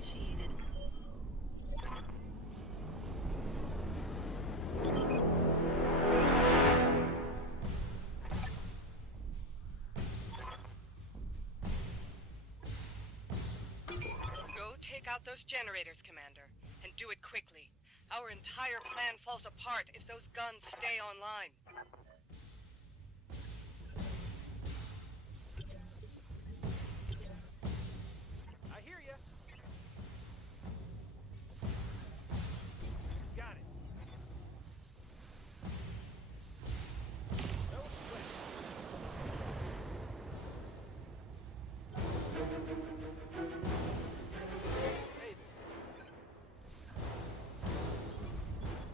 initiated. Go take out those generators, Commander, and do it quickly. Our entire plan falls apart if those guns stay online. I hear ya. Got it. No sweat. Hey there.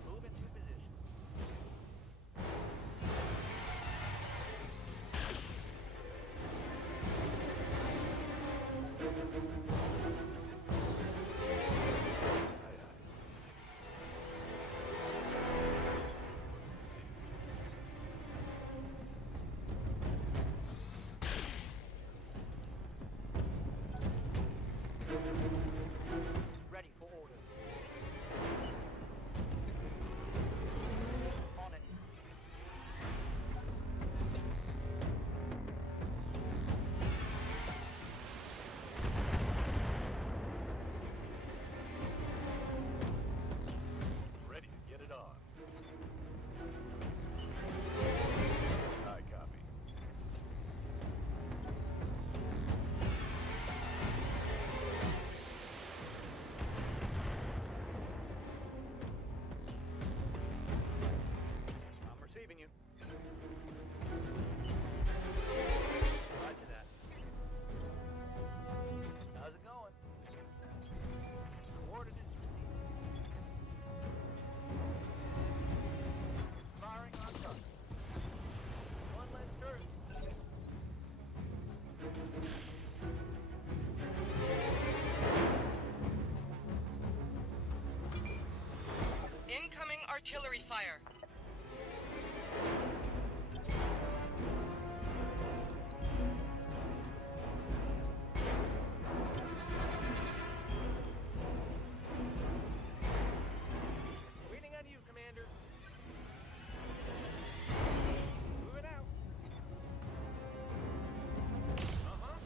Move into position. Ready for orders. On it. Ready to get it on. I copy. I'm receiving you. Roger that. How's it going? Coordinates received. Firing on target. One less turret. Incoming artillery fire. Waiting on you, Commander. Moving out. Uh-huh.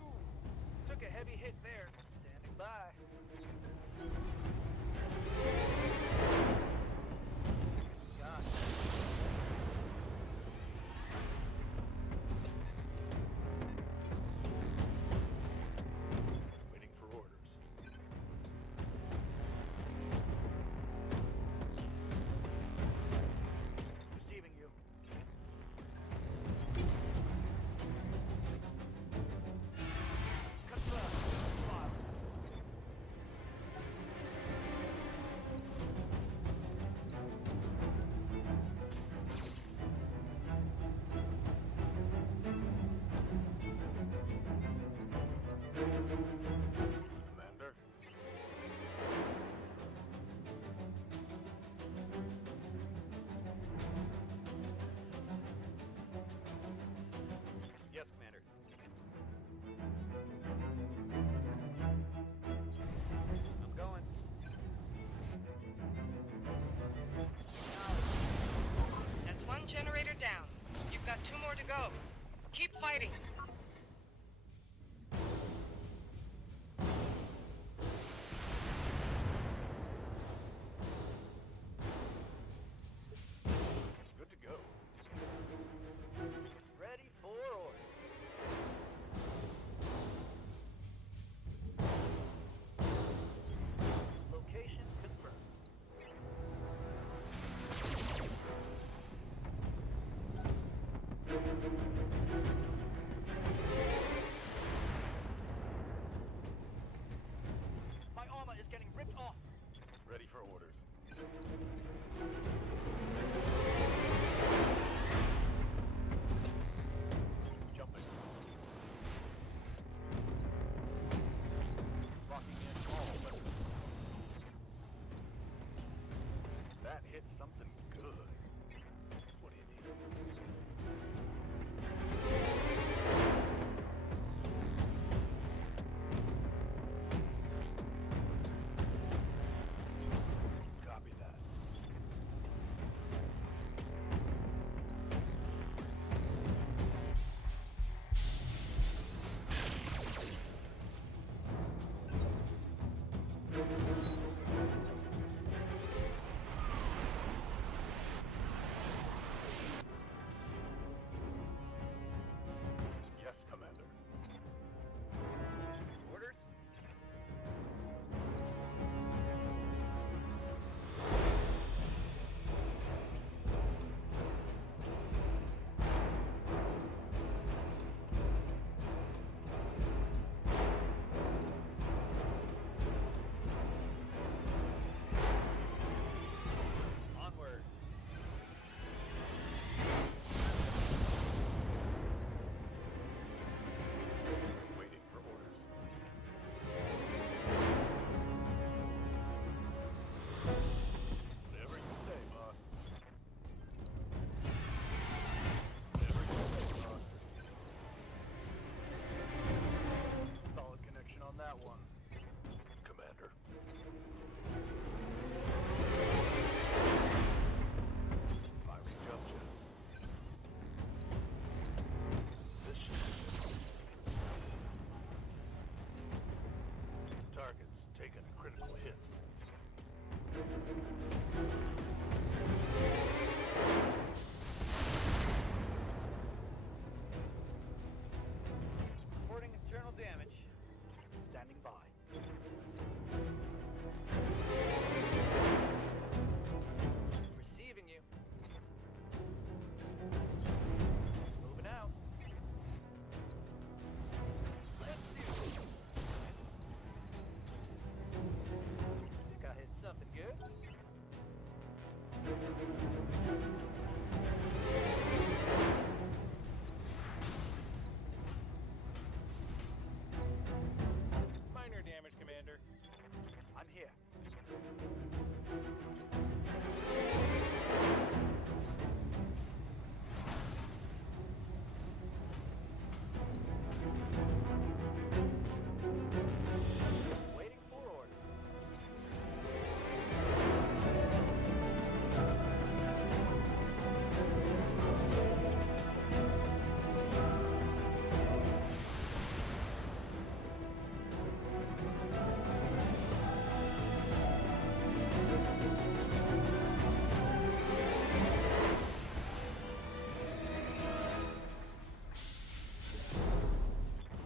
Ooh, took a heavy hit there. Standing by. Got it. Waiting for orders. Receiving you. Confirm. Fire. Commander? Yes, Commander. I'm going. That's one generator down. You've got 2 more to go. Keep fighting. Good to go. Ready for orders. Location confirmed. Reporting internal damage. Standing by. Receiving you. Moving out. Let's do this. Think I hit something good? Minor damage, Commander. I'm here. Waiting for orders.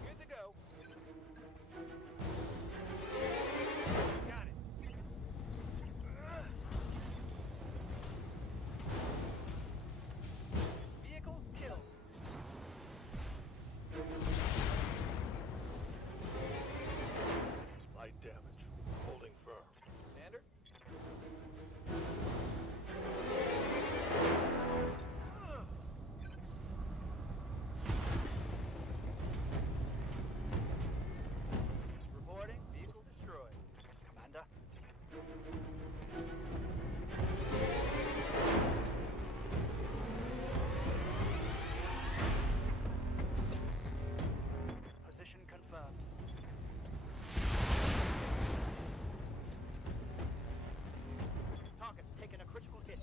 Good to go. Got it. Vehicle killed. Light damage. Holding firm. Commander? Reporting vehicle destroyed. Commander? Position confirmed. Target's taken a critical hit.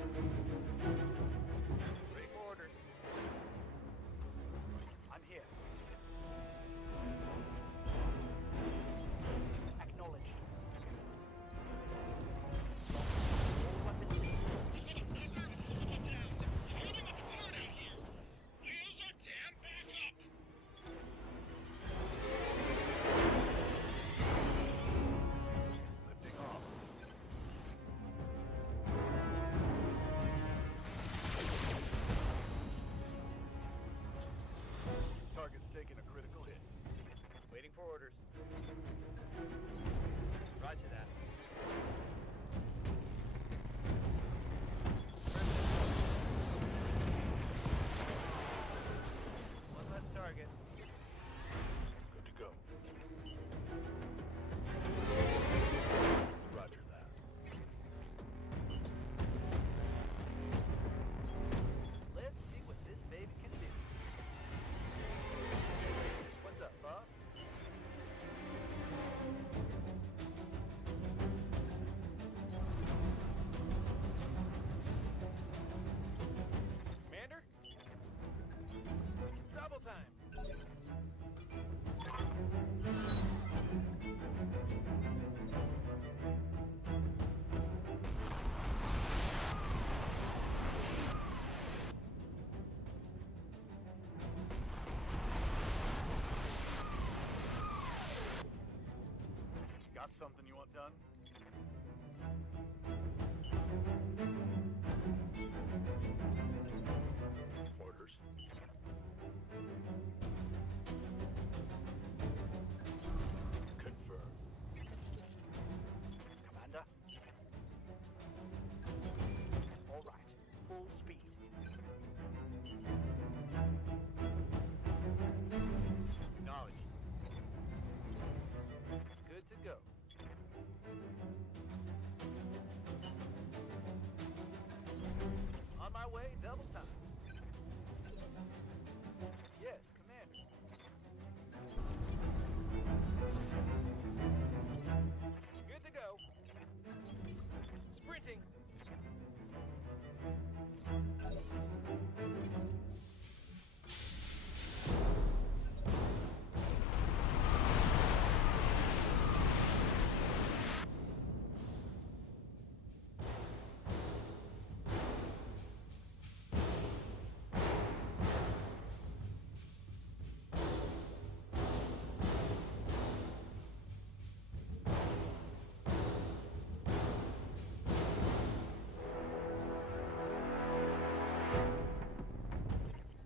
Ready for orders. I'm here. Acknowledged. All weapons. Lifting off. Target's taking a critical hit. Waiting for orders. Roger that. One less target. Good to go. Roger that. Let's see what this baby can do. What's up, Bob? Commander? Double time. Got something you want done? Orders. Confirm. Commander? All right. Full speed. Acknowledged. Good to go. On my way, double time. Yes, Commander. Good to go. Sprinting.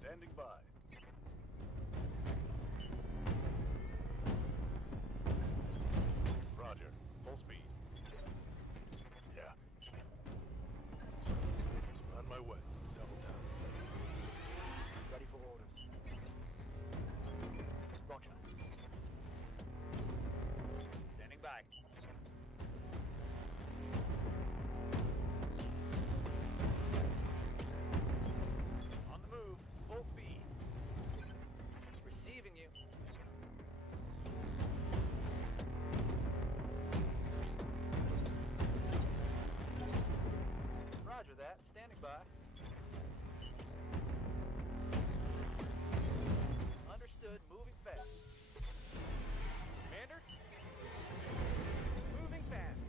Standing by. Roger. Full speed. Yeah. On my way. Double time. Ready for orders. Roger. Standing by. On the move. Full speed. Receiving you. Roger that. Standing by. Understood. Moving fast. Commander? Moving fast.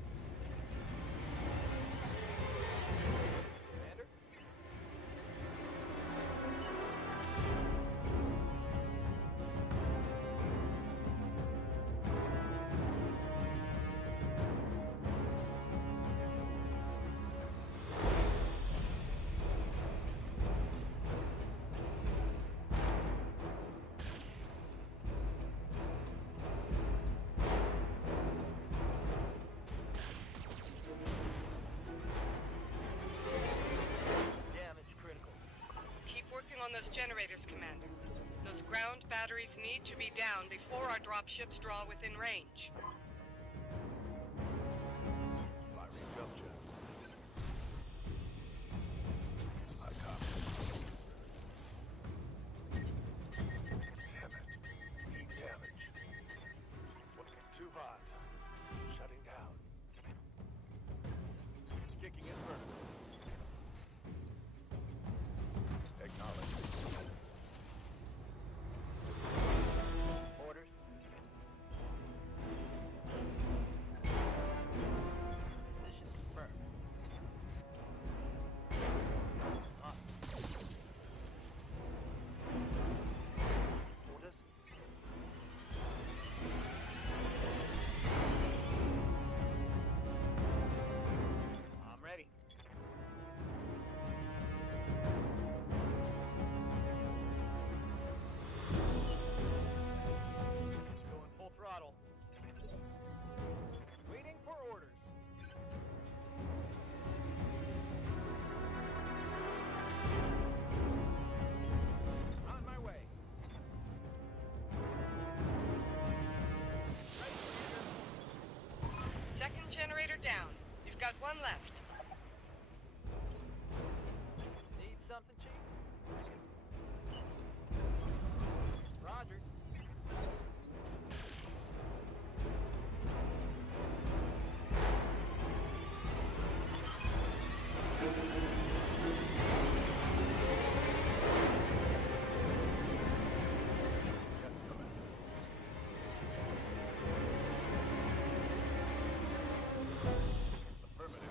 Commander? Damage critical. Keep working on those generators, Commander. Those ground batteries need to be down before our dropships draw within range. Firing jump jet. I copy. Damn it. Deep damage. Too hot. Shutting down. Kicking it vertical. got one left. Need something, Chief? Roger. Jets coming. Affirmative.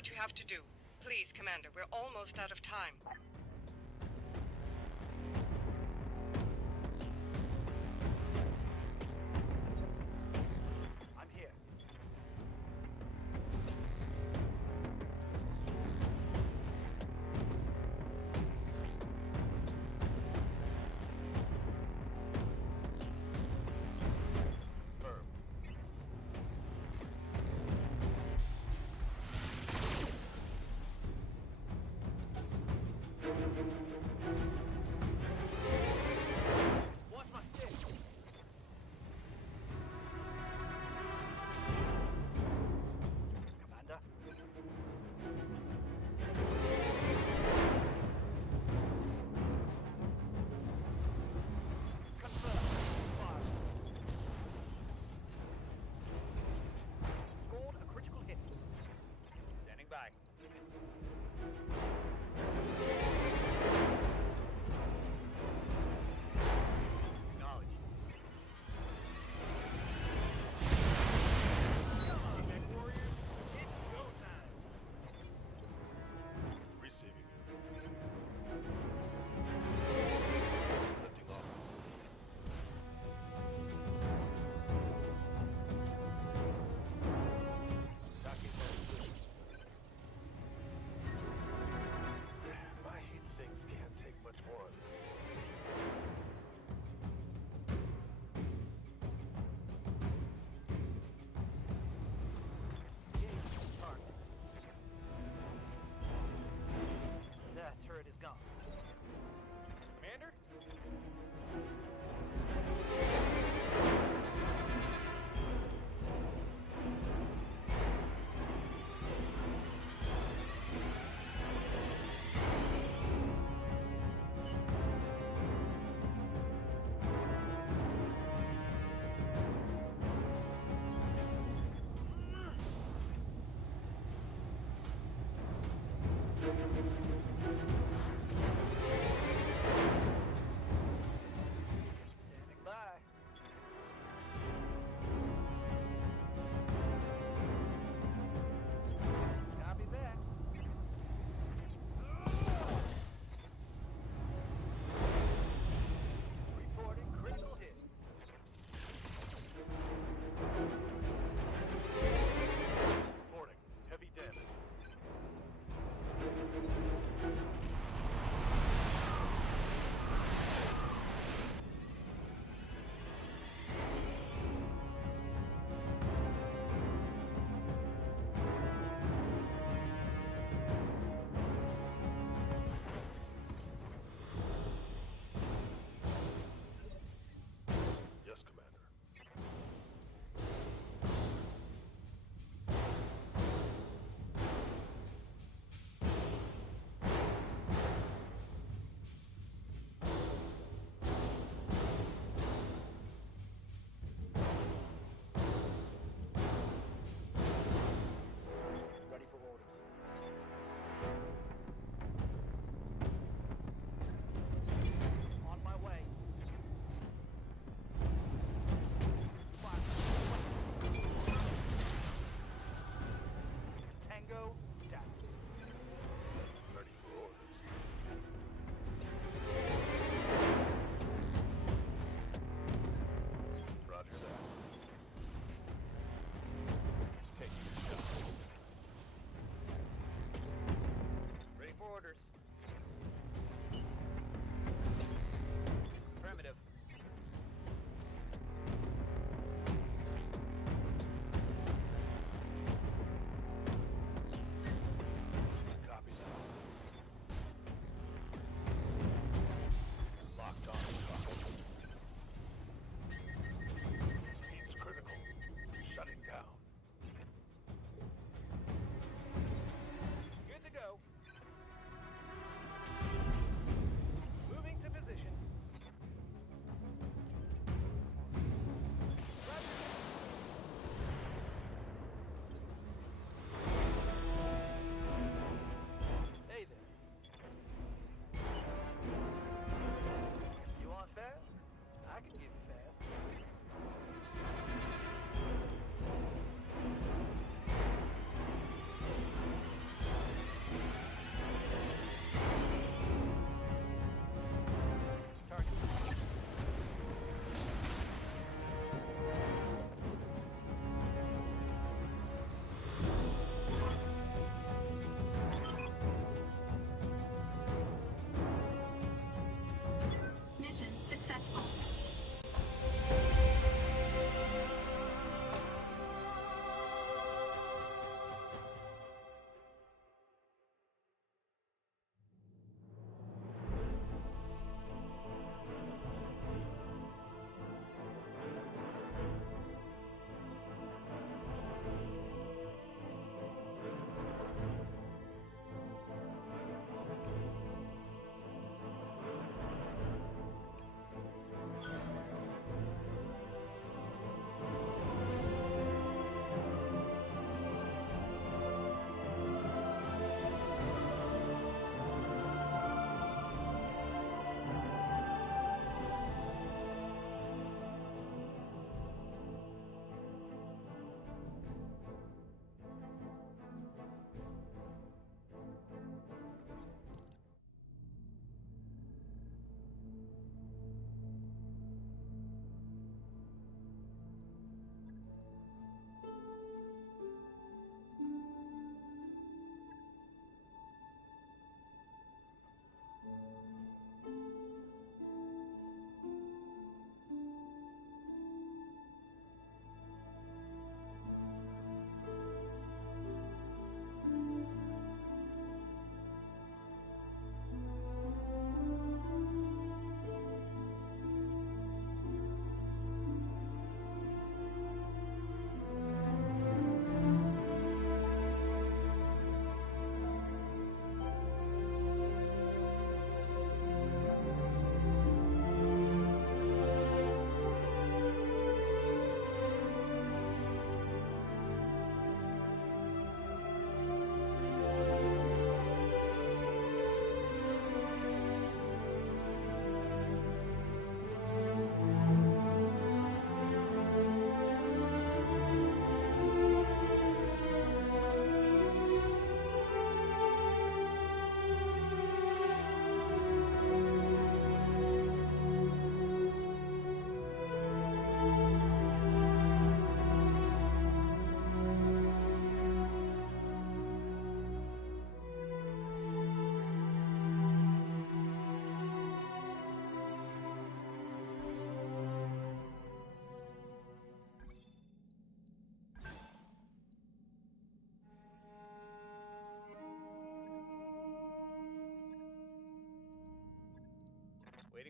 what you have to do. Please, Commander, we're almost out of time. I'm here. Confirmed.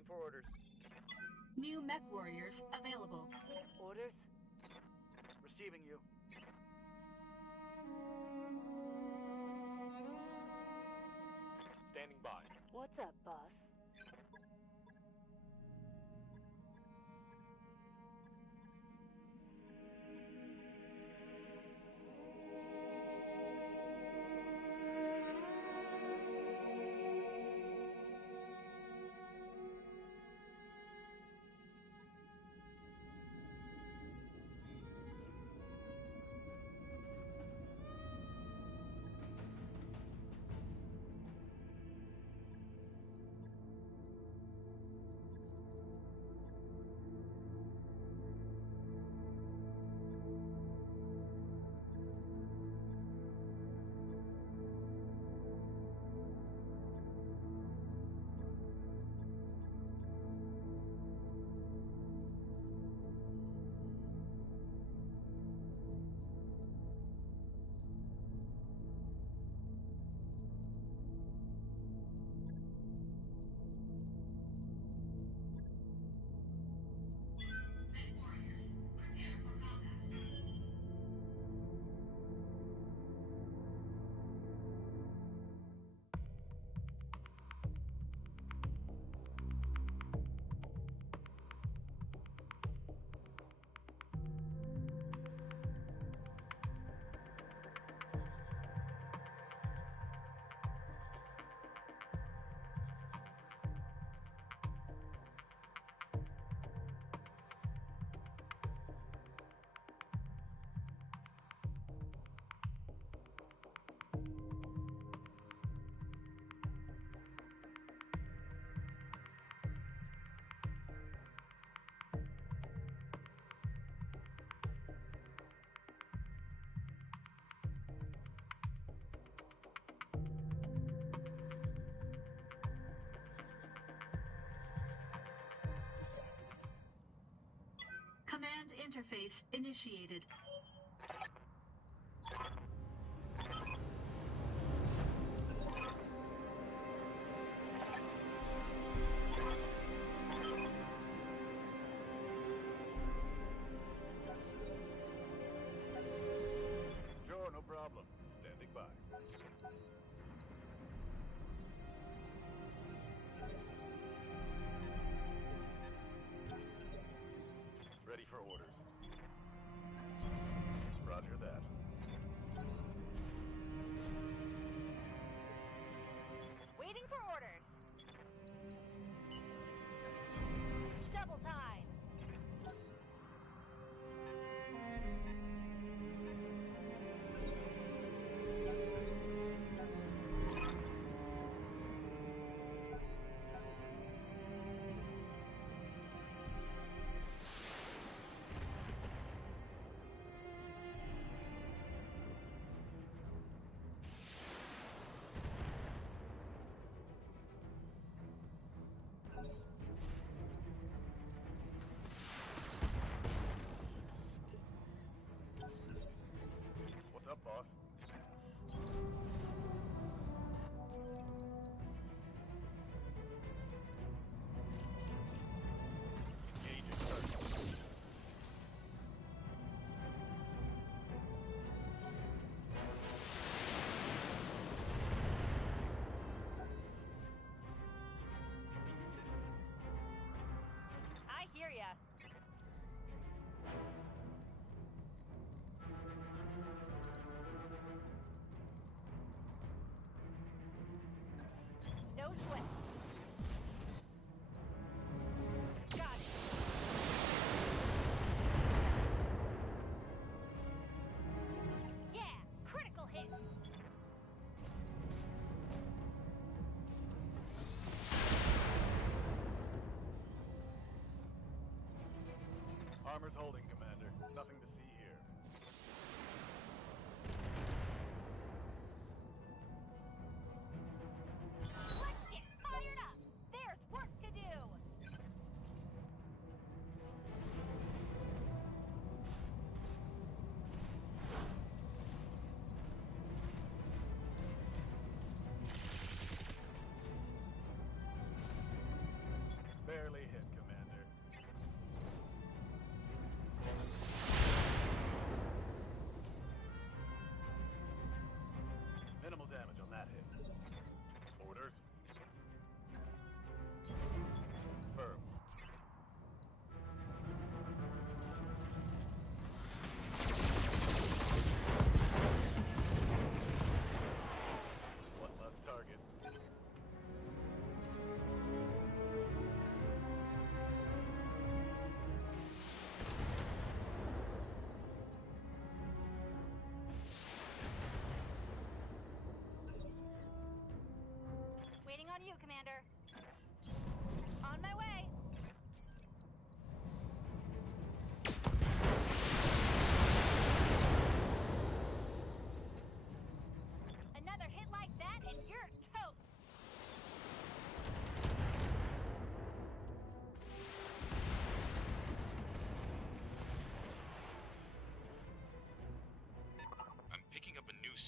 Waiting for orders. New mech warriors available. Orders? Receiving you. Standing by. What's up, boss? Command interface initiated. Sure, no problem. Standing by. Ready for orders. Roger that. Waiting for orders. Double time. What's up, boss? Engaging target. I hear ya. No sweat. Got it. Yeah, critical hit. Armor's holding, Commander. Nothing to see here. Let's get fired up. There's work to do. There,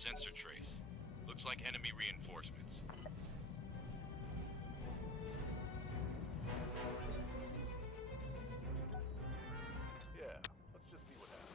sensor trace. Looks like enemy reinforcements. Yeah, let's just see what happens.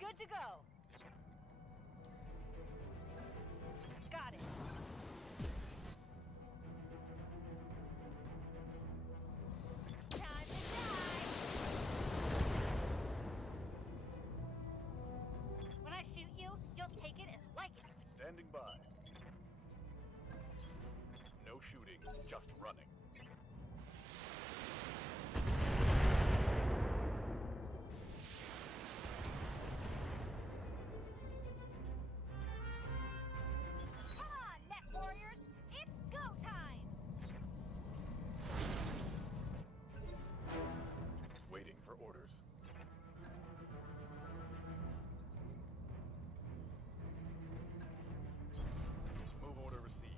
Good to go. Got it. Time to die. When I shoot you, you'll take it and like it. Standing by. No shooting, just running. Come on, Net Warriors. It's go time. Waiting for orders. Move order received.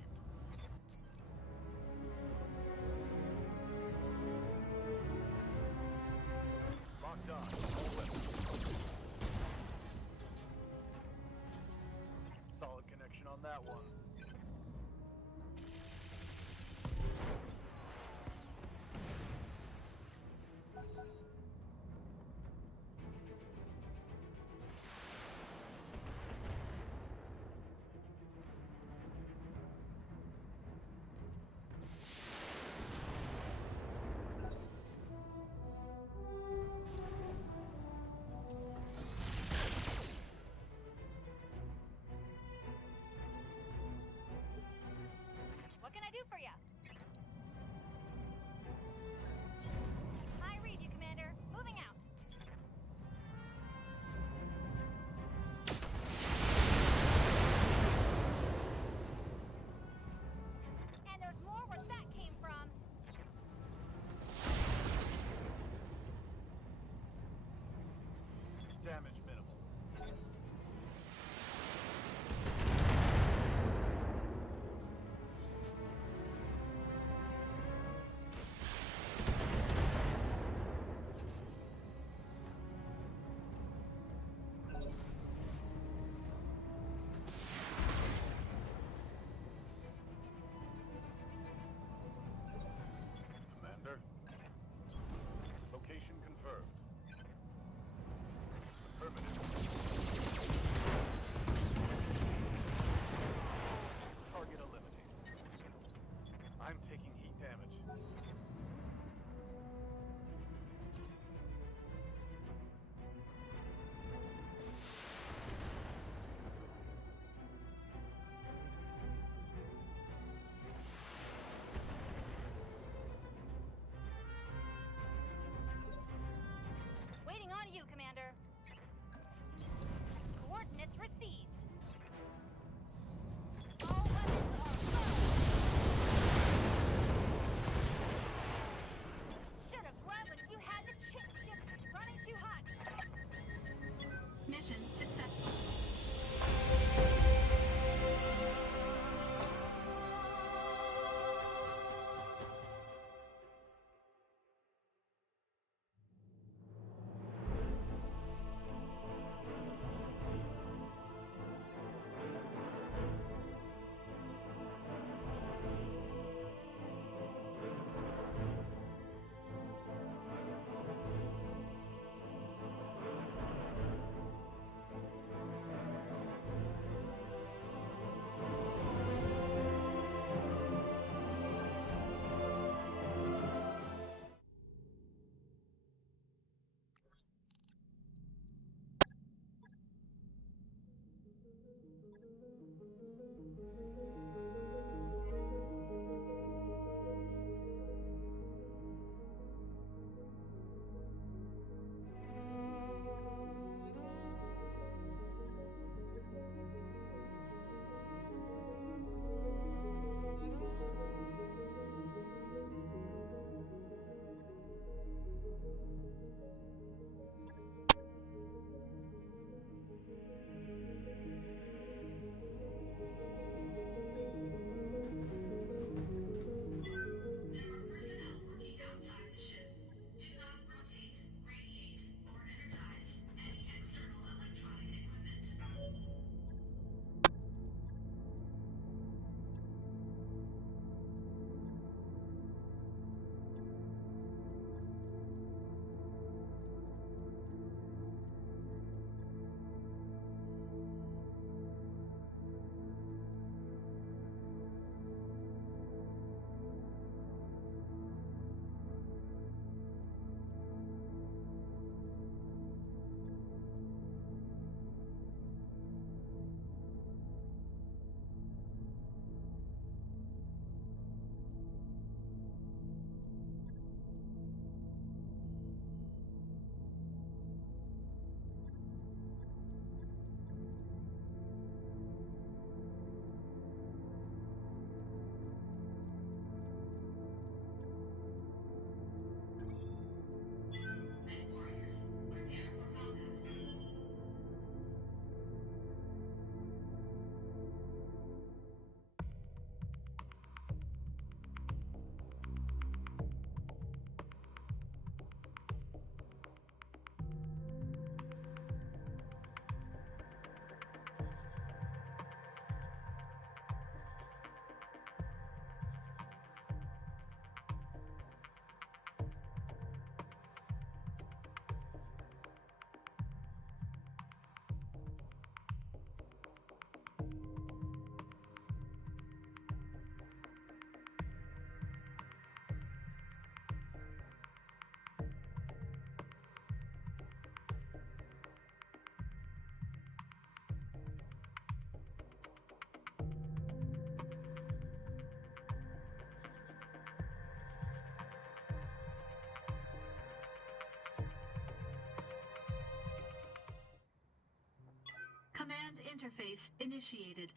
interface initiated.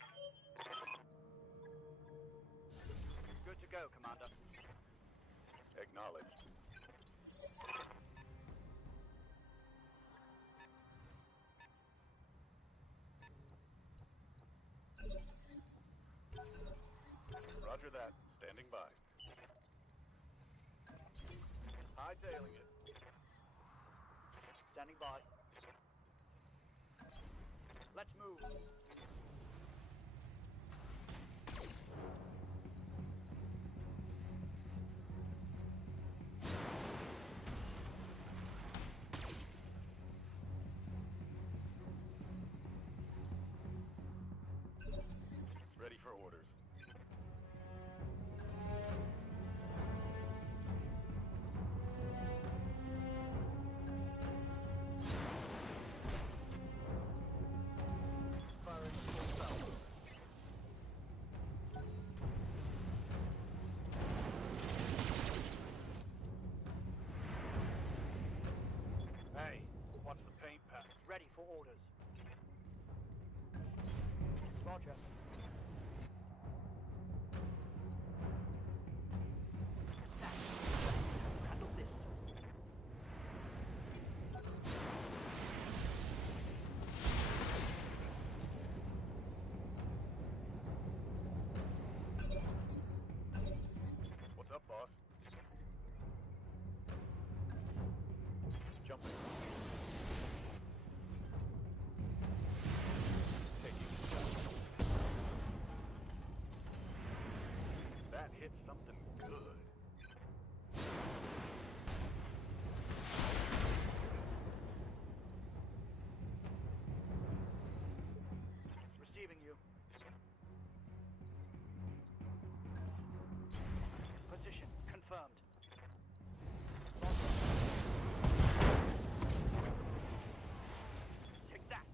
Good to go, Commander. Acknowledged. Roger that. Standing by. Hightailing it. Standing by. Let's move. Ready for orders. Firing full power. Hey, what's the paint pack? Ready for orders. Roger. Handle this. What's up, boss? Jumping. Taking shots. That hit something good. Receiving you. Position confirmed. Take that.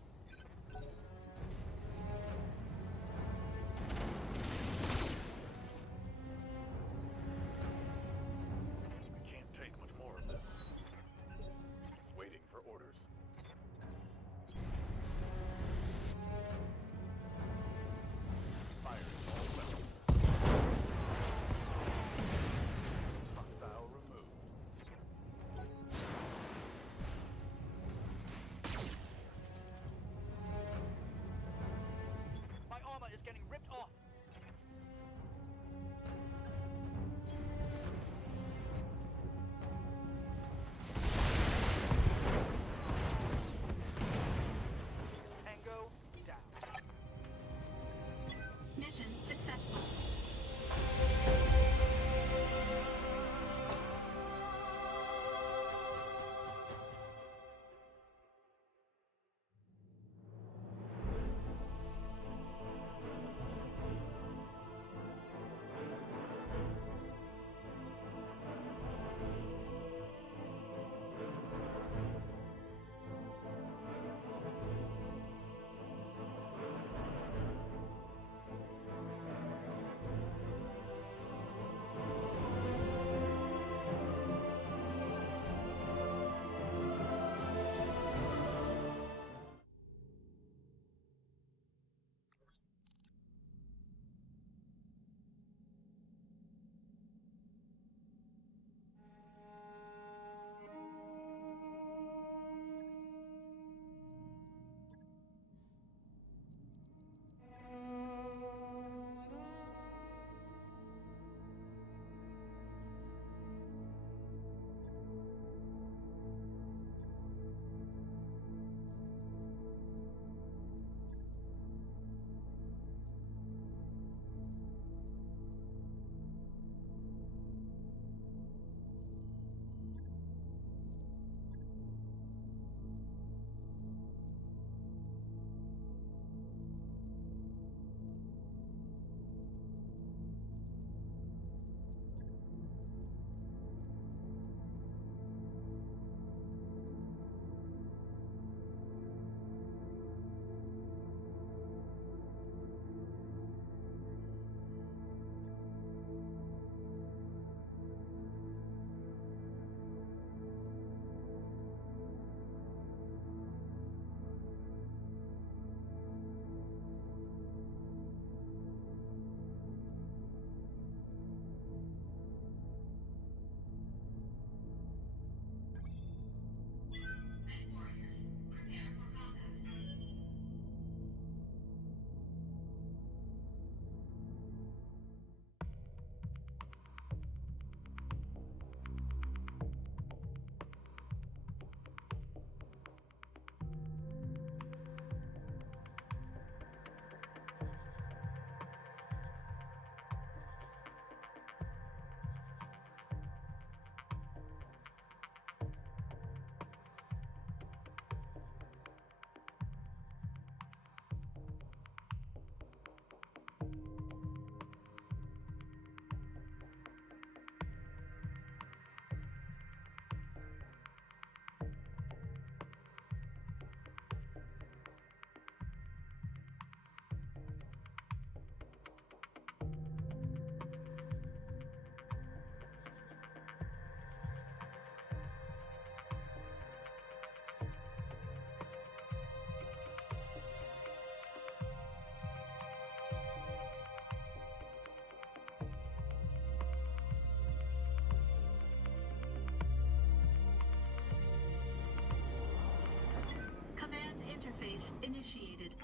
interface initiated.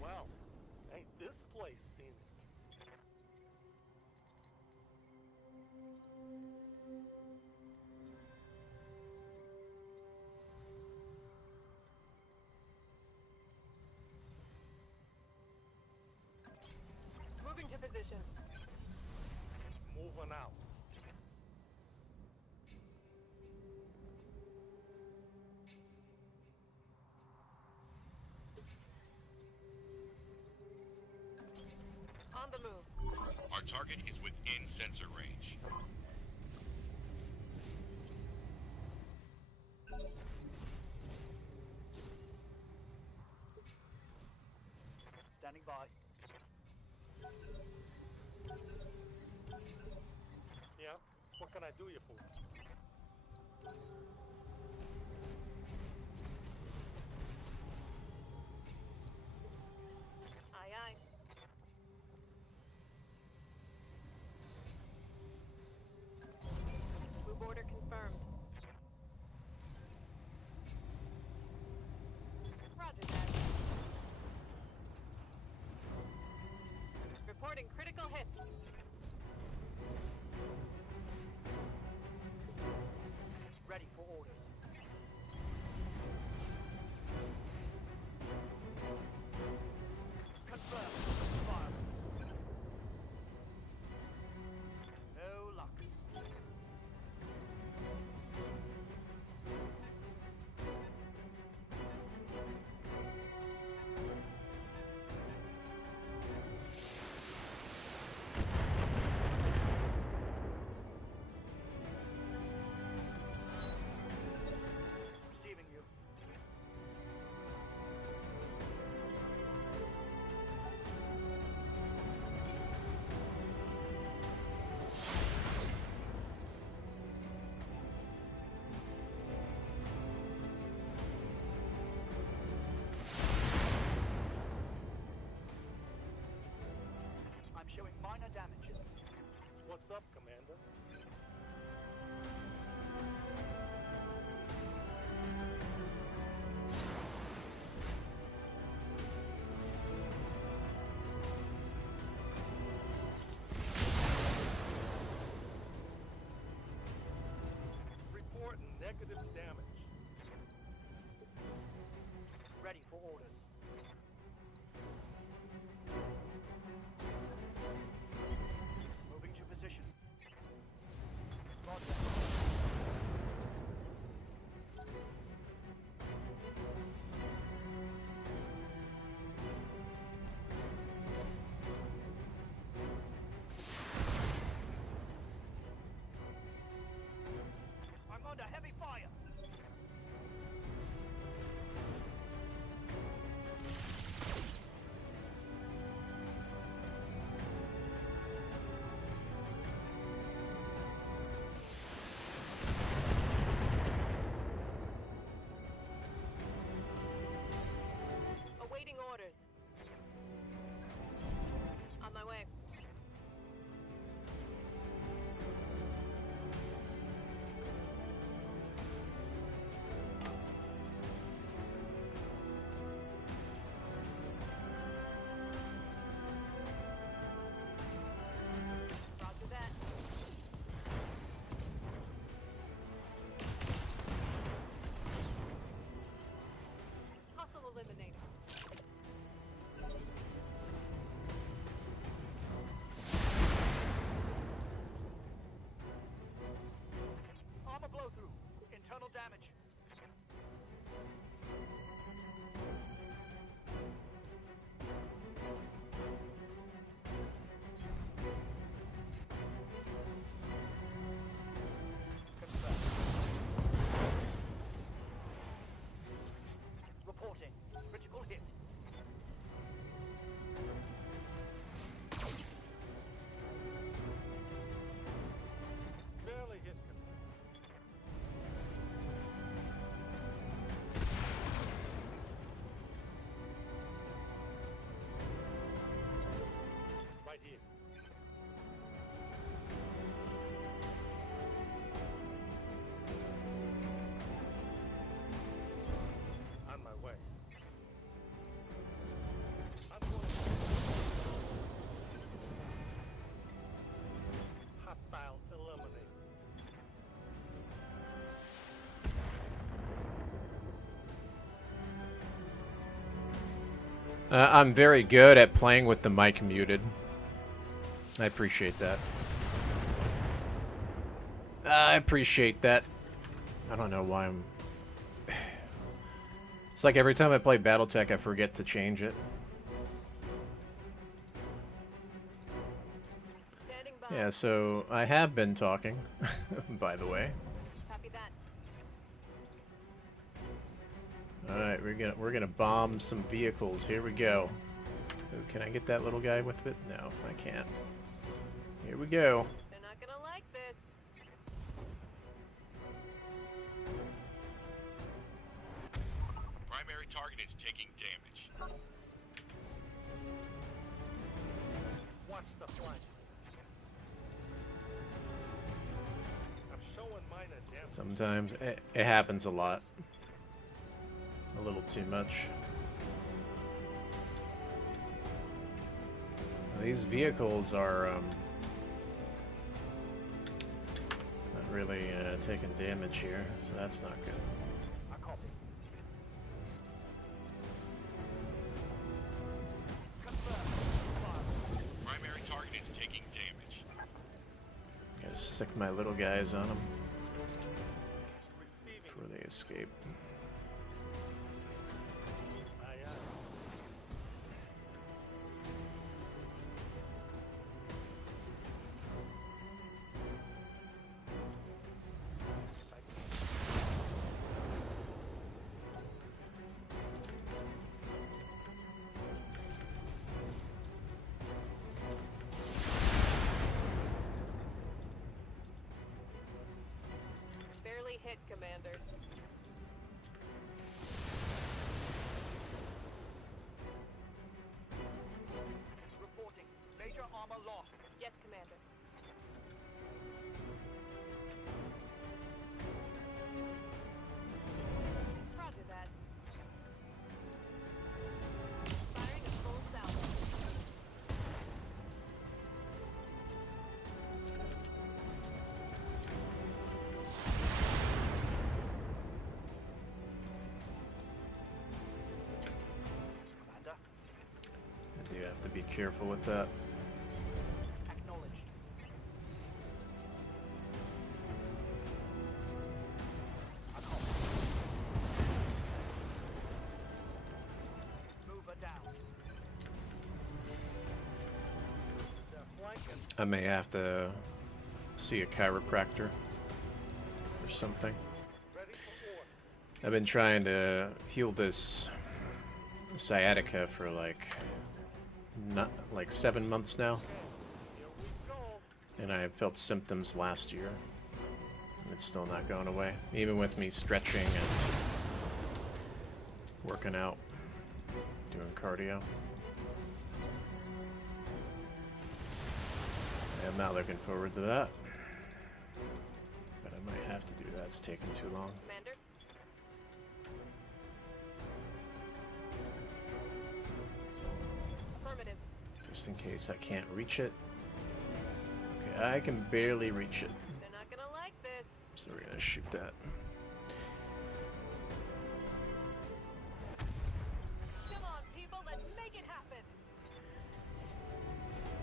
Well, ain't this place scenic? Moving to position. Moving out. On the move. Our target is within sensor range. Standing by. Yeah? What can I do you for? Aye, aye. Move order confirmed. Roger that. Reporting critical hits. Ready for orders. Confirm. Fire. No luck. Receiving you. I'm showing minor damages. What's up, Commander? Reporting negative damage. Ready for orders. Moving to position. Roger. I'm under heavy fire. Awaiting orders. On my way. Roger that. Hustle eliminated. Armor blow through. Internal damage. Confirmed. Reporting. Critical hit. Barely hit. Right here. I'm very good at playing with the mic muted. I appreciate that. I appreciate that. I don't know why I'm... It's like every time I play Battletech, I forget to change it. Yeah, so I have been talking, by the way. Copy that. Alright, we're gonna bomb some vehicles. Here we go. Ooh, can I get that little guy with it? No, I can't. Here we go. They're not gonna like this. Primary target is taking damage. Watch the flank. I'm showing minor damage. Sometimes it happens a lot. A little too much. These vehicles are not really taking damage here, so that's not good. I copy. Primary target is taking damage. Gotta stick my little guys on them before they escape. Barely hit, Commander. Reporting. Major armor lost. Yes, Commander. Roger that. Firing a full salvo. Commander. I do have to be careful with that. Acknowledged. I copy. Move her down. They're flanking. I may have to see a chiropractor or something. Ready for order. I've been trying to heal this sciatica for not like 7 months now, Here we go. and I felt symptoms last year. It's still not going away, even with me stretching and working out, doing cardio. I'm not looking forward to that, but I might have to do that. It's taking too long. Commander. Affirmative. Just in case I can't reach it. Okay, I can barely reach it. They're not gonna like this. So we're gonna shoot that. Come on, people, let's make it happen.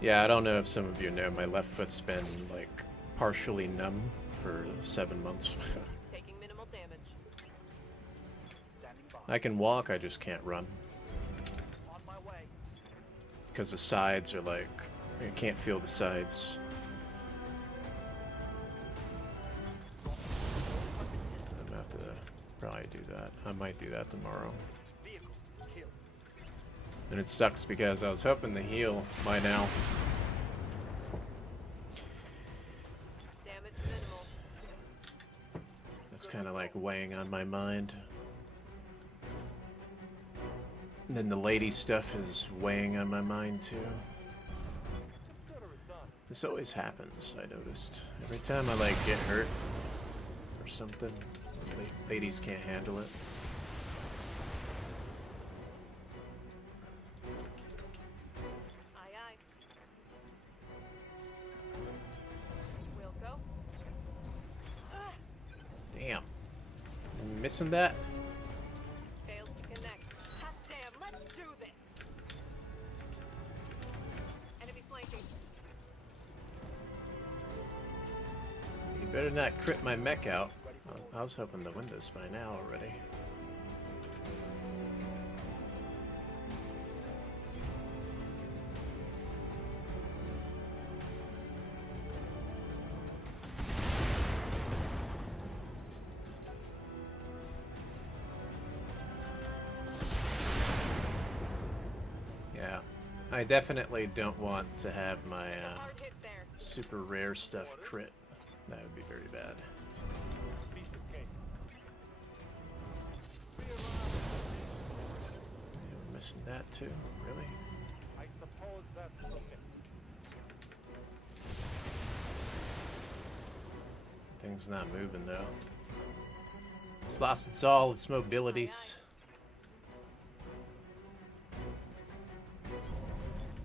Yeah, I don't know if some of you know, my left foot's been like partially numb for 7 months. Taking minimal damage. Standing by. I can walk, I just can't run. On my way. Because the sides are like, I can't feel the sides. I'm gonna have to probably do that. I might do that tomorrow. Vehicle. Kill. And it sucks because I was hoping to heal by now. Damage minimal. That's kind of like weighing on my mind. And then the lady stuff is weighing on my mind too. Consider it done. This always happens, I noticed. Every time I like get hurt or something, ladies can't handle it. Aye, aye. We'll go. Damn. I'm missing that? Failed to connect. Hot damn, let's do this. Better not crit my mech out. I was hoping to win this by now already. Yeah, I definitely don't want to have my super rare stuff crit. That would be very bad. Piece of cake. Yeah, we're missing that too, really? I suppose that's okay. Thing's not moving though. It's lost its all its mobilities.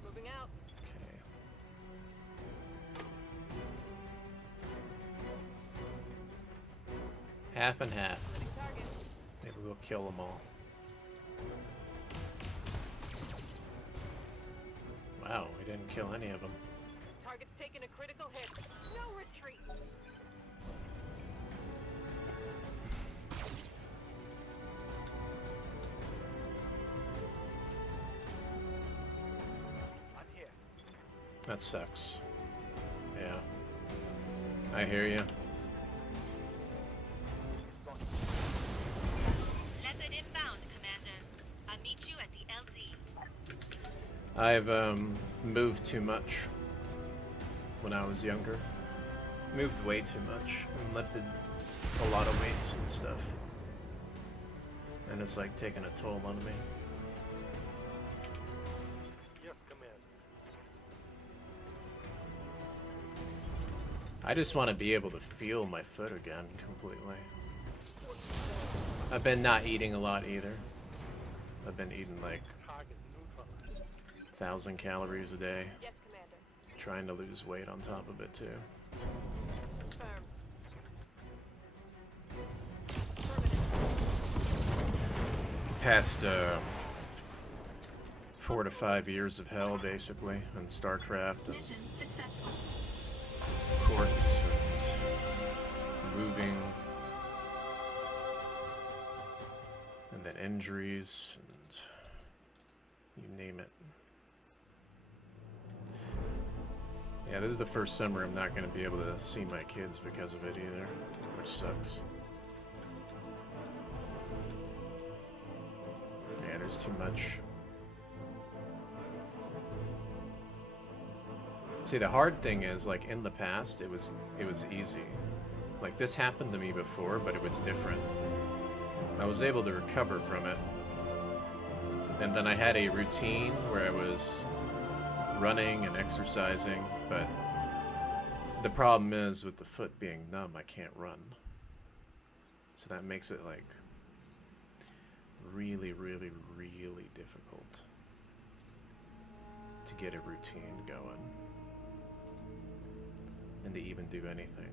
Moving out. Okay. Half and half. Target. Maybe we'll kill them all. Wow, we didn't kill any of them. Target's taking a critical hit. No retreat. I'm here. That sucks. Yeah. I hear you. Leopard inbound, Commander. I'll meet you at the LZ. I've moved too much when I was younger. Moved way too much and lifted a lot of weights and stuff. And it's like taking a toll on me. Yes, Commander. I just want to be able to feel my foot again completely. I've been not eating a lot either. I've been eating like Target neutralized. 1,000 calories a day. Yes, Commander. Trying to lose weight on top of it too. Confirmed. Past 4 to 5 years of hell basically on StarCraft and Mission successful. courts and moving and then injuries and you name it. Yeah, this is the first summer I'm not going to be able to see my kids because of it either, which sucks. Yeah, there's too much. See, the hard thing is, like, in the past, it was easy. Like, this happened to me before, but it was different. I was able to recover from it. And then I had a routine where I was running and exercising, but the problem is with the foot being numb, I can't run. So that makes it, like, really, really, really difficult to get a routine going. And to even do anything.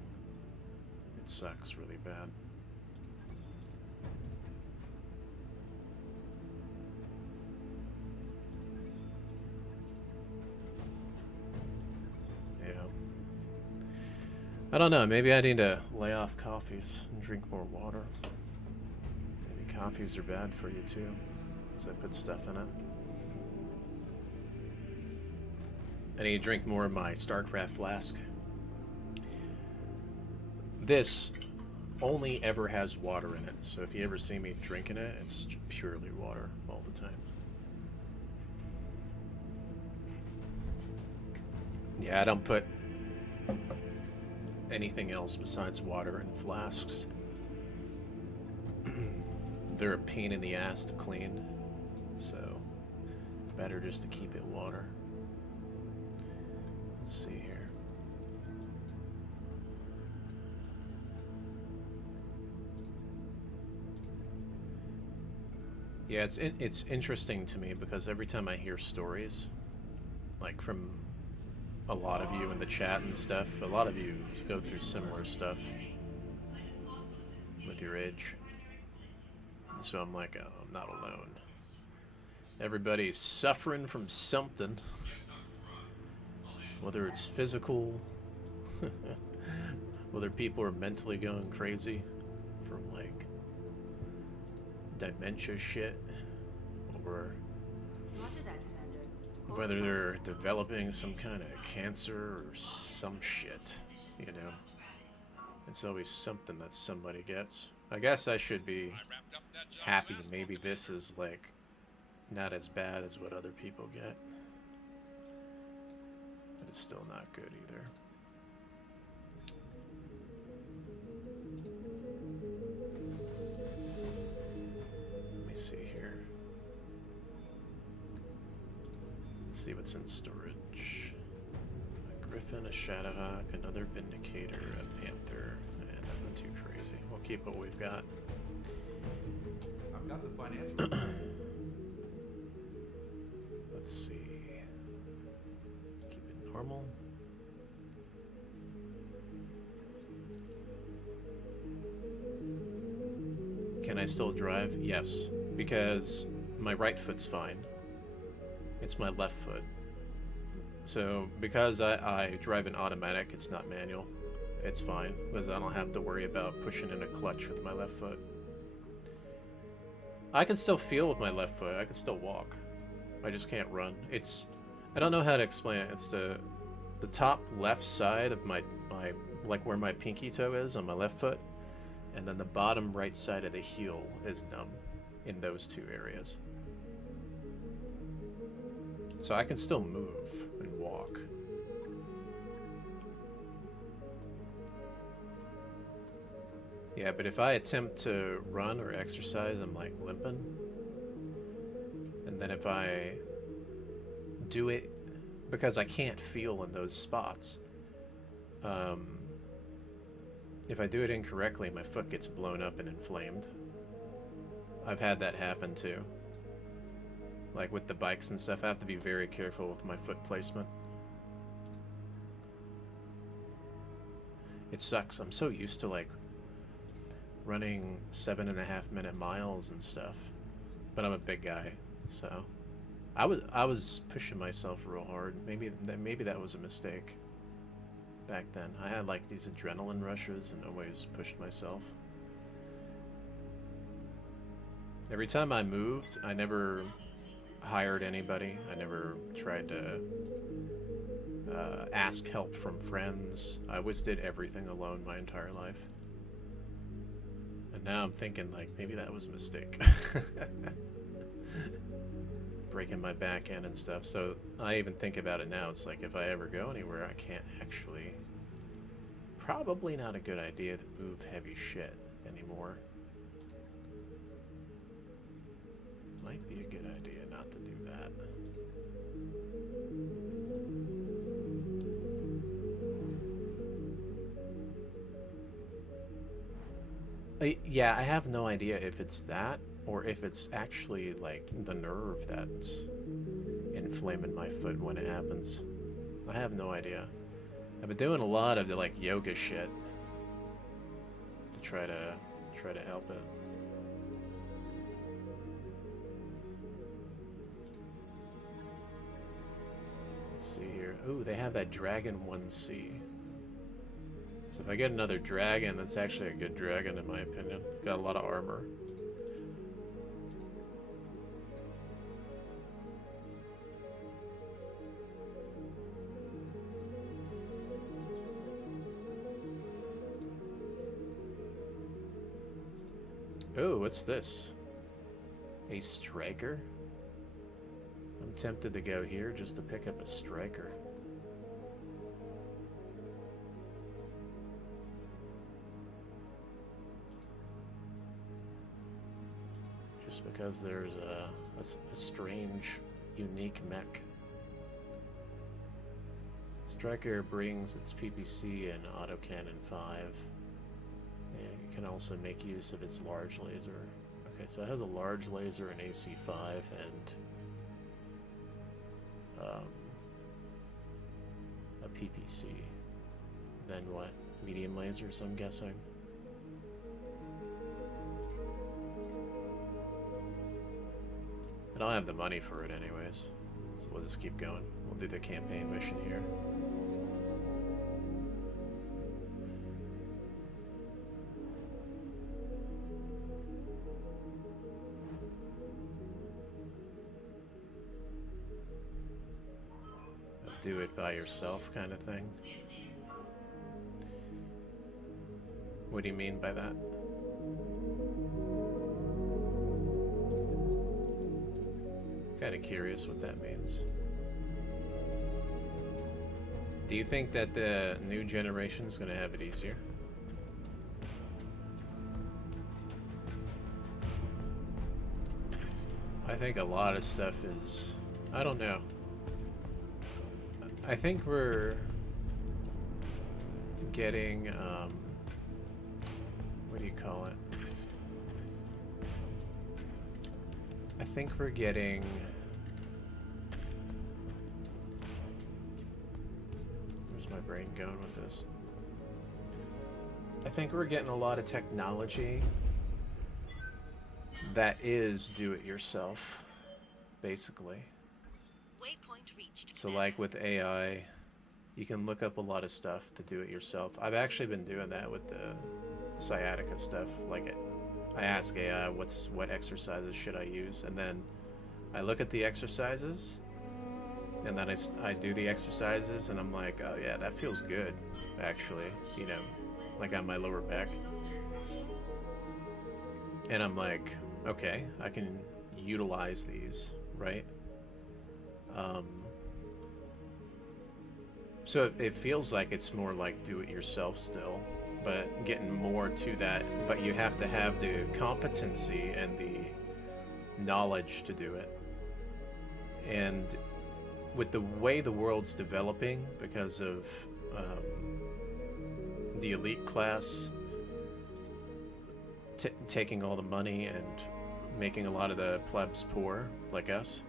It sucks really bad. Yeah. I don't know, maybe I need to lay off coffees and drink more water. Maybe coffees are bad for you too, because I put stuff in it. I need to drink more of my StarCraft flask. This only ever has water in it, so if you ever see me drinking it, it's purely water all the time. Yeah, I don't put anything else besides water in flasks. They're a pain in the ass to clean, so better just to keep it water. Let's see here. Yeah, it's interesting to me because every time I hear stories, like from a lot of you in the chat and stuff, a lot of you go through similar stuff with your age. So I'm like, oh, I'm not alone. Everybody's suffering from something, whether it's physical whether people are mentally going crazy from like dementia shit, or Roger that, Commander. Course whether marked. they're developing some kind of cancer or some shit, you know. It's always something that somebody gets. I guess I should be happy maybe this is like not as bad as what other people get. But it's still not good either. Let me see here. Let's see what's in storage. A Griffin, a Shadowhawk, another Vindicator, a Panther, and nothing too crazy. We'll keep what we've got. I've got the financial. Let's see. Keep it normal. Can I still drive? Yes, because my right foot's fine. It's my left foot. So because I drive an automatic, it's not manual. It's fine because I don't have to worry about pushing in a clutch with my left foot. I can still feel with my left foot. I can still walk. I just can't run. I don't know how to explain it. It's the top left side of my like where my pinky toe is on my left foot, and then the bottom right side of the heel is numb in those two areas. So I can still move and walk. Yeah, but if I attempt to run or exercise, I'm like limping. And then if I do it, because I can't feel in those spots, if I do it incorrectly, my foot gets blown up and inflamed. I've had that happen too. Like with the bikes and stuff, I have to be very careful with my foot placement. It sucks. I'm so used to like running 7.5-minute miles and stuff, but I'm a big guy, so I was pushing myself real hard. Maybe that was a mistake back then. I had like these adrenaline rushes and always pushed myself. Every time I moved, I never hired anybody. I never tried to ask help from friends. I always did everything alone my entire life. And now I'm thinking like maybe that was a mistake. Breaking my back end and stuff. So I even think about it now. It's like if I ever go anywhere, I can't actually. Probably not a good idea to move heavy shit anymore. Might be a good idea not to do that. Yeah, I have no idea if it's that or if it's actually like the nerve that's inflaming my foot when it happens. I have no idea. I've been doing a lot of the like yoga shit to try to help it. Let's see here. Ooh, they have that Dragon 1C. So if I get another dragon, that's actually a good dragon in my opinion. Got a lot of armor. Oh, what's this? A striker? I'm tempted to go here just to pick up a striker. Just because there's a strange, unique mech. Striker brings its PPC and autocannon 5. It can also make use of its large laser. Okay, so it has a large laser, an AC5, and a PPC. Then what? Medium lasers, I'm guessing. I don't have the money for it anyways, so we'll just keep going. We'll do the campaign mission here. do it by yourself kind of thing. What do you mean by that? Kind of curious what that means. Do you think that the new generation is going to have it easier? I think a lot of stuff is... I don't know. I think we're getting... what do you call it? I think we're getting... Where's my brain going with this? I think we're getting a lot of technology that is do-it-yourself, basically. Waypoint reached. So like with AI, you can look up a lot of stuff to do it yourself. I've actually been doing that with the sciatica stuff. Like I ask AI what exercises should I use, and then I look at the exercises, and then I do the exercises, and I'm like, oh yeah, that feels good, actually, you know, like on my lower back. And I'm like, okay, I can utilize these, right? So it feels like it's more like do-it-yourself still, but getting more to that. But you have to have the competency and the knowledge to do it. And with the way the world's developing, because of the elite class taking all the money and making a lot of the plebs poor, like us,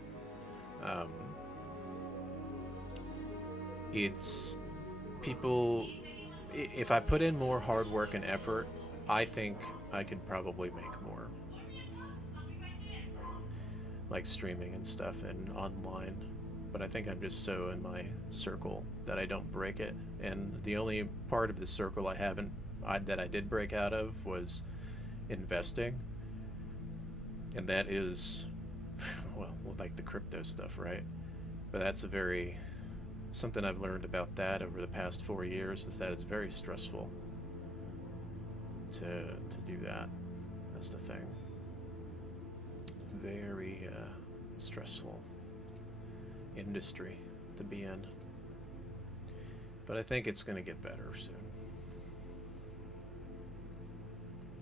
it's people. If I put in more hard work and effort, I think I could probably make more, like streaming and stuff and online. But I think I'm just so in my circle that I don't break it. And the only part of the circle that I did break out of was investing, and that is, well, like the crypto stuff, right? But that's something I've learned about that over the past 4 years is that it's very stressful to do that. That's the thing. Very stressful industry to be in. But I think it's going to get better soon.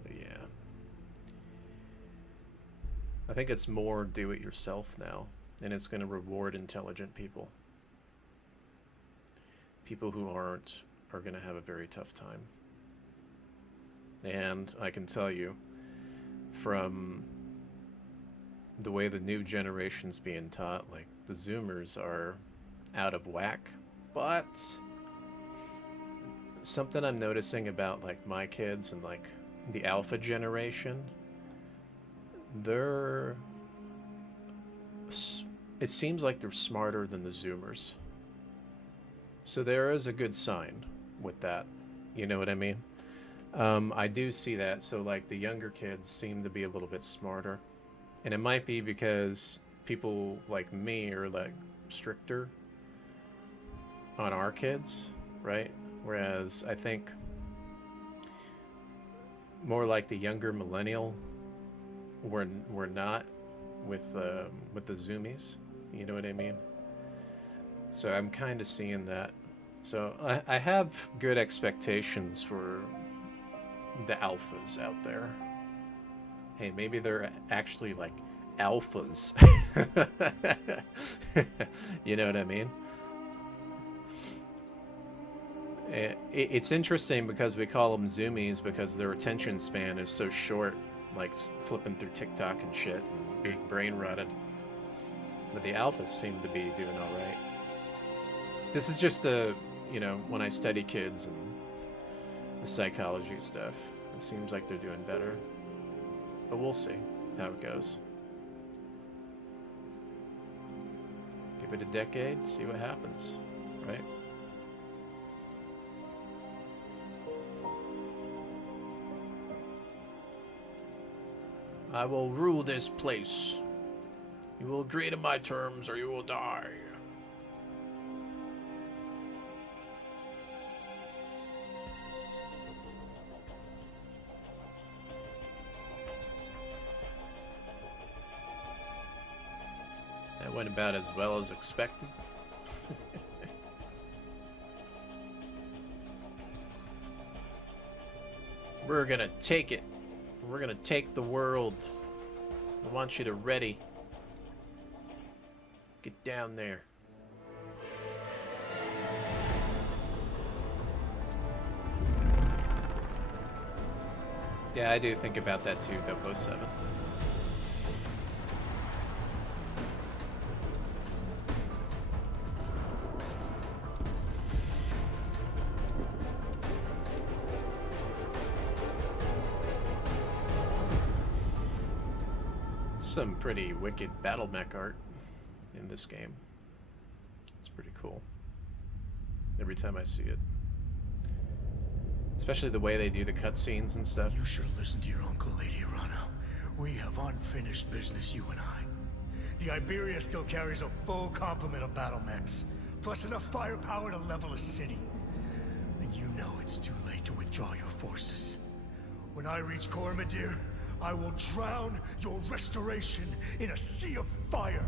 But yeah. I think it's more do-it-yourself now, and it's going to reward intelligent people. People who aren't are going to have a very tough time. And I can tell you, from the way the new generation's being taught, like, the Zoomers are out of whack. But something I'm noticing about, like, my kids and, like, the Alpha generation, it seems like they're smarter than the Zoomers. So there is a good sign with that. You know what I mean? I do see that. So, like, the younger kids seem to be a little bit smarter. And it might be because people like me are, like, stricter on our kids, right? Whereas I think more like the younger millennial we're not with the Zoomies. You know what I mean? So I'm kind of seeing that. So I have good expectations for the alphas out there. Hey, maybe they're actually like alphas. You know what I mean? It's interesting because we call them Zoomies because their attention span is so short, like flipping through TikTok and shit and being brain rotted. But the alphas seem to be doing all right. This is just when I study kids and the psychology stuff, it seems like they're doing better. But we'll see how it goes. Give it a decade, see what happens, right? I will rule this place. You will agree to my terms or you will die. about as well as expected. We're gonna take it. We're gonna take the world. I want you to ready. Get down there. Yeah, I do think about that too, 007. Some pretty wicked battle mech art in this game. It's pretty cool. Every time I see it. Especially the way they do the cutscenes and stuff. You should listen to your uncle, Lady Arana. We have unfinished business, you and I. The Iberia still carries a full complement of battle mechs, plus enough firepower to level a city. And you know it's too late to withdraw your forces. When I reach Cormadir, I will drown your restoration in a sea of fire.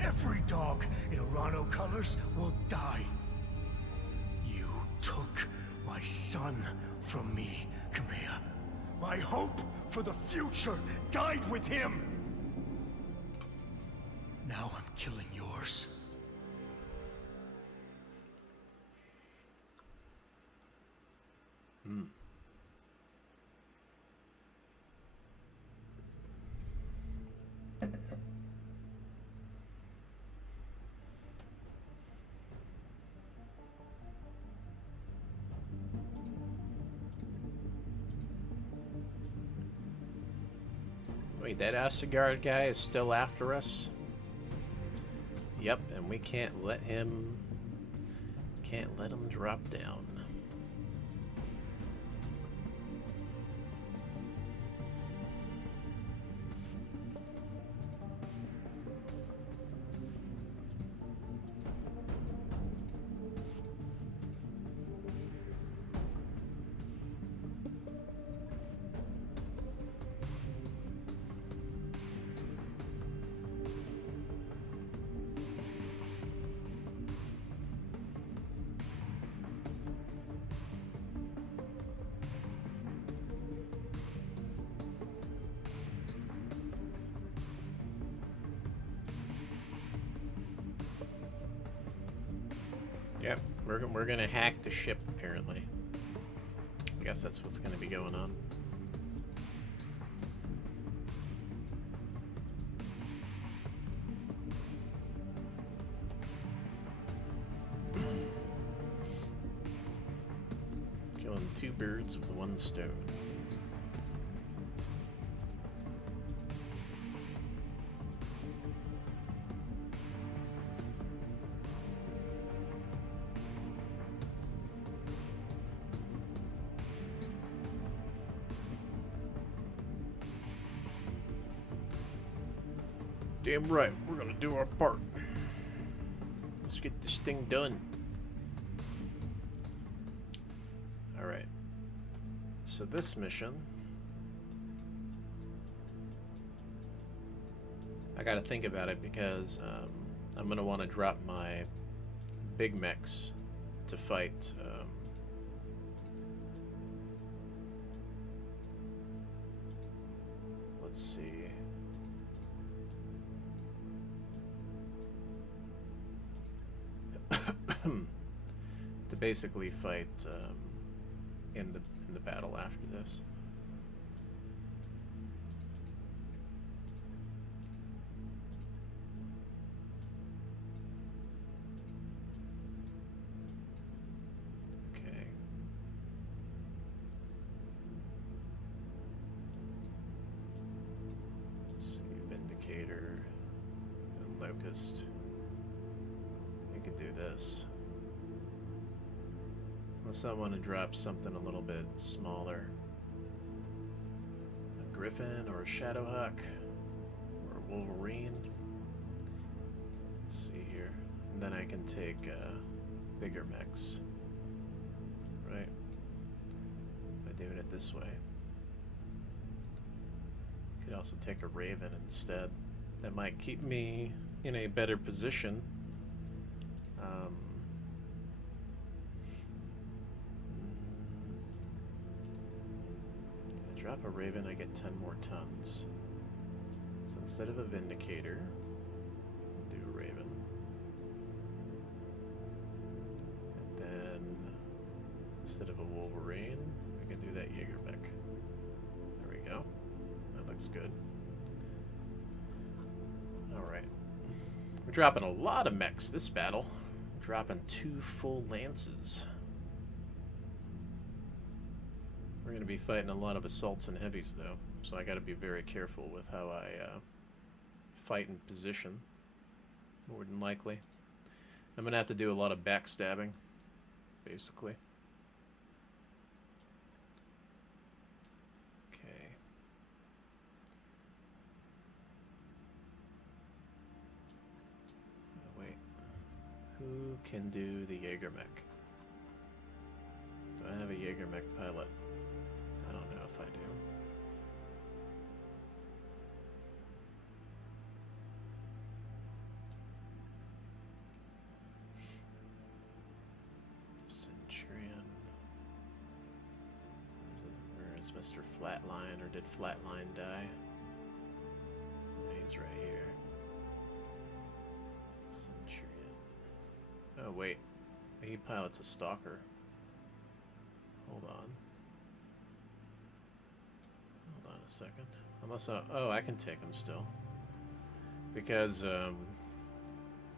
Every dog in Arano colors will die. You took my son from me, Kamea. My hope for the future died with him. Now I'm killing yours. Wait, that Asgard guy is still after us? Yep, and we can't let him drop down. Yep, we're gonna hack the ship, apparently. I guess that's what's gonna be going on. Killing two birds with one stone. Damn right, we're gonna do our part. Let's get this thing done. Alright. So this mission, I gotta think about it because I'm gonna want to drop my big mechs to fight let's see. To basically fight in the battle after this. Okay. Let's see, Vindicator and Locust. We could do this. Unless I want to drop something a little bit smaller. A Griffin or a Shadowhawk or a Wolverine. Let's see here. And then I can take bigger mechs. Right? By doing it this way. Could also take a Raven instead. That might keep me in a better position. If I drop a Raven, I get 10 more tons. So instead of a Vindicator, do a Raven. And then instead of a Wolverine, we can do that Jaegermech. There we go. That looks good. Alright. We're dropping a lot of mechs this battle. Dropping 2 full lances. We're going to be fighting a lot of assaults and heavies, though, so I got to be very careful with how I fight in position. More than likely, I'm going to have to do a lot of backstabbing, basically. Okay. Oh, wait. Who can do the Jaegermech? Do I have a Jaegermech pilot? I don't know if I do. Centurion. Where is Mr. Flatline, or did Flatline die? He's right here. Centurion. Oh wait, he pilots a stalker. Hold on. Hold on a second. Unless I can take him still. Because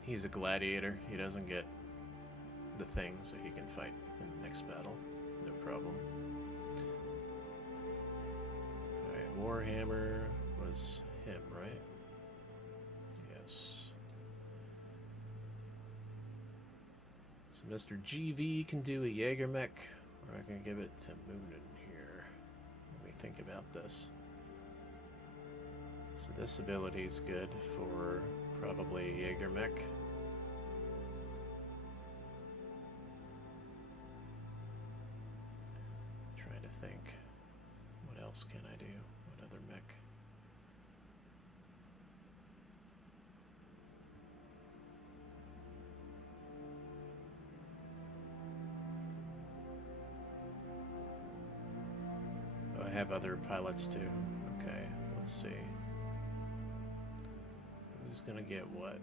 he's a gladiator. He doesn't get the thing, so he can fight in the next battle. No problem. Alright, Warhammer was him, right? Yes. So Mr. GV can do a Jaegermech, or I can give it to Moonin here. Let me think about this. So this ability is good for probably Jaegermech. Trying to think. What else can I do? What other mech? Oh, I have other pilots too. Okay, let's see. Who's gonna get what?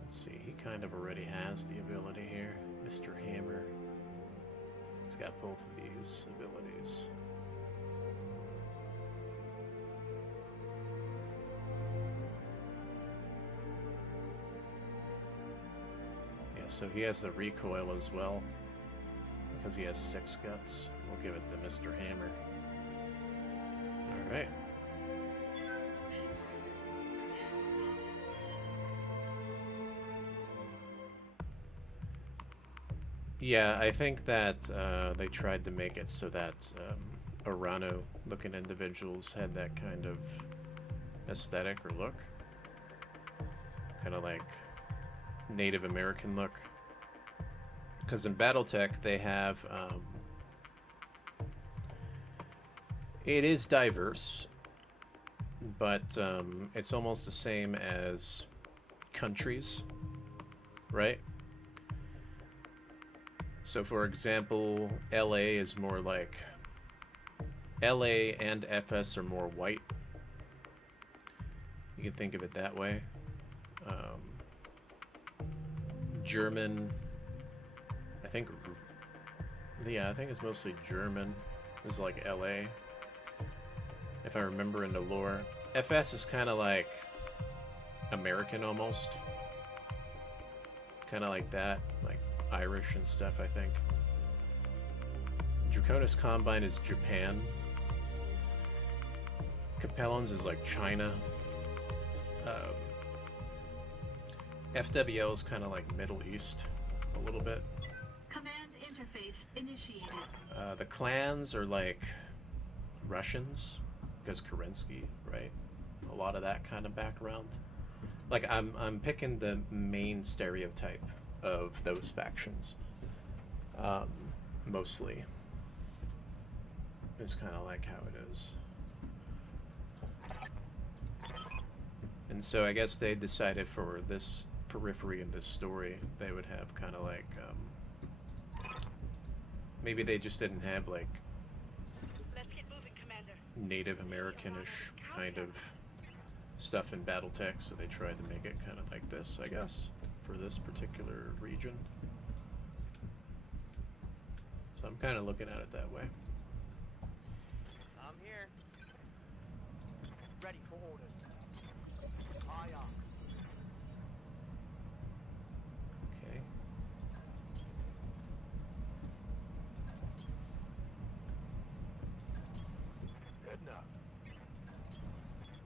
Let's see, he kind of already has the ability here. Mr. Hammer. He's got both of these abilities. Yeah, so he has the recoil as well. Because he has 6 guts. We'll give it to Mr. Hammer. Alright. Yeah, I think that they tried to make it so that Arano-looking individuals had that kind of aesthetic or look. Kind of like Native American look. Because in Battletech, they have... it is diverse, but it's almost the same as countries, right? So for example, LA is more like... LA and FS are more white. You can think of it that way. German... I think it's mostly German. It's like LA. If I remember in the lore. FS is kind of like American almost. Kind of like that. Like Irish and stuff, I think. Draconis Combine is Japan. Capellans is like China. FWL is kind of like Middle East a little bit. Command interface initiated. The clans are like Russians, because Kerensky, right? A lot of that kind of background. Like I'm picking the main stereotype of those factions. Mostly. It's kind of like how it is. And so I guess they decided for this periphery in this story, they would have kind of like, maybe they just didn't have like Let's get moving, Commander. Native Americanish kind of stuff in Battletech, so they tried to make it kind of like this, I guess, for this particular region. So I'm kind of looking at it that way. I'm here. Ready for orders. Aye, aye. Okay. Good enough.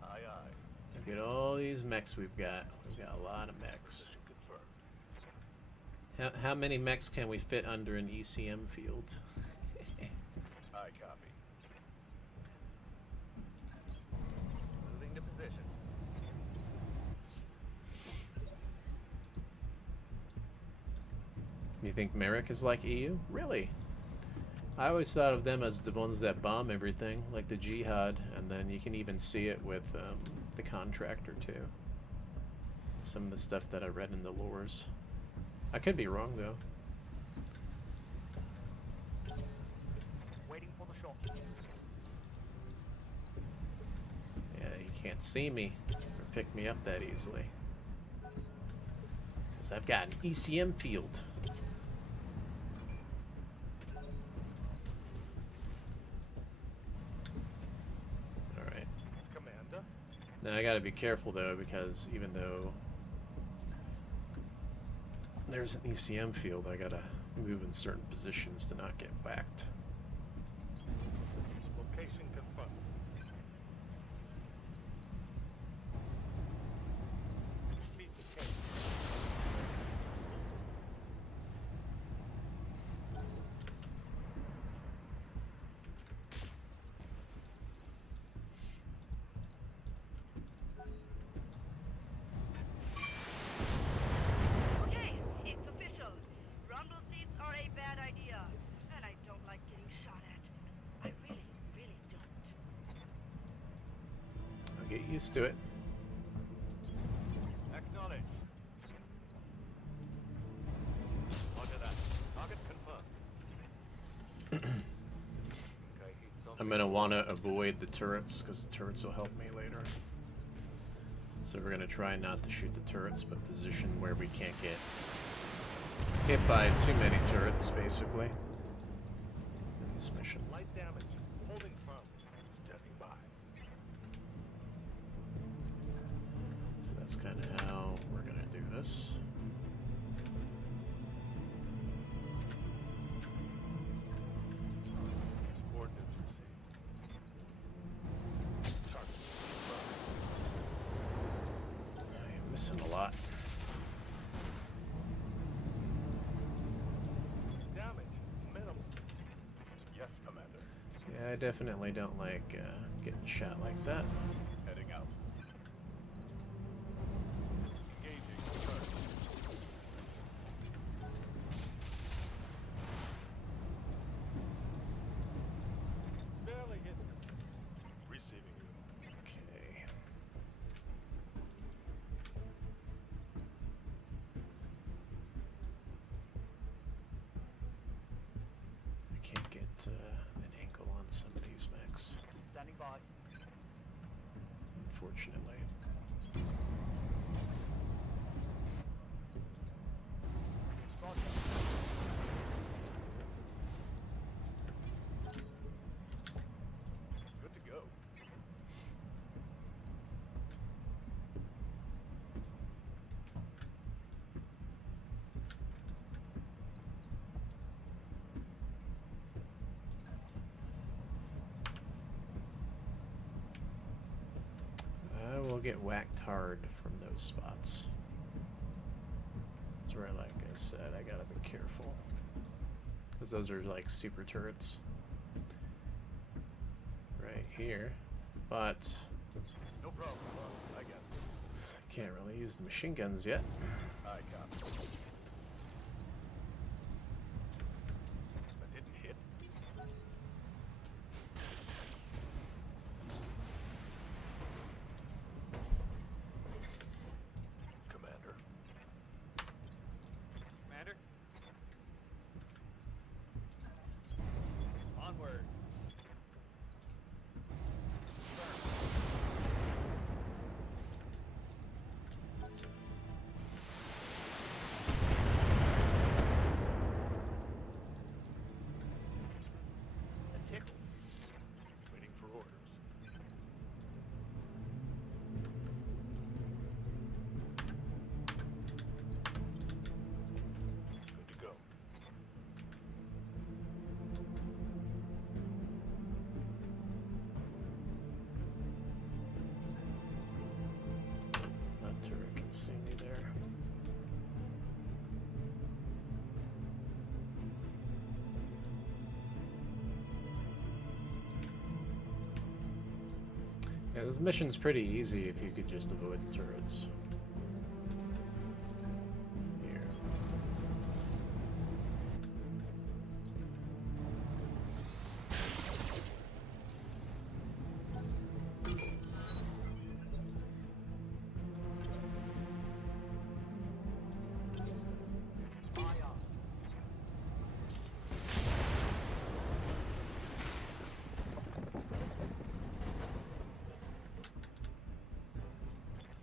Aye, aye. Look at all these mechs we've got. We've got a lot of mechs. Confirmed. How many mechs can we fit under an ECM field? Aye, copy. Moving to position. You think Merrick is like EU? Really? I always thought of them as the ones that bomb everything, like the Jihad, and then you can even see it with the Contractor too. Some of the stuff that I read in the lores. I could be wrong though. Waiting for the shot. Yeah, you can't see me or pick me up that easily. Because I've got an ECM field. Alright. Commander. Now I gotta be careful though, because even though there's an ECM field, I gotta move in certain positions to not get whacked. Location confirmed. Meet the case. Okay, it's official. Rumble seats are a bad idea, and I don't like getting shot at. I really, really don't. I'll get used to it. Acknowledge. Roger that. Target confirmed. Okay, he's on. I'm gonna wanna avoid the turrets, because the turrets will help me later. So we're gonna try not to shoot the turrets, but position where we can't get hit by too many turrets, basically, in this mission. Light damage. Holding firm. Stepping by. So that's kind of how we're gonna do this. Coordinates received. Target confirmed. I am missing a lot. Damage. Minimal. Yes, Commander. Yeah, I definitely don't like getting shot like that. Heading out. Engaging. Turret. Barely hit. Receiving you. Okay. I can't get an angle on some of these mechs, Standing by. unfortunately. Roger. Good to go. I will get whacked hard from those spots. That's where, like I said, I gotta be careful. Because those are like super turrets. Right here. But No problem. I got it. can't really use the machine guns yet. I got it. That didn't hit. Yeah, this mission's pretty easy if you could just avoid the turrets. Here.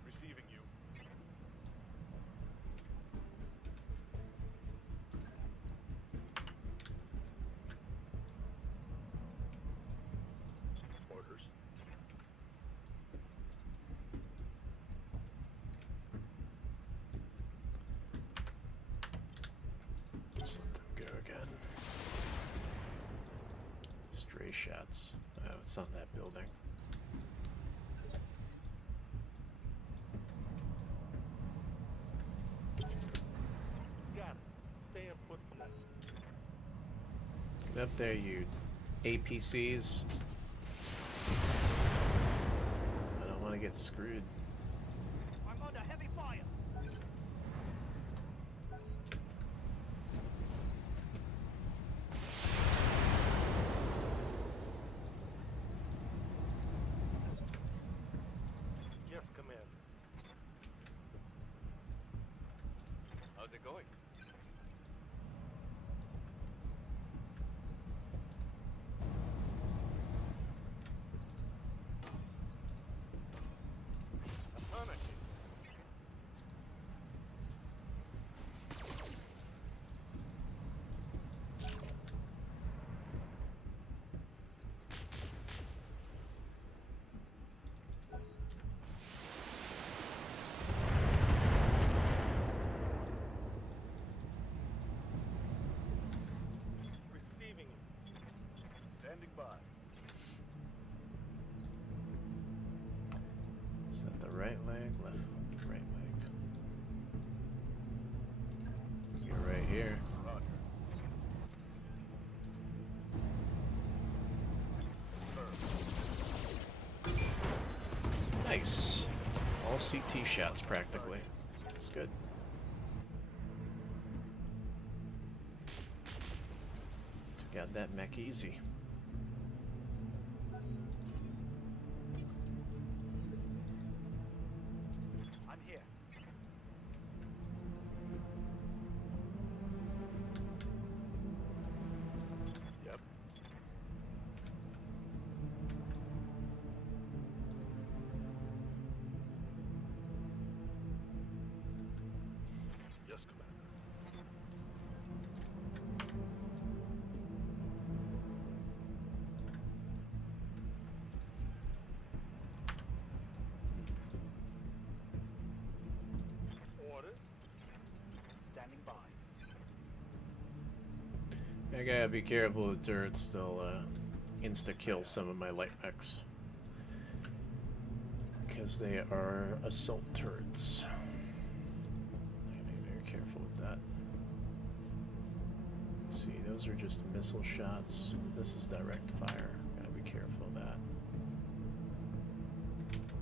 Receiving you. Orders. Just let them go again. Stray shots. Oh, it's on that building. Got it. Stay in put for now. Get up there, you APCs. I don't want to get screwed. I'm under heavy fire. Yes, Commander. How's it going? Affirmative. Receiving you. Standing by. Is that the right leg? Left right leg. You're right here. Roger. Nice. All CT shots practically. That's good. Got that mech easy. I'm here. Yep. Yes, Commander. Orders. Standing by. I gotta be careful with turrets. They'll insta-kill some of my light mechs. Because they are assault turrets. I gotta be very careful with that. Let's see, those are just missile shots. This is direct fire. Gotta be careful of that.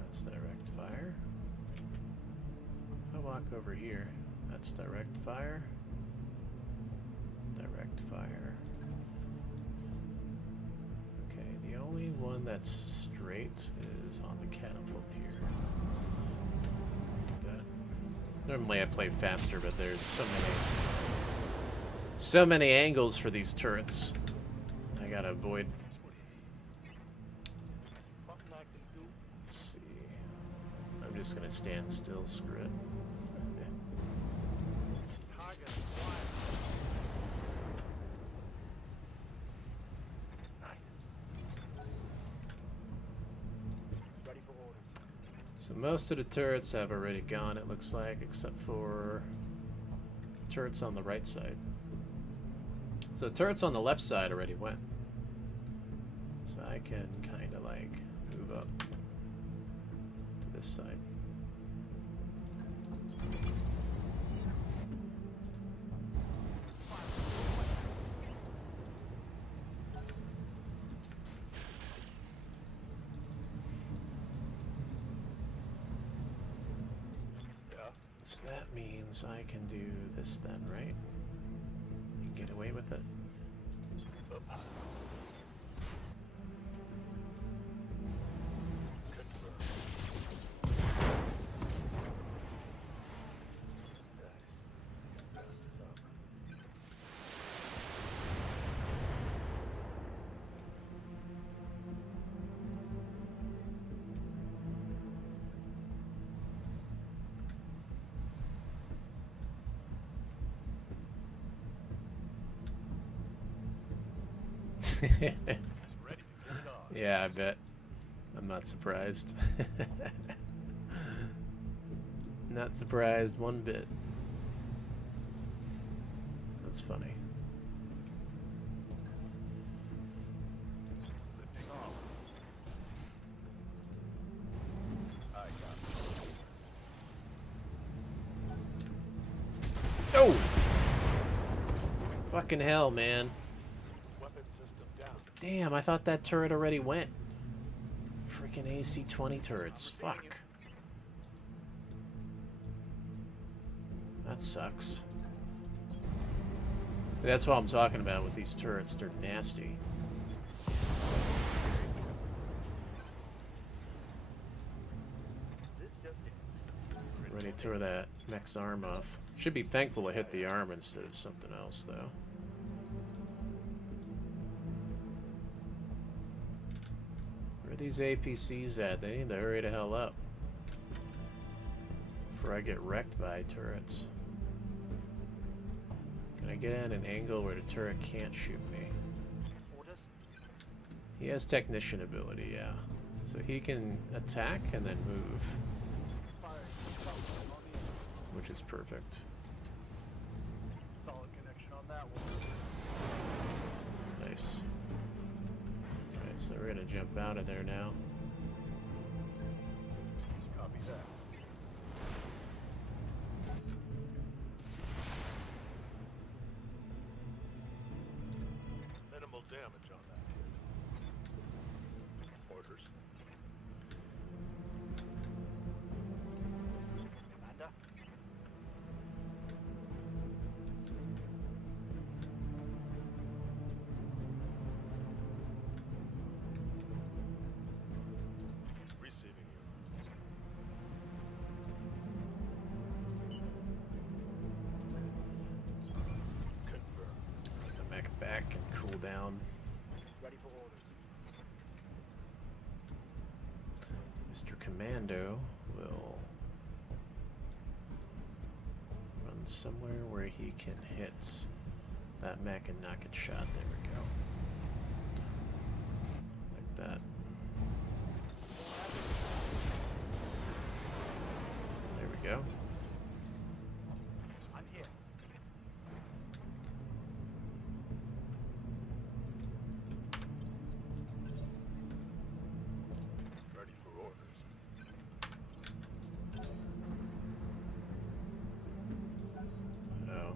That's direct fire. If I walk over here, that's direct fire. Direct fire. Okay, the only one that's straight is on the catapult here. Do that. Normally I play faster, but there's so many angles for these turrets. I gotta avoid. Something I can do. Let's see. I'm just gonna stand still. Screw it. Target acquired. Nice. Ready for orders. So most of the turrets have already gone, it looks like, except for turrets on the right side. So the turrets on the left side already went. So I can kind of like move up to this side. So that means I can do this then, right? And get away with it. Yeah, I bet. I'm not surprised. Not surprised one bit. That's funny. Oh! Fucking hell, man. Damn, I thought that turret already went. Freaking AC-20 turrets. Fuck. That sucks. That's what I'm talking about with these turrets. They're nasty. Ready to tear that mech's arm off. Should be thankful I hit the arm instead of something else, though. Where are these APCs at? They need to hurry the hell up before I get wrecked by turrets. Can I get at an angle where the turret can't shoot me? He has technician ability, yeah. So he can attack and then move, which is perfect. Solid connection on that one. Nice. Alright, so we're gonna jump out of there now. Copy that. Minimal damage on that kid. Orders. Commander? Receiving you. Confirm. Get the mech back and cool down. Ready for orders. Mr. Commando will run somewhere where he can hit that mech and not get shot. There we go. Like that. There we go. I'm here. Ready for orders. Oh,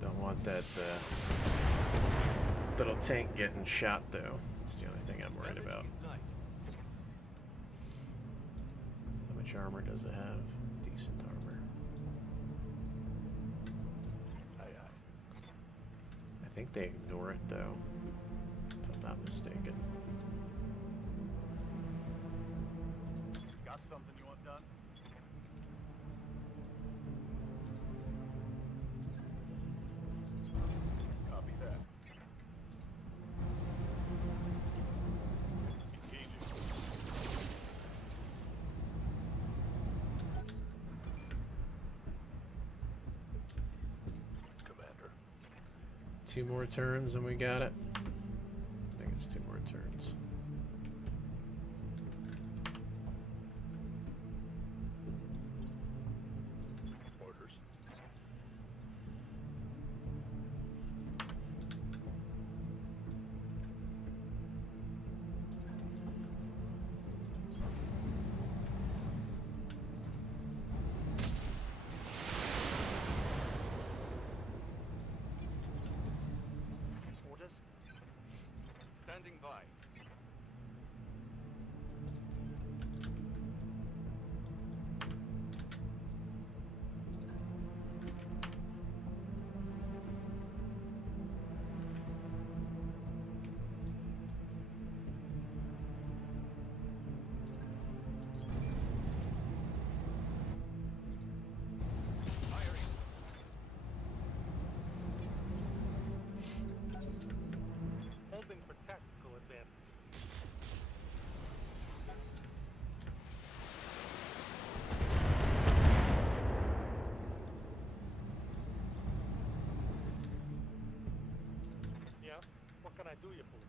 don't want that little tank getting shot though. That's the only thing I'm worried about. How much armor does it have? Decent armor. Aye, aye. I think they ignore it though, if I'm not mistaken. Got something you want done? Copy that. Engaging. Commander. 2 more turns and we got it. I think it's 2 more turns. Orders. Orders. do you, fool?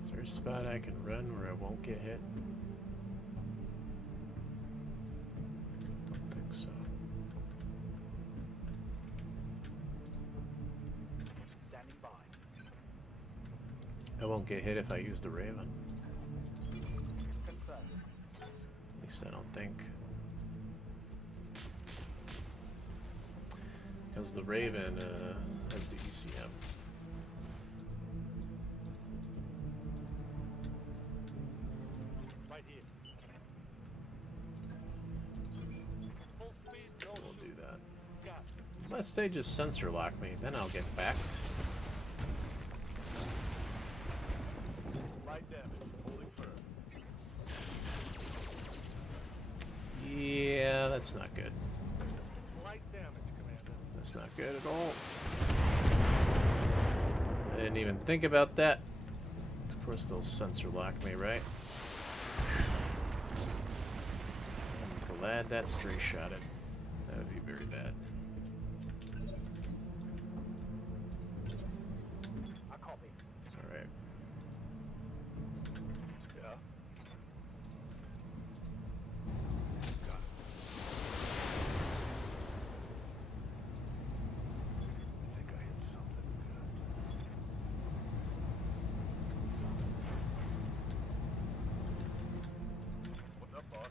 Is there a spot I can run where I won't get hit? Don't think so. Standing by. I won't get hit if I use the Raven. Confirmed. At least I don't think. Because the Raven has the ECM. Right here. Full speed, So don't we'll do shoot. that. Got it. Unless they just sensor lock me, then I'll get backed. Light damage. Holding firm. Yeah, that's not good. Light damage, Commander. That's not good at all. I didn't even think about that. Of course they'll sensor lock me, right? I'm glad that stray shot it. That would be very bad. I copy. Alright. Yeah. I think I hit something good. What's up, boss?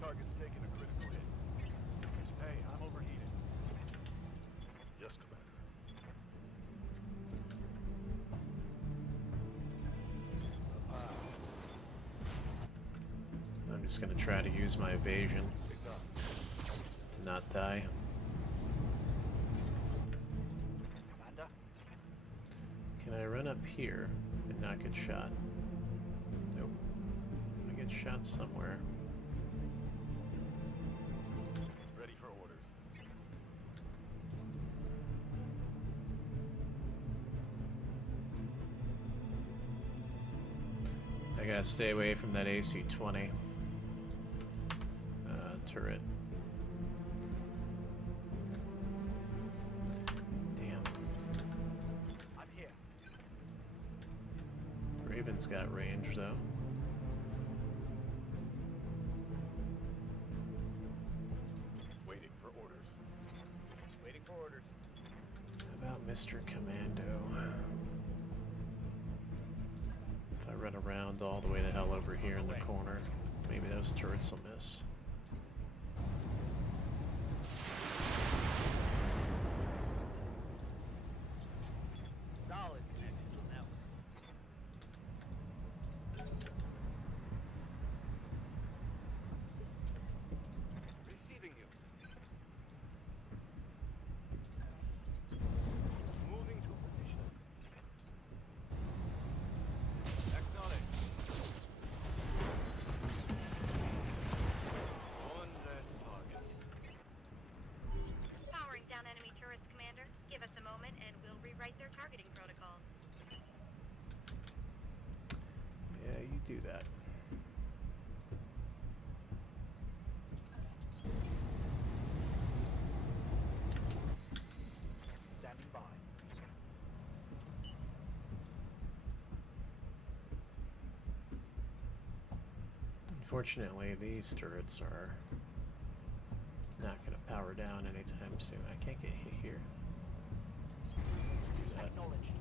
Target's taking a critical hit. Hey, I'm overheating. Yes, Commander. I'm just gonna try to use my evasion Picked up. to not die. Commander. Can I run up here and not get shot? Nope. I'm gonna get shot somewhere. Ready for orders. I gotta stay away from that AC-20 turret. Damn. I'm here. Raven's got range though. Waiting for orders. Waiting for orders. How about Mr. Commando? If I run around all the way the hell over here in the corner, maybe those turrets will miss. Solid connection on that one. Receiving you. Moving to position. Exotic. One less target. Powering down enemy turrets, Commander. Give us a moment and we'll rewrite their targeting protocol. Yeah, you do that. Standing by. Unfortunately, these turrets are not going to power down anytime soon. I can't get hit here. Let's do that. Acknowledged.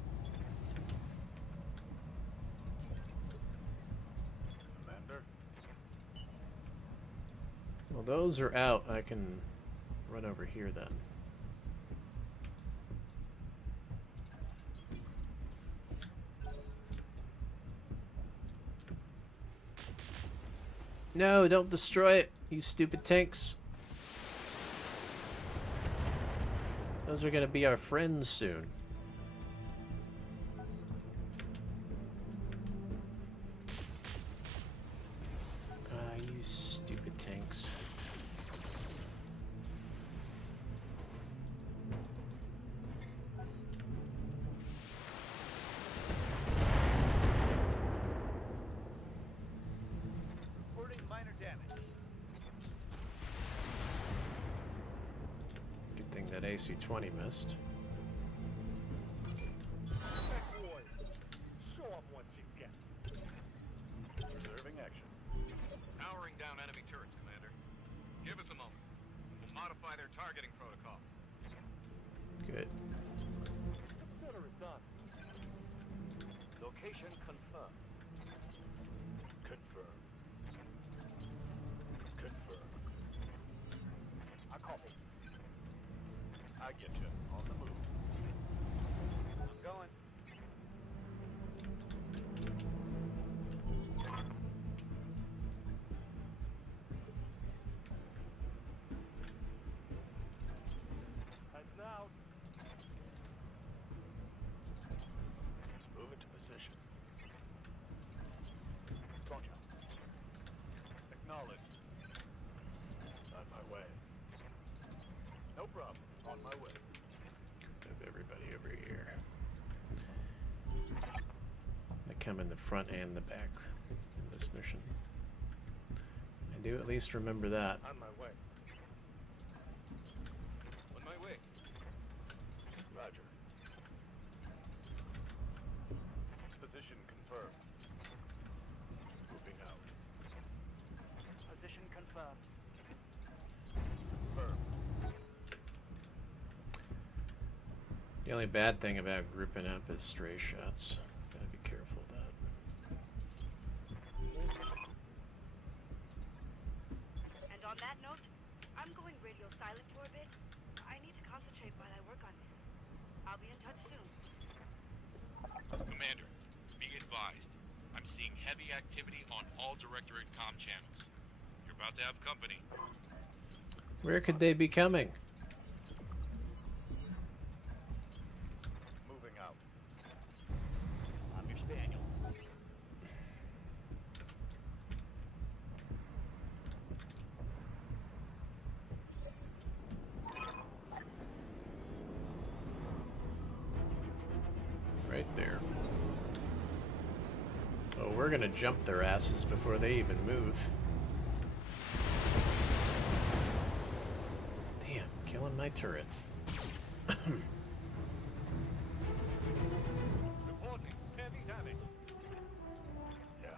Commander. Well, those are out. I can run over here then. No, don't destroy it, you stupid tanks. Those are gonna be our friends soon. That AC-20 missed. Show off what you get. Reserving action. Powering down enemy turrets, Commander. Give us a moment. We'll modify their targeting protocol. Good. Consider it done. Location confirmed. Confirmed. Confirmed. I copy. I get you. On the move. I'm going. Heads out. Move into position. Roger. Acknowledged. On my way. No problem. On my way. Group of everybody over here. They come in the front and the back in this mission. I do at least remember that. On my way. On my way. Roger. Position confirmed. Moving out. Position confirmed. Confirmed. The only bad thing about grouping up is stray shots. Gotta be careful of that. And on that note, I'm going radio silent for a bit. I need to concentrate while I work on this. I'll be in touch soon. Commander, be advised. I'm seeing heavy activity on all Directorate comm channels. You're about to have company. Where could they be coming? Moving out. I'm your spaniel. Right there. Oh, we're gonna jump their asses before they even move. Damn, killing my turret. Reporting heavy damage. Yeah.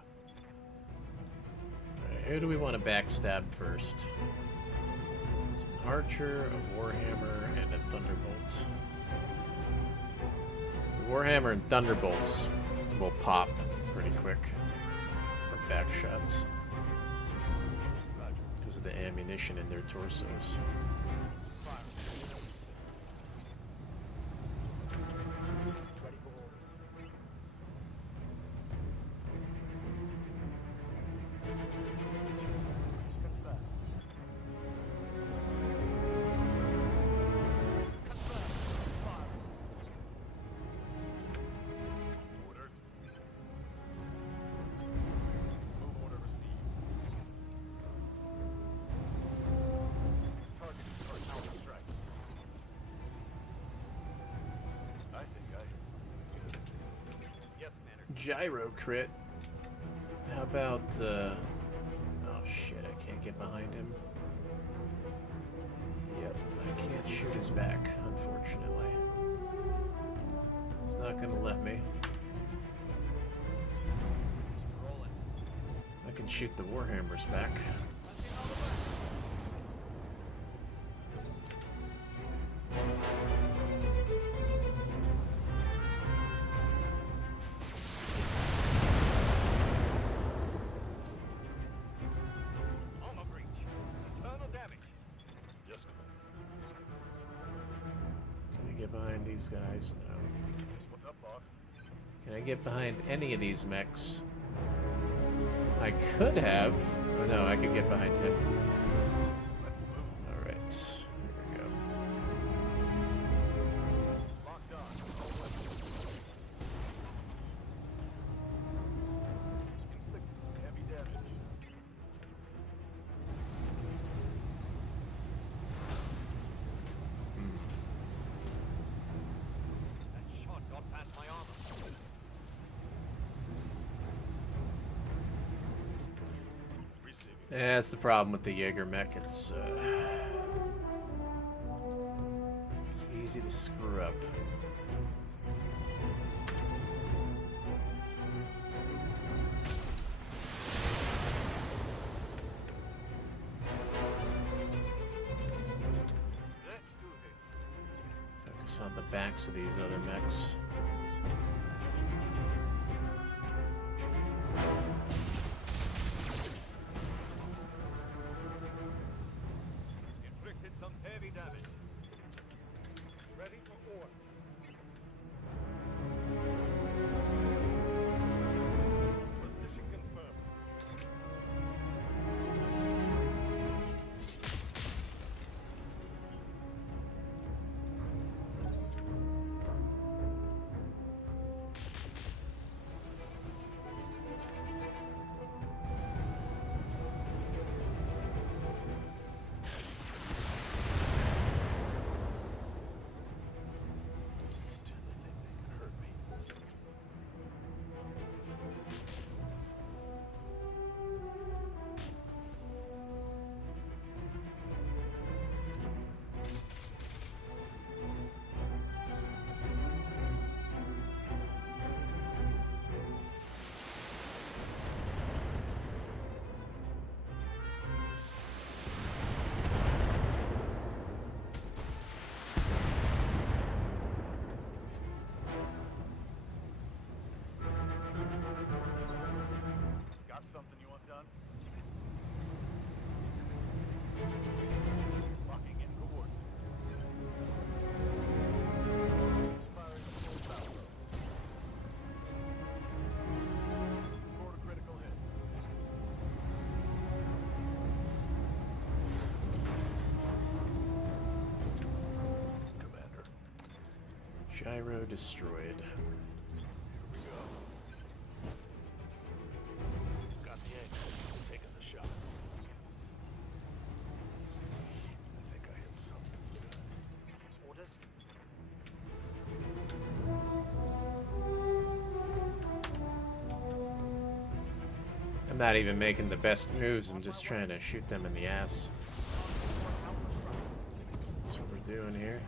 Alright, who do we want to backstab first? It's an archer, a warhammer, and a thunderbolt. The warhammer and thunderbolts will pop pretty quick from back shots because of the ammunition in their torsos. Ready for orders. Confirmed. Confirmed. Fire. Orders. Move order received. Target for counter strike. I think I. Yes, Commander. Gyro crit. How about, oh shit, I can't get behind him. Yep, I can't shoot his back, unfortunately. It's not gonna let me. Rolling. I can shoot the warhammer's back. Armor breach. Internal damage. Yes, Commander. Can I get behind these guys? No. What's up, boss? Can I get behind any of these mechs? I could have. Oh no, I could get behind him. Alright, here we go. Locked on. Inflicted heavy damage. That shot got past my armor. Receiving. Yeah, that's the problem with the Jaeger mech. It's easy to screw up. Focus on the backs of these other mechs. Inflicted some heavy damage. Ready for ore. Position confirmed. Got something you want done? Locking in coordinates. Firing a full power. Scored a critical hit. Commander. Gyro destroyed. Here we go. Got the angle. Taking the shot. I think I hit something. Orders? I'm not even making the best moves, I'm just trying to shoot them in the ass. That's what we're doing here.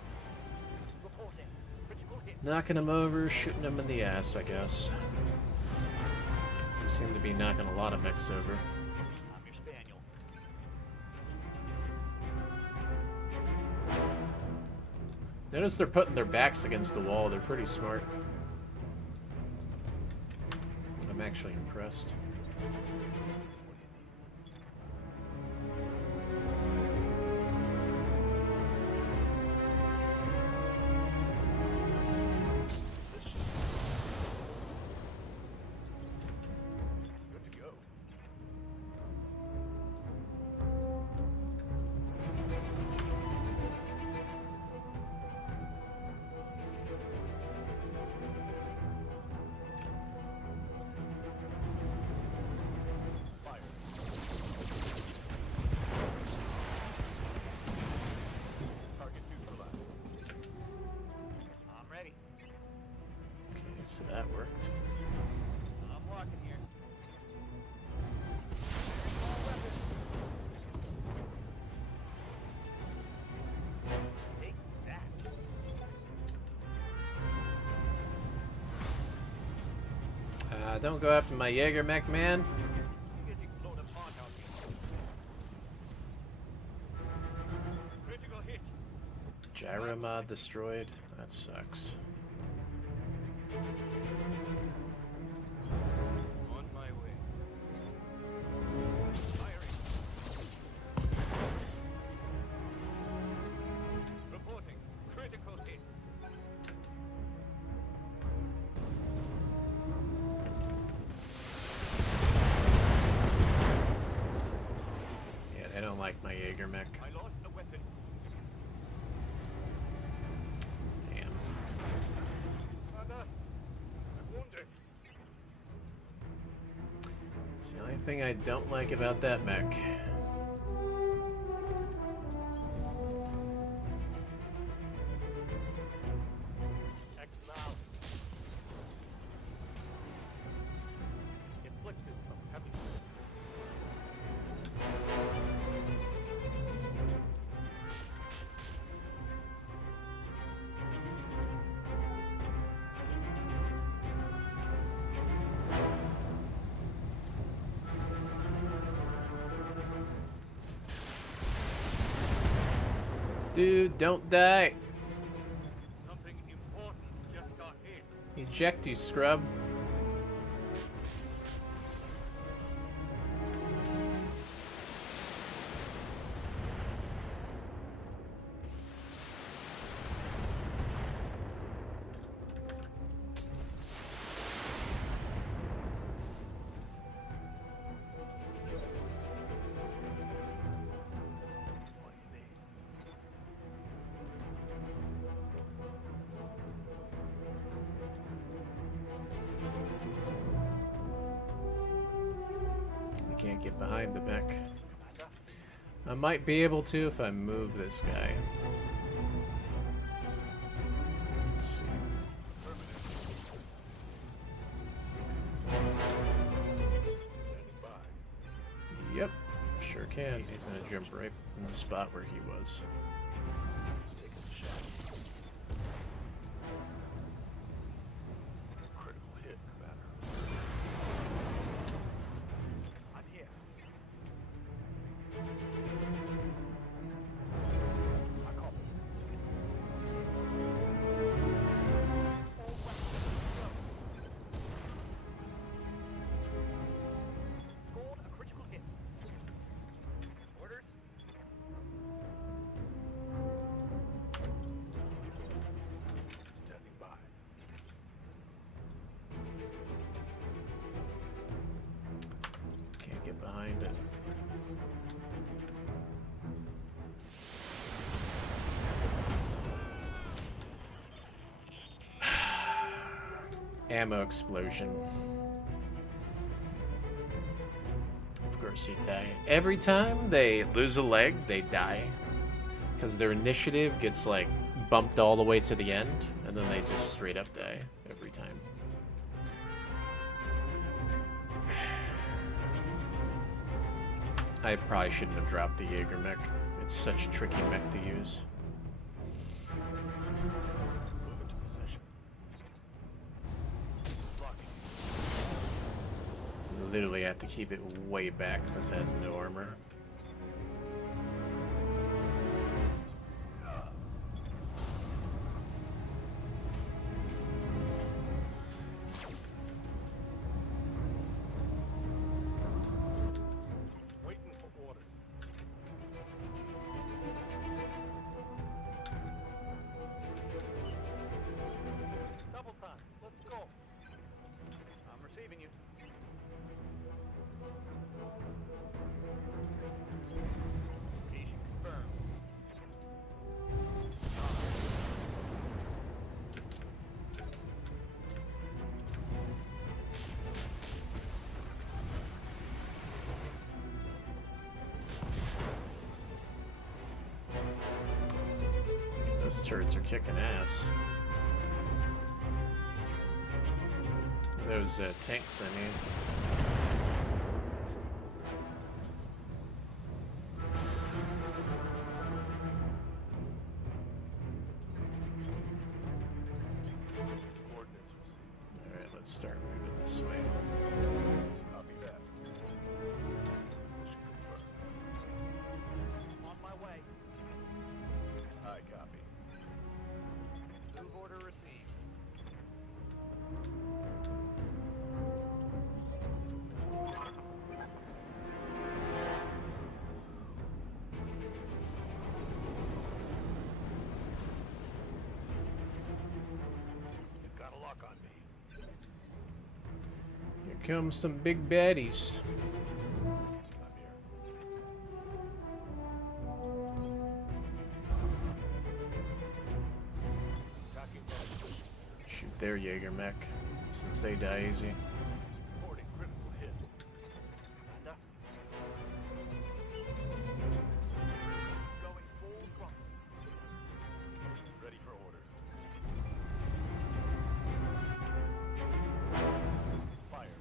Reporting. Critical hit. Knocking them over, shooting them in the ass, I guess. So we seem to be knocking a lot of mechs over. I'm your spaniel. Notice they're putting their backs against the wall, they're pretty smart. I'm actually impressed. Good to go. Fire. Target neutralized. I'm ready. Okay, so that worked. I'm walking here. Take that. Don't go after my Jaeger mech, man. You get explode a pond out here. Critical hit. Gyro mod destroyed. That sucks. On my way. Firing. Reporting. Critical hit. Yeah, they don't like my Jaeger mech. I lost a weapon. Damn. Father, I'm wounded. It's the only thing I don't like about that mech. X now. Inflicted some heavy. Dude, don't die. Something important just got hit. Eject, you scrub. Can't get behind the mech. I might be able to if I move this guy. Let's see. Yep, sure can. He's gonna jump right in the spot where he was. Behind it. Ammo explosion. Of course he'd die. Every time they lose a leg, they die. Because their initiative gets like bumped all the way to the end, and then they just straight up die every time. I probably shouldn't have dropped the Jaeger mech. It's such a tricky mech to use. Literally have to keep it way back because it has no armor. Those turrets are kicking ass. Those tanks, I mean. Alright, let's start moving this way. Copy that. On my way. I copy. Move order received. You've got a lock on me. Here come some big baddies. I'm here. Tracking that. Shoot their Jaeger mech, since they die easy. Reporting critical hit. Commander. Going full throttle. Ready for orders. Fire.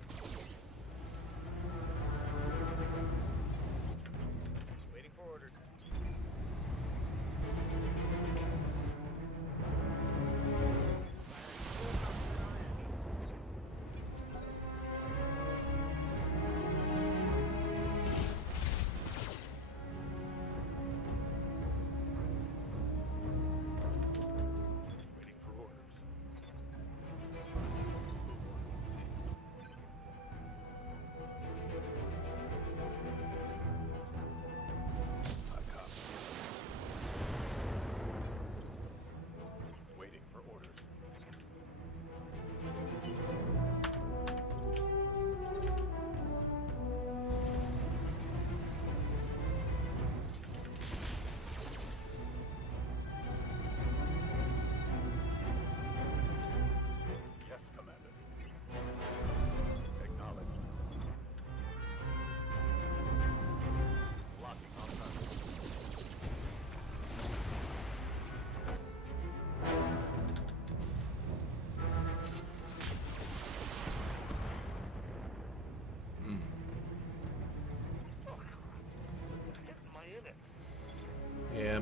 Waiting for orders.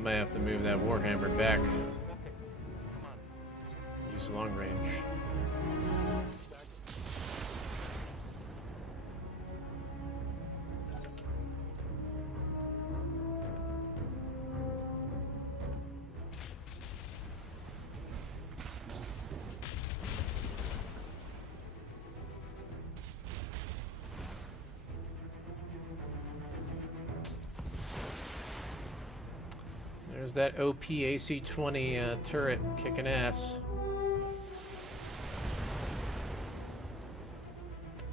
might have to move that Warhammer back. Okay, come on. Use long range. There's that OP AC-20 turret kicking ass.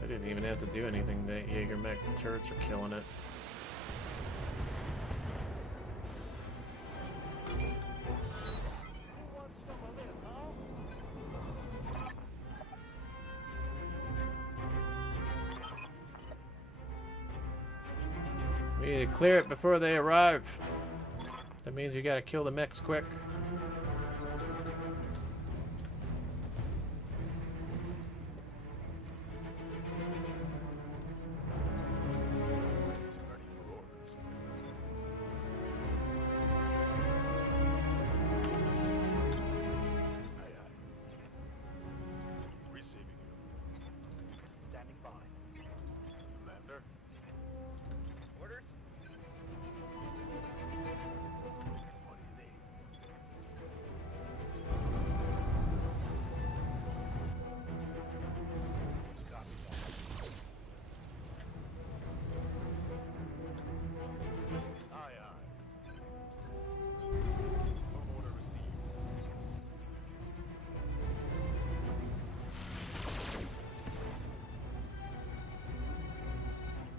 I didn't even have to do anything. The Jaeger mech turrets are killing it. We need to clear it before they arrive. That means you gotta kill the mechs quick. Standing by. Commander. Orders? What do you need? Copy that. Aye, aye. Move order received.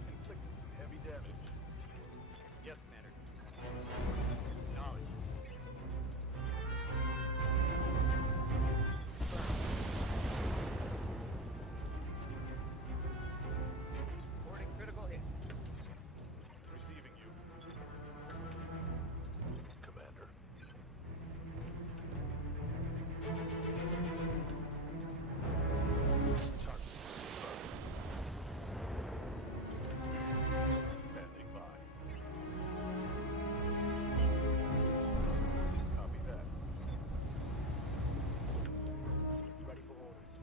Inflicting some heavy damage. Yes, Commander. Knowledge. Reporting critical hit. Receiving you. Commander. Target confirmed. Standing by. Copy that. Ready for orders.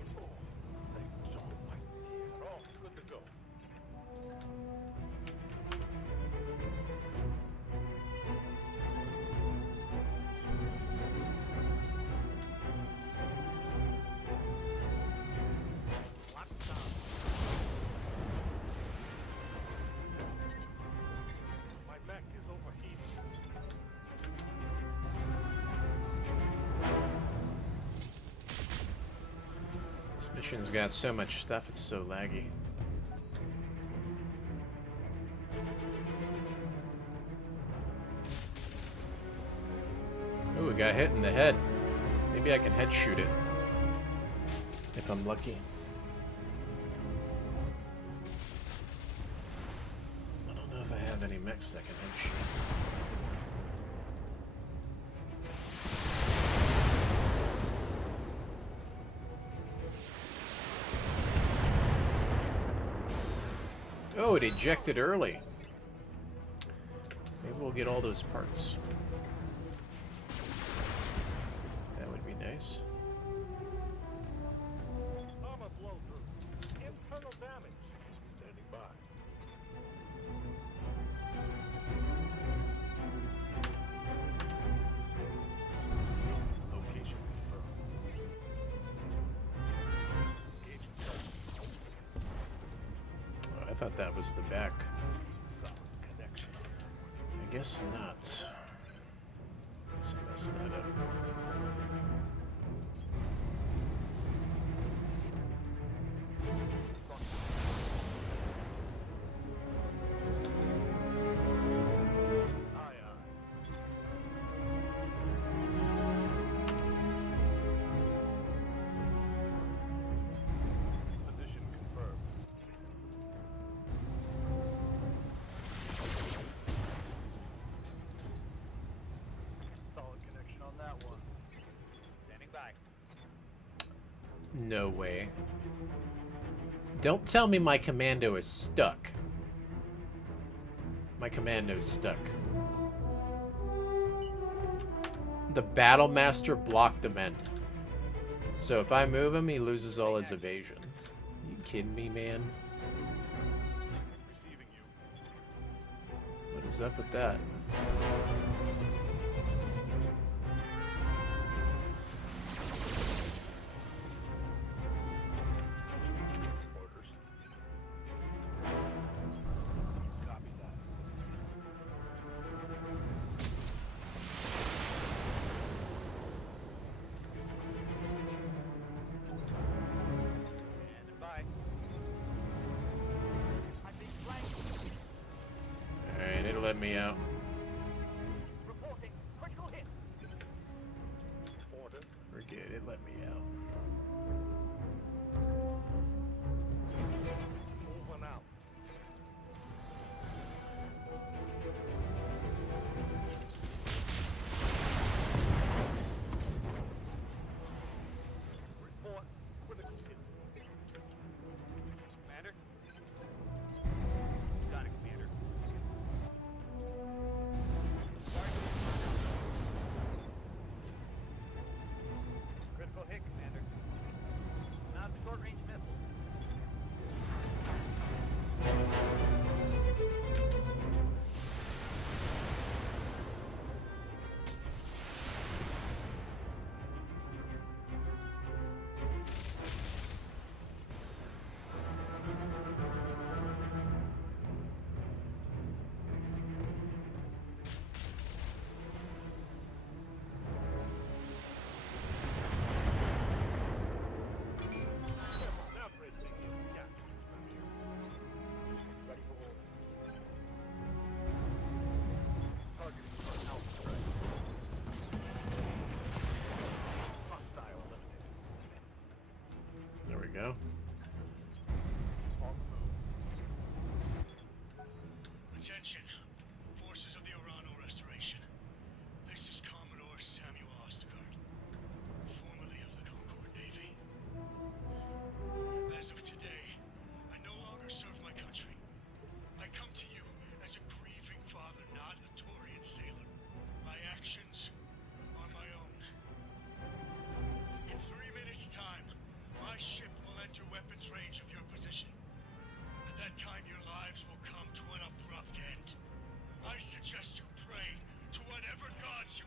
Things don't like me at all. Good to go. Lock down. My mech is overheating. This mission's got so much stuff, it's so laggy. Ooh, we got hit in the head. Maybe I can head shoot it. If I'm lucky. I don't know if I have any mechs that can head shoot. Oh, it ejected early. Maybe we'll get all those parts. That would be nice. Armor blow through. Internal damage. Standing by. Location confirmed. Engaging target. Oh, I thought that was the back. Solid connection. I guess not. Let's mess that up. Aye, aye. Position confirmed. No way. Don't tell me my commando is stuck. My commando's stuck. The Battlemaster blocked him in. So if I move him, he loses all his evasion. You kidding me, man? Receiving you. What is up with that? Orders. Copy that. Standing by. I'm being flanked. Alright, it'll let me out. Reporting. Critical hit. Order. We're good, it let me out. Moving out. Report. Critical hit. Commander? Got it, Commander. Critical hit, Commander. Not short-range missile. Now, President, yeah. I'm here. Ready for order. Targeting for Alpha strike. Hostile eliminated. There we go. On the move. Attention, forces of the Orano Restoration. This is Commodore Samuel Ostergaard, formerly of the Concord Navy. As of today, I no longer serve my country. I come to you as a grieving father, not a Taurian sailor. My actions are my own. In 3 minutes' time, my ship will enter weapons range of your position. At that time, your lives will come to an abrupt end. I suggest you pray to whatever gods you...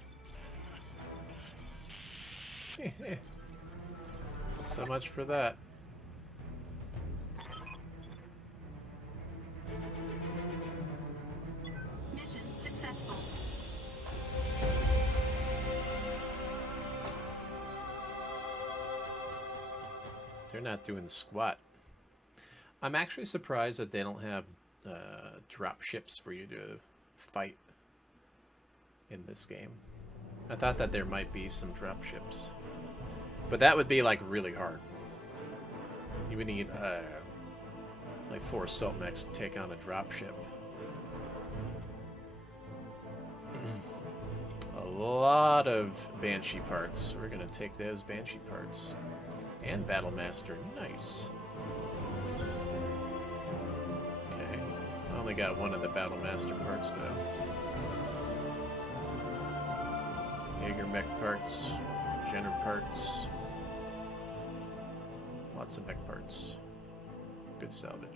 So much for that. Mission successful. They're not doing squat. I'm actually surprised that they don't have drop ships for you to fight in this game. I thought that there might be some drop ships. But that would be like really hard. You would need like 4 assault mechs to take on a drop ship. A lot of Banshee parts. We're gonna take those Banshee parts. And Battlemaster. Nice. Okay. I only got one of the Battlemaster parts though. Jaeger mech parts. Jenner parts. Lots of mech parts. Good salvage.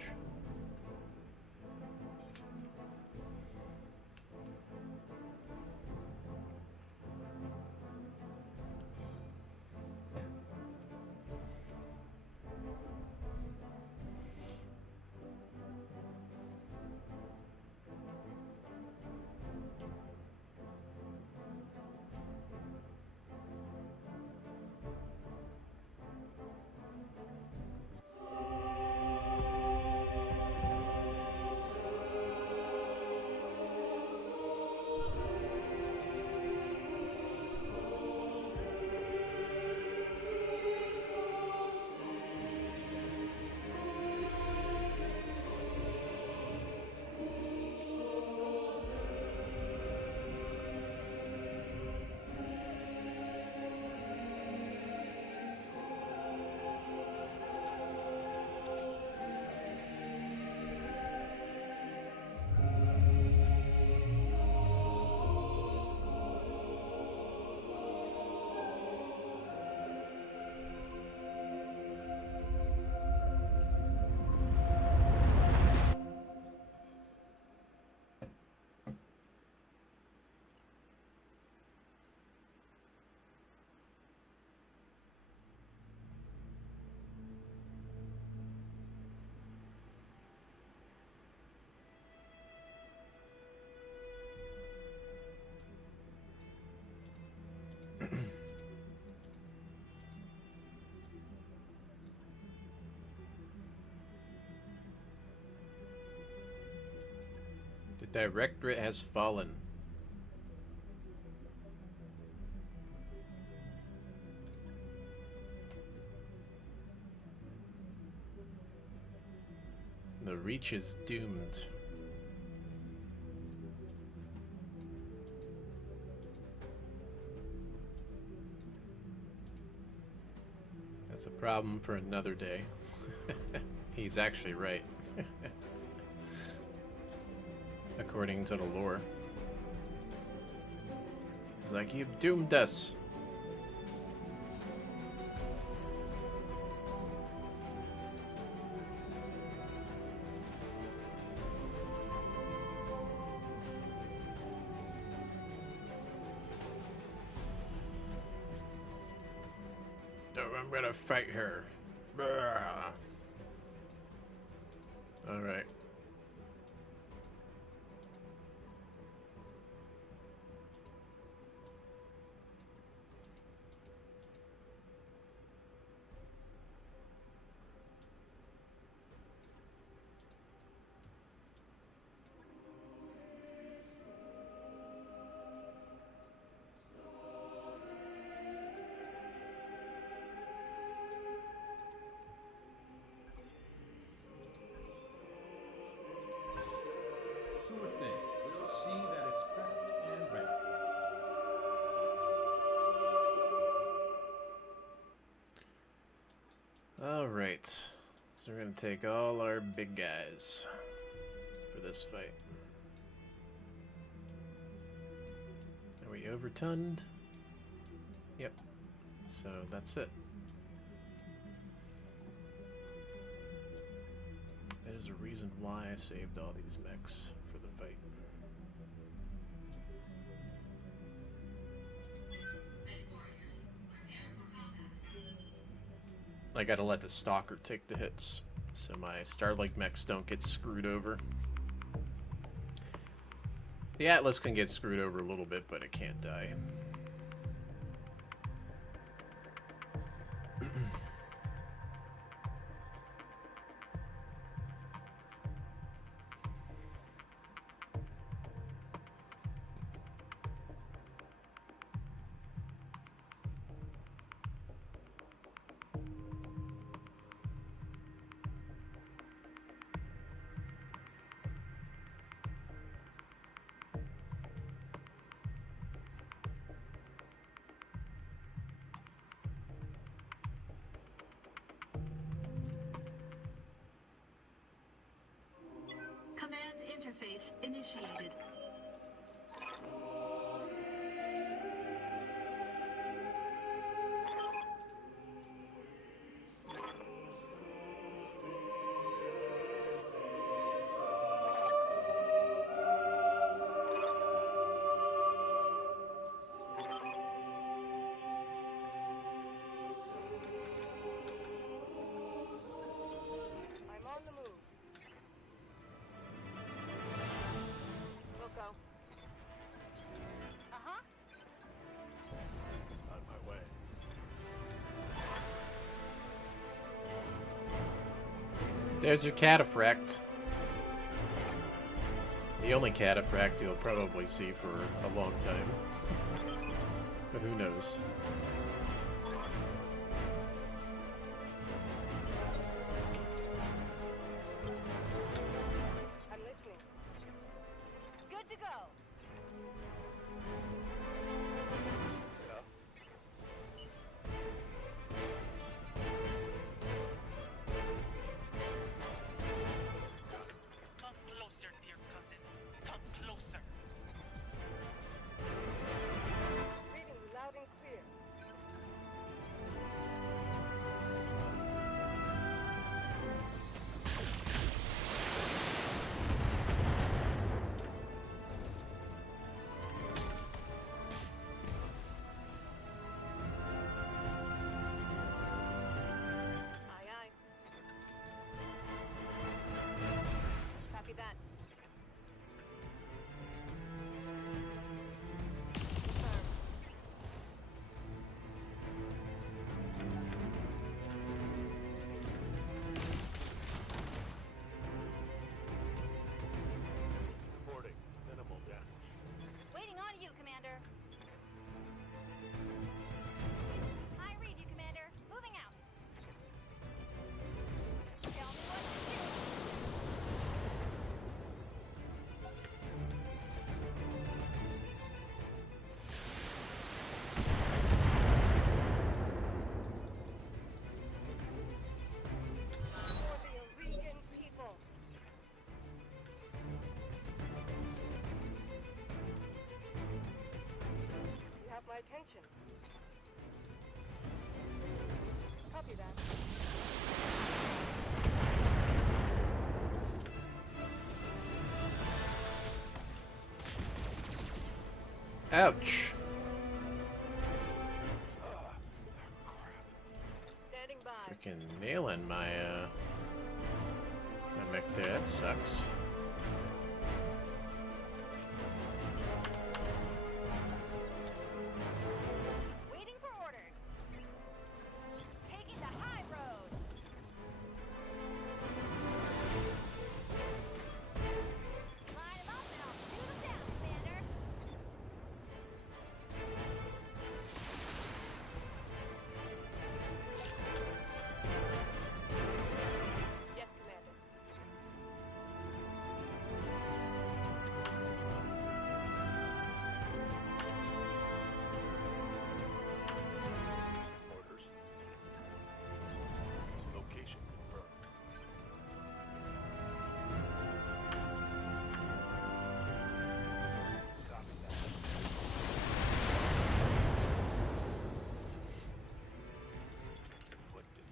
The directorate has fallen. The Reach is doomed. That's a problem for another day. He's actually right. According to the lore. He's like, you've doomed us. No, I'm gonna fight her. Alright. Sure thing. We'll see that it's prepped and ready. Alright. So we're gonna take all our big guys for this fight. Are we overtonned? Yep. So that's it. There's a reason why I saved all these mechs for the fight. I gotta let the Stalker take the hits, so my Starlink mechs don't get screwed over. The Atlas can get screwed over a little bit, but it can't die. Command interface initiated. I'm on the move. We'll go. Uh-huh. On my way. There's your cataphract. The only cataphract you'll probably see for a long time. But who knows? I'm listening. Good to go. Come closer, dear cousin. Come closer. Reading you loud and clear. Copy that. Ouch. Standing by. Freaking nailing my my mech there. That sucks. Waiting for orders. Taking the high road. Line 'em up and I'll shoot 'em down, Commander. Yes, Commander. Orders. Location confirmed. Copy that. Inflicted.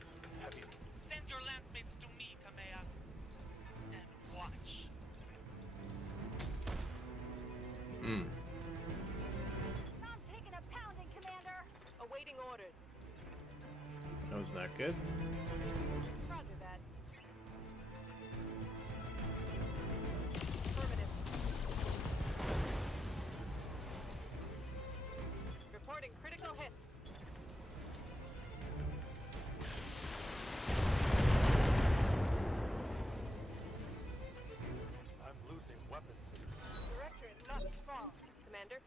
Heavy. Send your landmates to me, Kamea. And watch. Hmm. I'm taking a pounding, Commander. Awaiting orders. That was not good. Roger that. Affirmative. Reporting critical hit. I'm losing weapons. Directorate must fall. Commander.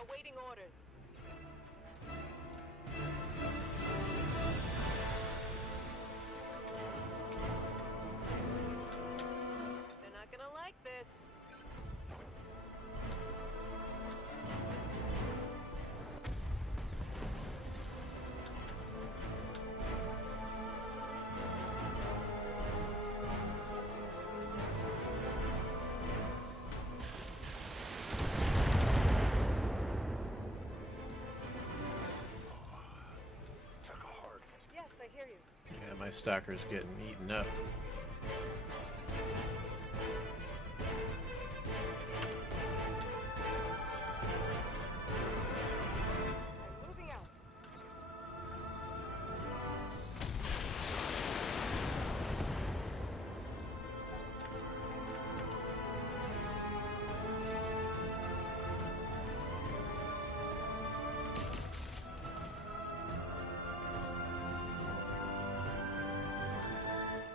Awaiting orders. They're not gonna like this. Took a hard. Yes, I hear you. Yeah, my stalker's getting eaten up. I'm moving out.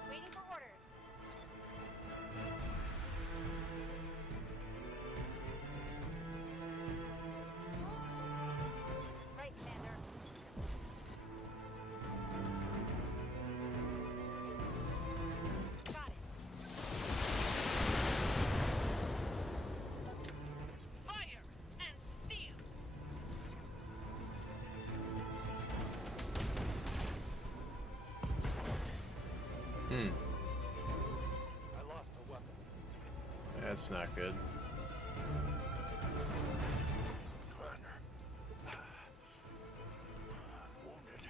Waiting for orders. Right, Commander. Got it. Fire and steel. Hmm. I lost a weapon. That's not good. Commander. Wounded.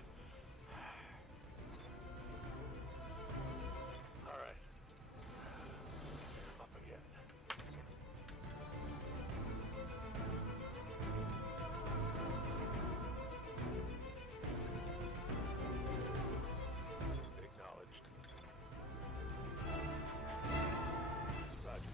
All right. Up again. Acknowledged. Roger.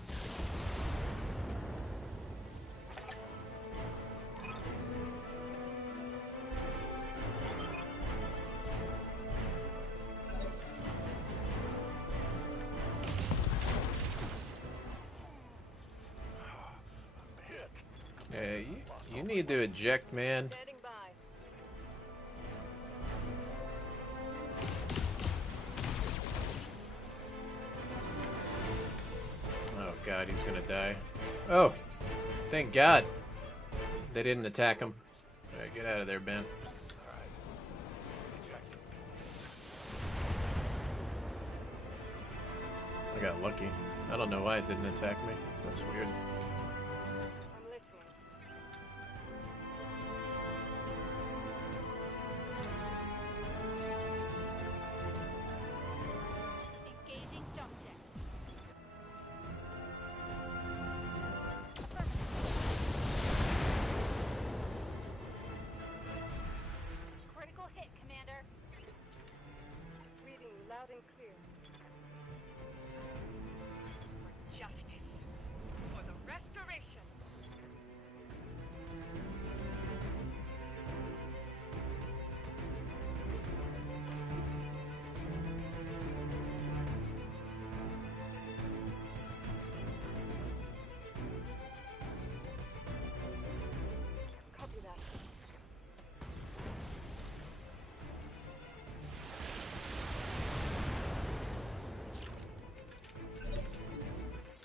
Hit. Yeah, you need to eject, man. Standing by. Oh god, he's gonna die. Oh, thank God they didn't attack him. Alright, get out of there, Ben. All right. Ejected. I got lucky. I don't know why it didn't attack me. That's weird. I'm listening. Engaging jump jet. Critical hit, Commander. Reading loud and clear. For justice. For the restoration. Copy that.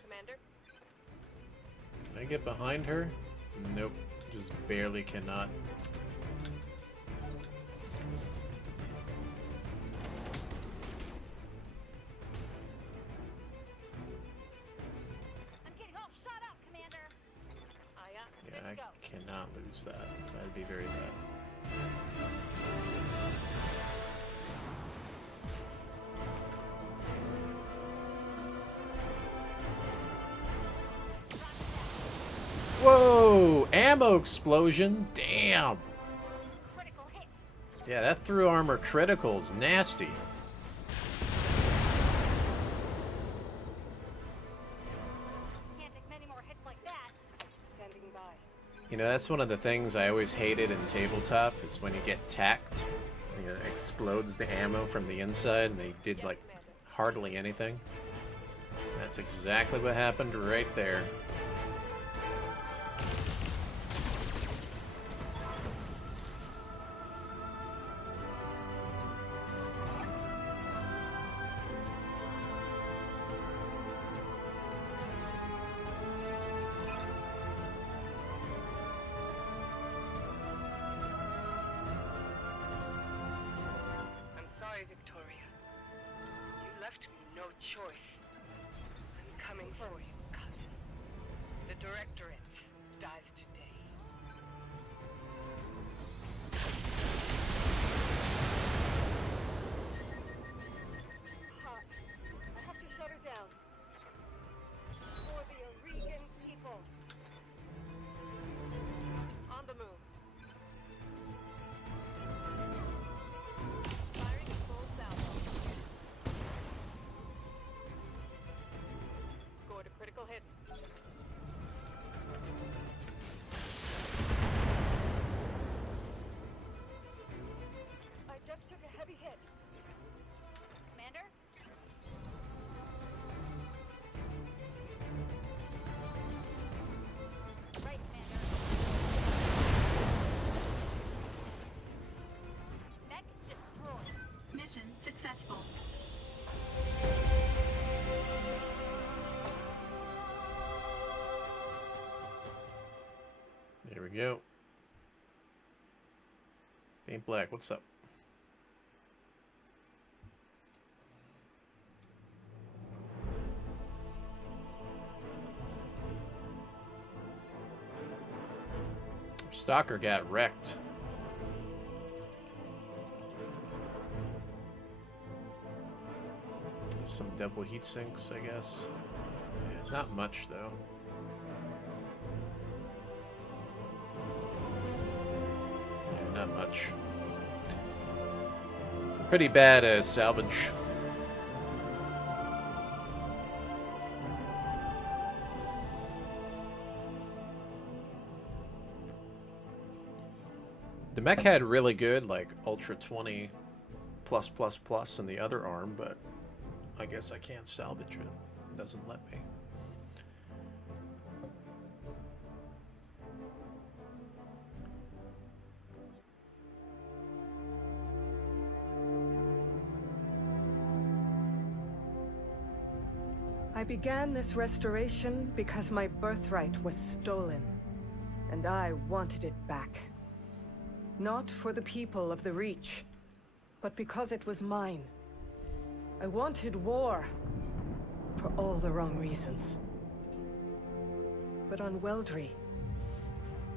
Commander? Can I get behind her? Nope. Just barely cannot. I'm getting all shot up, Commander. Yeah, I cannot lose that. That'd be very bad. Whoa! Ammo explosion? Damn! Critical hit. Yeah, that through armor critical's nasty. Can't take many more hits like that. Standing by. You know, that's one of the things I always hated in tabletop, is when you get tacked. You know, it explodes the ammo from the inside, and they did, like, hardly anything. That's exactly what happened right there. I'm sorry, Victoria. You left me no choice. I'm coming for you, cousin. The Directorate dies today. Hot. I have to shut her down. For the Oregon people. On the move. Firing full salvo. Scored a critical hit. I just took a heavy hit. Commander? Right, Commander. Mech destroyed. Mission successful. There we go. Paint Black, what's up? Stalker got wrecked. Some double heat sinks, I guess. Yeah, not much though. Yeah, not much. Pretty bad salvage. The mech had really good, like, Ultra 20 +++ in the other arm, but I guess I can't salvage it. It doesn't let me. I began this restoration because my birthright was stolen, and I wanted it back. Not for the people of the Reach, but because it was mine. I wanted war, for all the wrong reasons. But on Weldry,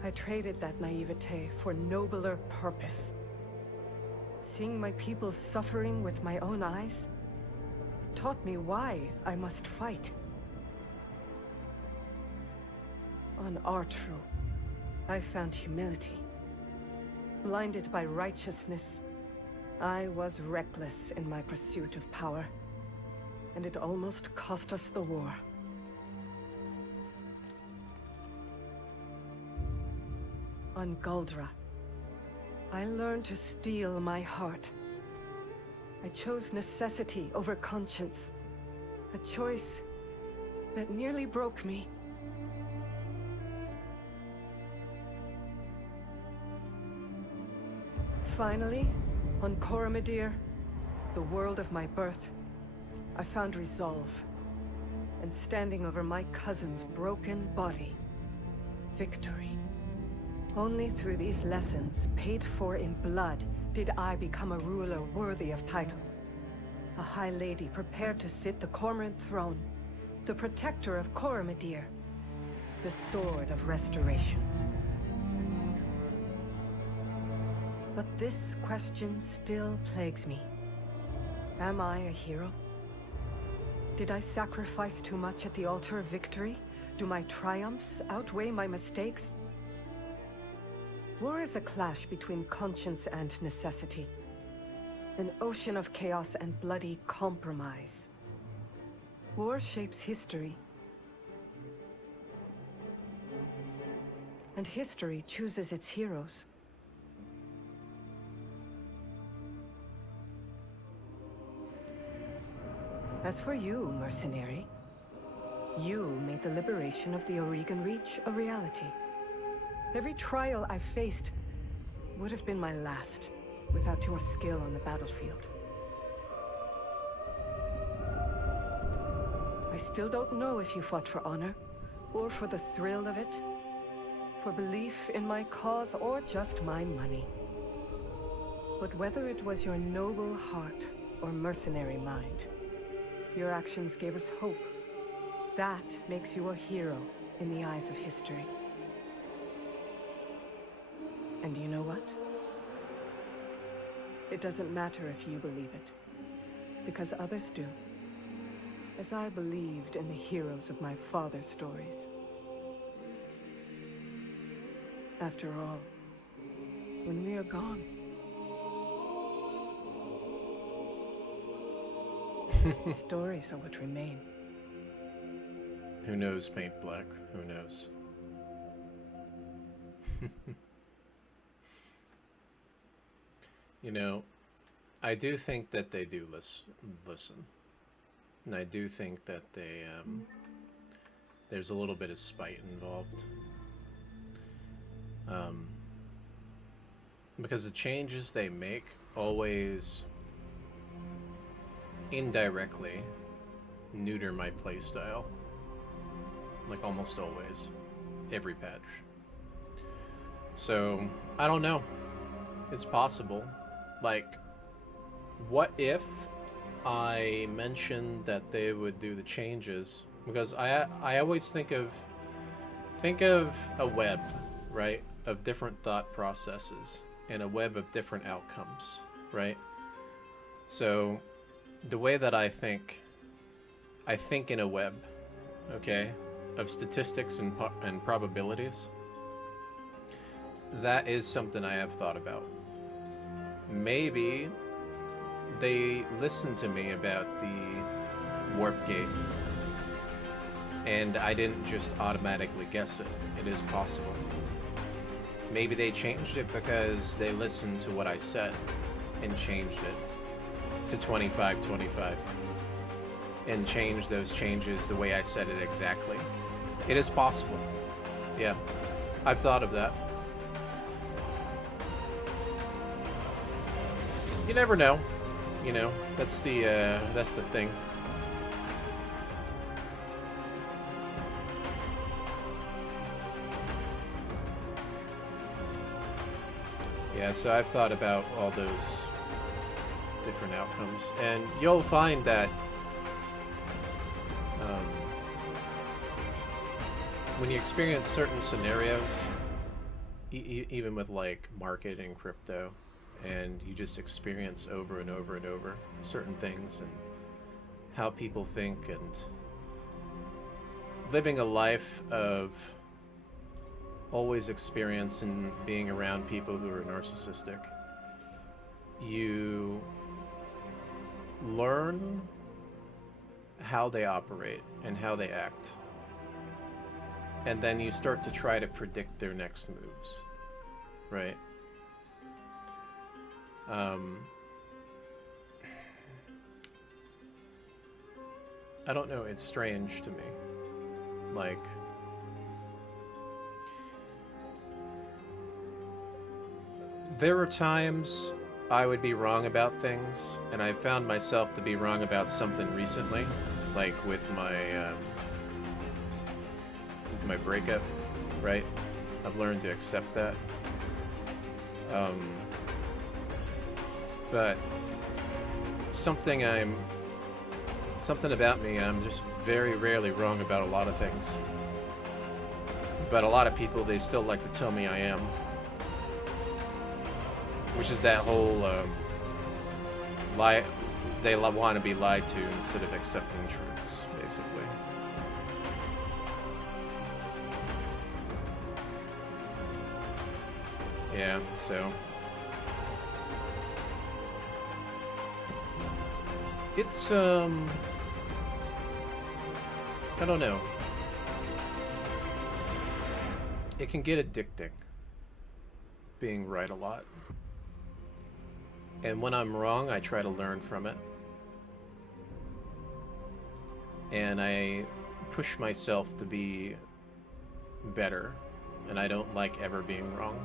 I traded that naivete for nobler purpose. Seeing my people suffering with my own eyes taught me why I must fight. On Artru, I found humility. Blinded by righteousness, I was reckless in my pursuit of power, and it almost cost us the war. On Guldra, I learned to steel my heart. I chose necessity over conscience, a choice that nearly broke me. Finally, on Coromidere, the world of my birth, I found resolve. And standing over my cousin's broken body, victory. Only through these lessons, paid for in blood, did I become a ruler worthy of title. A high lady prepared to sit the Cormorant throne, the protector of Coromidere, the sword of restoration. But this question still plagues me. Am I a hero? Did I sacrifice too much at the altar of victory? Do my triumphs outweigh my mistakes? War is a clash between conscience and necessity. An ocean of chaos and bloody compromise. War shapes history. And history chooses its heroes. As for you, mercenary, you made the liberation of the Oregon Reach a reality. Every trial I faced would have been my last, without your skill on the battlefield. I still don't know if you fought for honor, or for the thrill of it, for belief in my cause, or just my money. But whether it was your noble heart or mercenary mind, your actions gave us hope. That makes you a hero in the eyes of history. And you know what? It doesn't matter if you believe it, because others do. As I believed in the heroes of my father's stories. After all, when we are gone, stories are what remain. Who knows, Paint Black? Who knows? You know, I do think that they do listen. And I do think that they, there's a little bit of spite involved. Because the changes they make always indirectly neuter my playstyle. Like almost always. Every patch. So, I don't know. It's possible. Like, what if I mentioned that they would do the changes? Because I always think of a web, right? Of different thought processes and a web of different outcomes, right? So the way that I think in a web, okay, of statistics and probabilities. That is something I have thought about. Maybe they listened to me about the warp gate and I didn't just automatically guess it. It is possible. Maybe they changed it because they listened to what I said and changed it to 25-25 and changed those changes the way I said it exactly. It is possible. Yeah, I've thought of that. You never know, you know. That's the thing. Yeah, so I've thought about all those different outcomes, and you'll find that when you experience certain scenarios, even with like market and crypto, and you just experience over and over and over certain things and how people think, and living a life of always experiencing being around people who are narcissistic, you learn how they operate and how they act, and then you start to try to predict their next moves, right? I don't know, it's strange to me. Like, there are times I would be wrong about things, and I found myself to be wrong about something recently, like with my breakup, right? I've learned to accept that. But something about me, I'm just very rarely wrong about a lot of things. But a lot of people, they still like to tell me I am. Which is that whole lie, they want to be lied to instead of accepting truths, basically. Yeah, so it's I don't know. It can get addicting being right a lot. And when I'm wrong, I try to learn from it. And I push myself to be better. And I don't like ever being wrong.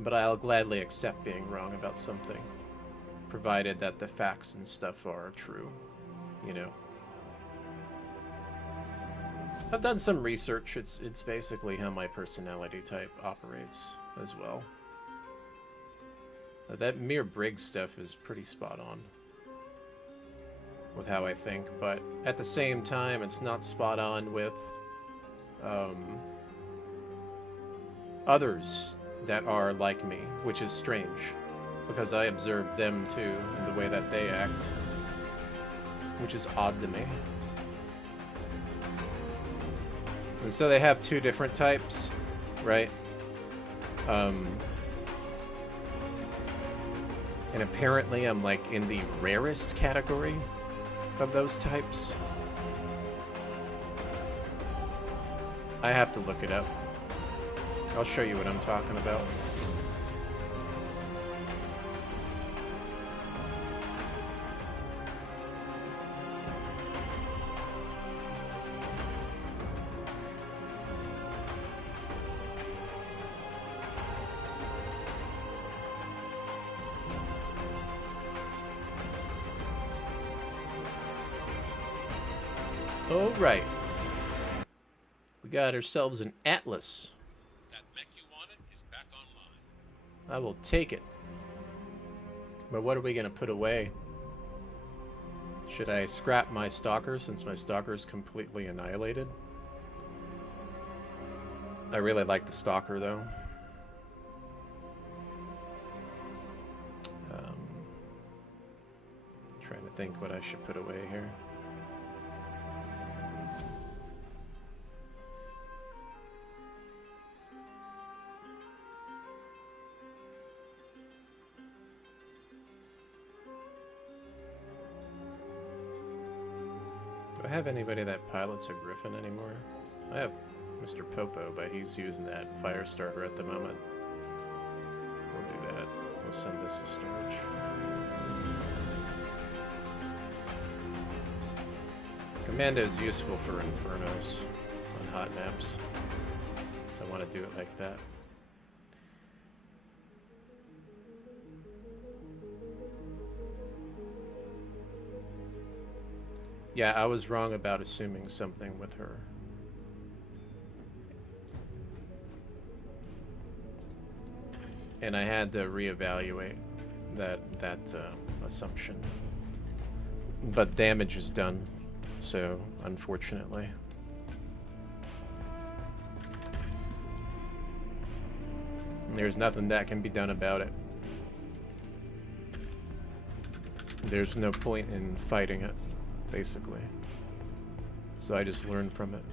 But I'll gladly accept being wrong about something, provided that the facts and stuff are true, you know. I've done some research. It's basically how my personality type operates as well. That Myers-Briggs stuff is pretty spot on with how I think, but at the same time, it's not spot on with others that are like me, which is strange, because I observe them too in the way that they act, which is odd to me. And so they have two different types, right? And apparently I'm like in the rarest category of those types. I have to look it up. I'll show you what I'm talking about. All right. We got ourselves an Atlas. That mech you wanted is back online. I will take it. But what are we going to put away? Should I scrap my stalker since my stalker is completely annihilated? I really like the stalker though. Trying to think what I should put away here. Do I have anybody that pilots a Griffin anymore? I have Mr. Popo, but he's using that fire starter at the moment. We'll do that. We'll send this to storage. Commando is useful for infernos on hot maps, so I want to do it like that. Yeah, I was wrong about assuming something with her. And I had to reevaluate that assumption. But damage is done, so unfortunately. There's nothing that can be done about it. There's no point in fighting it, basically. So I just learn from it.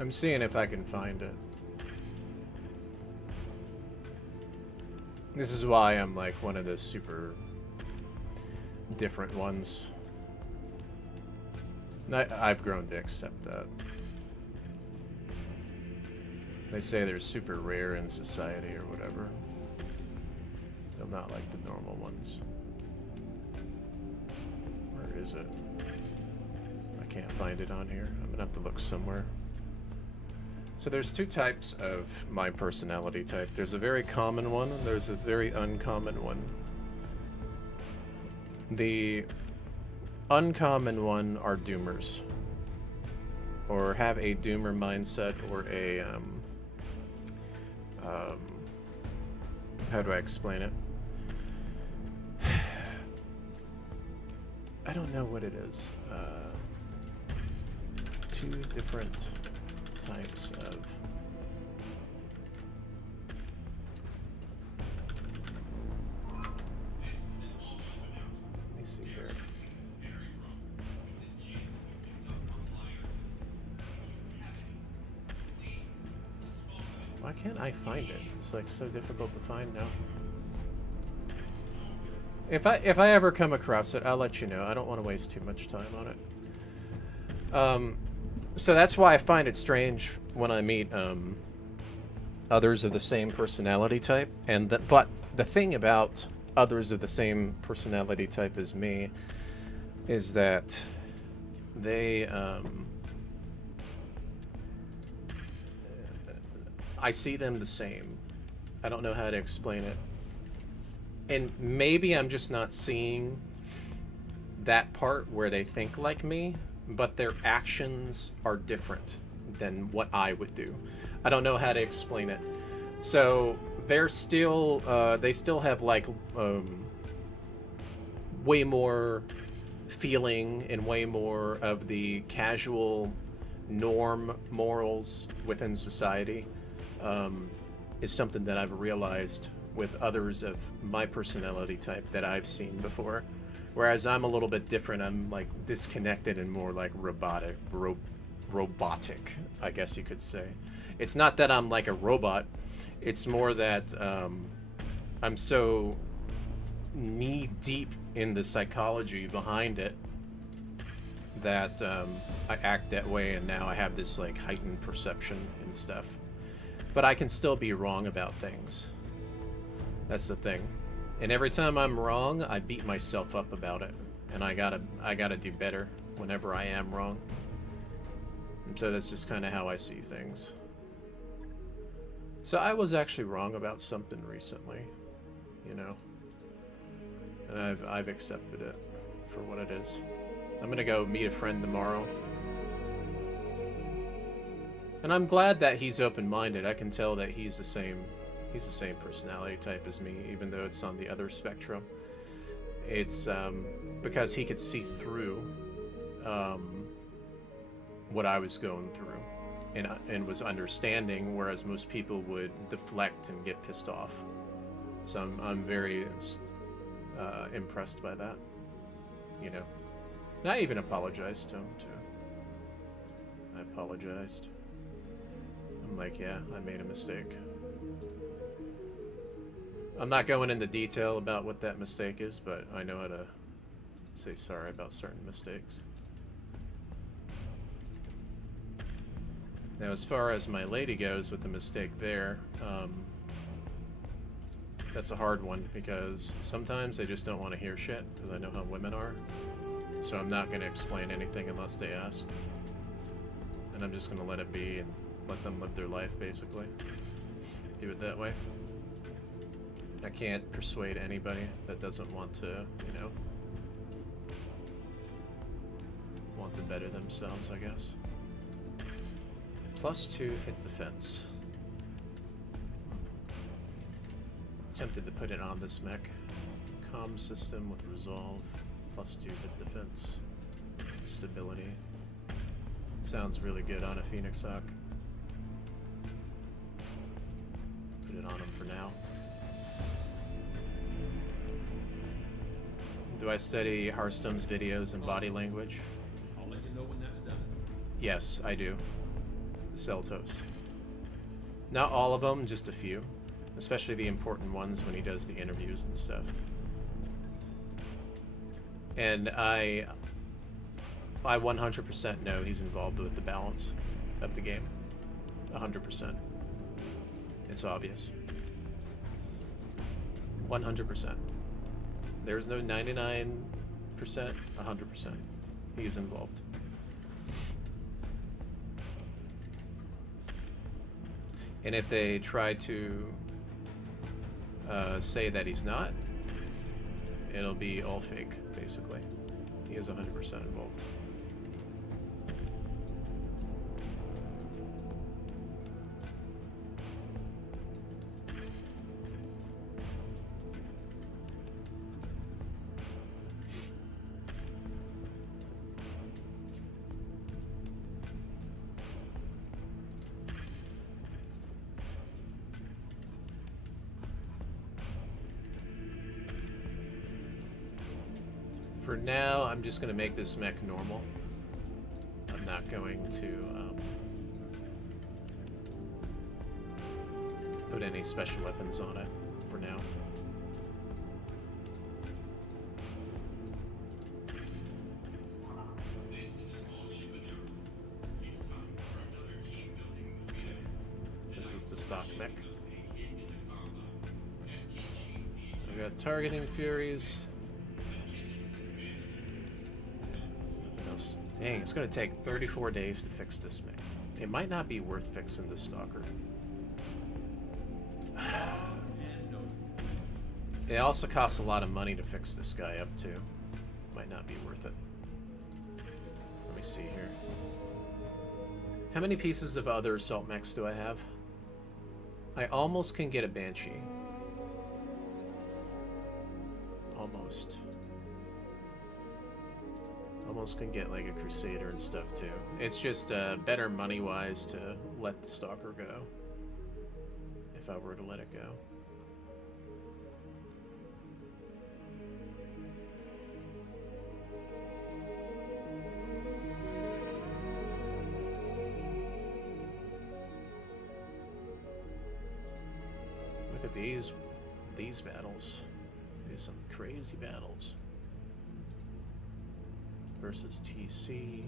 I'm seeing if I can find it. This is why I'm like one of the super different ones. I've grown to accept that. They say they're super rare in society or whatever. They're not like the normal ones. Where is it? I can't find it on here. I'm gonna have to look somewhere. So there's two types of my personality type. There's a very common one, and there's a very uncommon one. The uncommon one are doomers. Or have a doomer mindset, or a, how do I explain it? I don't know what it is. Two different types of... Let me see here. Why can't I find it? It's like so difficult to find now. If I ever come across it, I'll let you know. I don't want to waste too much time on it. So that's why I find it strange when I meet others of the same personality type. But the thing about others of the same personality type as me is that they I see them the same. I don't know how to explain it. And maybe I'm just not seeing that part where they think like me, but their actions are different than what I would do. I don't know how to explain it. So they're still, they still have like way more feeling and way more of the casual norm morals within society. Is something that I've realized with others of my personality type that I've seen before. Whereas I'm a little bit different. I'm like disconnected and more like robotic, I guess you could say. It's not that I'm like a robot. It's more that I'm so knee deep in the psychology behind it that I act that way, and now I have this like heightened perception and stuff. But I can still be wrong about things. That's the thing. And every time I'm wrong, I beat myself up about it. And I gotta do better whenever I am wrong. And so that's just kind of how I see things. So I was actually wrong about something recently, you know. And I've accepted it for what it is. I'm gonna go meet a friend tomorrow. And I'm glad that he's open-minded. I can tell that he's the same personality type as me, even though it's on the other spectrum. It's because he could see through what I was going through and was understanding, whereas most people would deflect and get pissed off. So I'm very impressed by that, you know. And I even apologized to him too. I apologized. I'm like, yeah, I made a mistake. I'm not going into detail about what that mistake is, but I know how to say sorry about certain mistakes. Now, as far as my lady goes with the mistake there, that's a hard one because sometimes they just don't want to hear shit, because I know how women are. So I'm not going to explain anything unless they ask. And I'm just going to let it be and let them live their life, basically. Do it that way. I can't persuade anybody that doesn't want to, you know, want to better themselves, I guess. +2 hit defense. Tempted to put it on this mech. Comm system with resolve. +2 hit defense. Stability. Sounds really good on a Phoenix Hawk. Put it on him for now. Do I study Hearthstone's videos and body language? I'll let you know when that's done. Yes, I do. Celtos. Not all of them, just a few. Especially the important ones when he does the interviews and stuff. And I 100% know he's involved with the balance of the game. 100%. It's obvious. 100%. There's no 99%, 100%. He's involved. And if they try to say that he's not, it'll be all fake, basically. He is 100% involved. For now, I'm just going to make this mech normal. I'm not going to put any special weapons on it for now. Okay. This is the stock mech. We got targeting furies. Dang, it's going to take 34 days to fix this mech. It might not be worth fixing this stalker. It also costs a lot of money to fix this guy up too. Might not be worth it. Let me see here. How many pieces of other assault mechs do I have? I almost can get a Banshee. Almost. Almost can get like a Crusader and stuff too. It's just better money-wise to let the Stalker go. If I were to let it go. Look at these battles. These some crazy battles. Versus TC,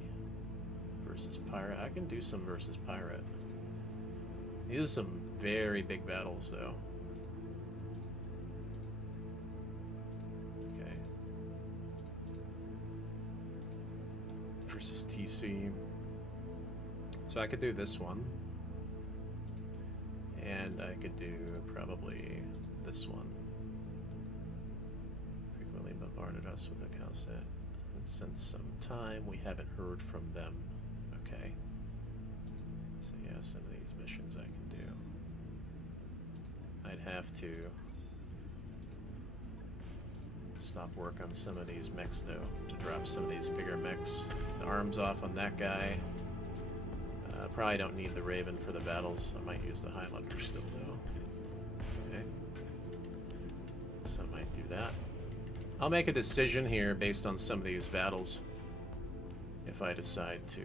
versus Pirate. I can do some versus Pirate. These are some very big battles, though. Okay. Versus TC. So I could do this one. And I could do probably this one. Frequently bombarded us with a cowset. Since some time we haven't heard from them. Okay. So yeah, some of these missions I can do. I'd have to stop work on some of these mechs though, to drop some of these bigger mechs. The arms off on that guy. Probably don't need the Raven for the battles. I might use the Highlander still though. Okay. So I might do that. I'll make a decision here based on some of these battles. If I decide to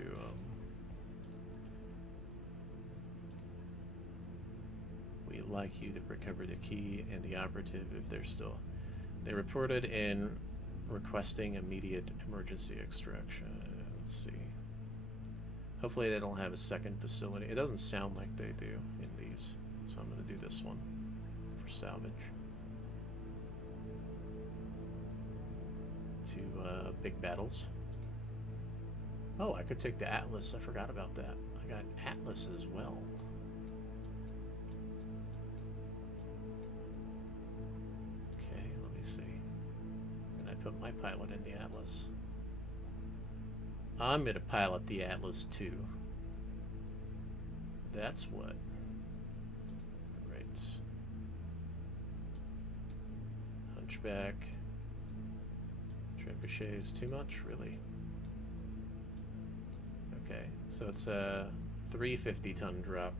we like you to recover the key and the operative if they're still. They reported in requesting immediate emergency extraction. Let's see. Hopefully they don't have a second facility. It doesn't sound like they do in these. So I'm going to do this one for salvage. Two big battles. Oh, I could take the Atlas. I forgot about that. I got Atlas as well. Okay, let me see. And I put my pilot in the Atlas. I'm going to pilot the Atlas too. That's what. Right. Hunchback. Trebuchet is too much, really. Okay, so it's a 350-ton drop.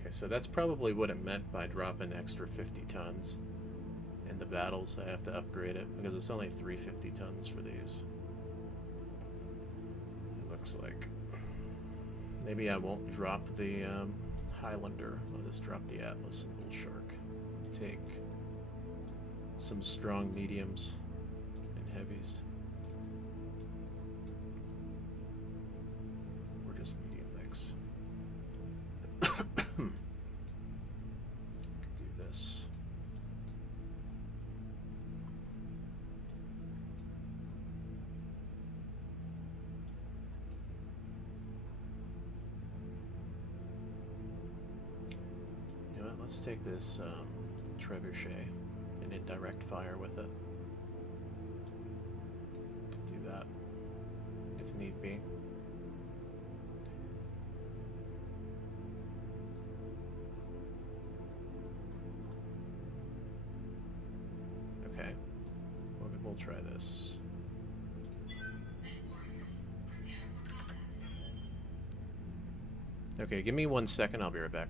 Okay, so that's probably what it meant by dropping extra 50 tons. In the battles, I have to upgrade it because it's only 350 tons for these. It looks like. Maybe I won't drop the Highlander. I'll just drop the Atlas and Bull Shark. Take some strong mediums and heavies. Do this. You know what? Let's take this trebuchet and hit direct fire with it. Do that if need be. Okay, we'll try this. Okay, give me 1 second, I'll be right back.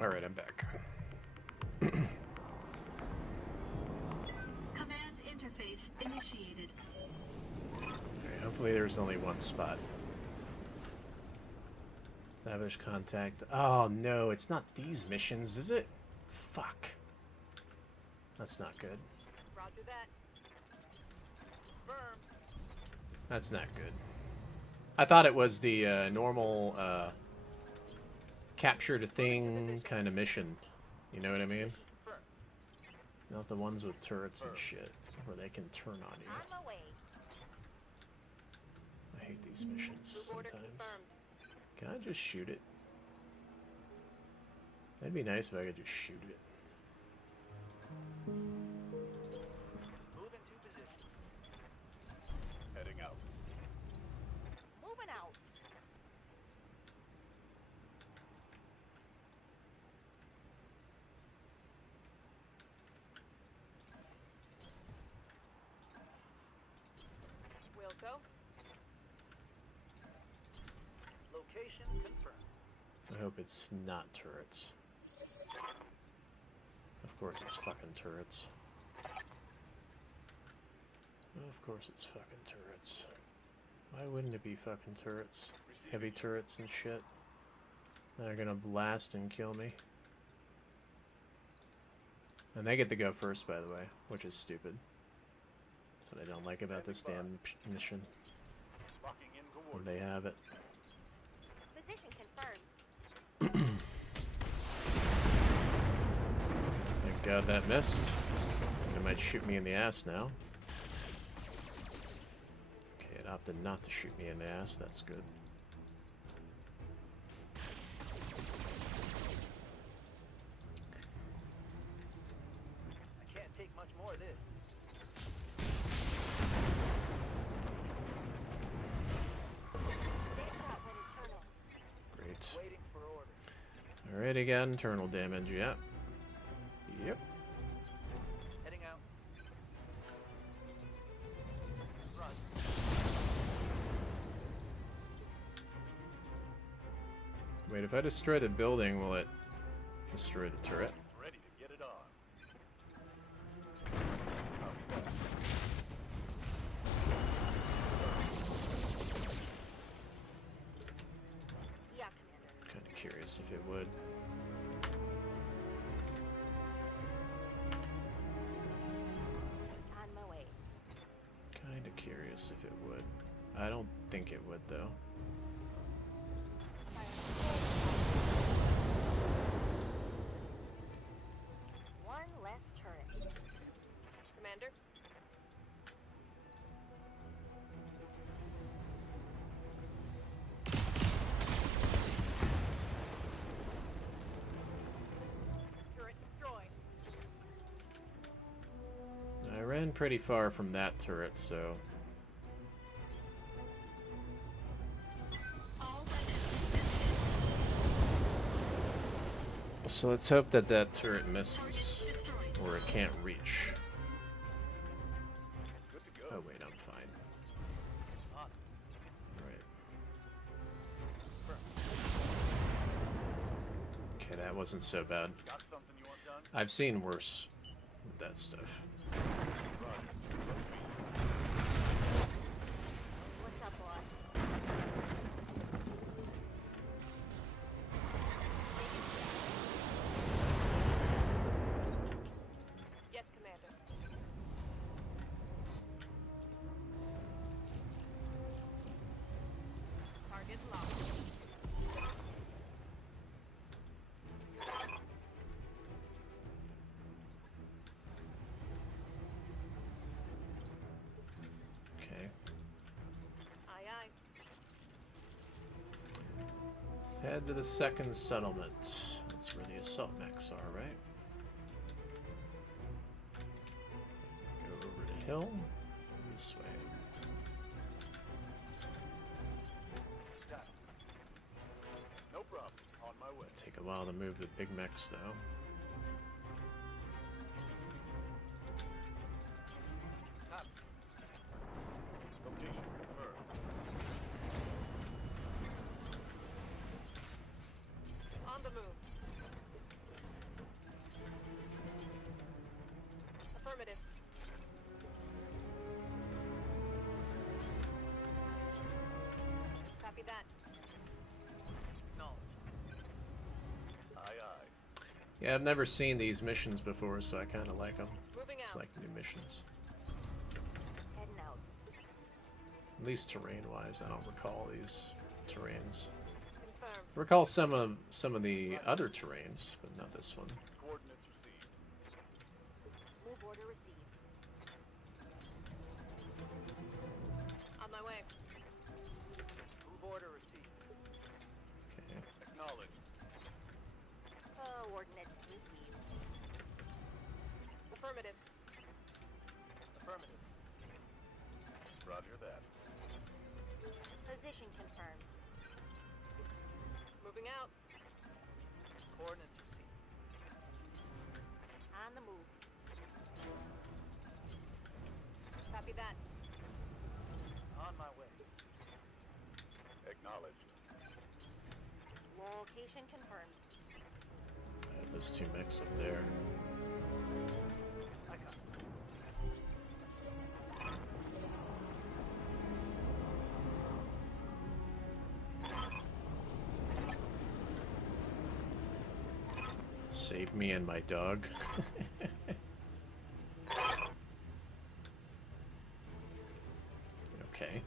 Alright, I'm back. Command interface initiated. Alright, hopefully there's only one spot. Establish contact. Oh no, it's not these missions, is it? Fuck. That's not good. Roger that. Confirmed. That's not good. I thought it was the normal capture the thing kind of mission. You know what I mean? Not the ones with turrets and shit, where they can turn on you. On my way. these missions sometimes. Can I just shoot it? That'd be nice if I could just shoot it. Move into position. Heading out. Moving out. We'll go. Location confirmed. I hope it's not turrets. Of course it's fucking turrets. Of course it's fucking turrets. Why wouldn't it be fucking turrets? Heavy turrets and shit. They're gonna blast and kill me. And they get to go first, by the way, which is stupid. That's what I don't like about this damn mission. Locking in When coordinates. they have it. Position confirmed. Thank God that missed. It might shoot me in the ass now. Okay, it opted not to shoot me in the ass. That's good. I can't take much more of this. Great. Waiting for orders. Alright, again, internal damage, yep. Yep. Heading out. Run. Wait, if I destroy the building, will it destroy the turret? Ready to get it on. Yeah, Commander. Kind of curious if it would. On my way. Kind of curious if it would. I don't think it would, though. One less turret. Commander? Turret destroyed. I ran pretty far from that turret, so... All weapons. So let's hope that that turret misses. Target destroyed. Or it can't reach. Good to go. Oh wait, I'm fine. Right. Okay, that wasn't so bad. Got something you want done? I've seen worse with that stuff. Run. What's up, boss? Yes, Commander. Target locked. Okay. Aye, aye. Let's head to the second settlement. That's where the assault mechs are, right? Go over to hill. This way. Got it. No problem. On my way. Take a while to move the big mechs, though. Location confirmed. On the move. Affirmative. Copy that. Knowledge. Aye, aye. Yeah, I've never seen these missions before, so I kind of like them. Moving It's out. like new missions. Heading out. At least terrain-wise, I don't recall these terrains. Confirmed. I recall some of the other terrains, but not this one. Coordinates received. Move order received. On my way. Acknowledged. Location confirmed. There's 2 mechs up there. I got it. Save me and my dog. Okay.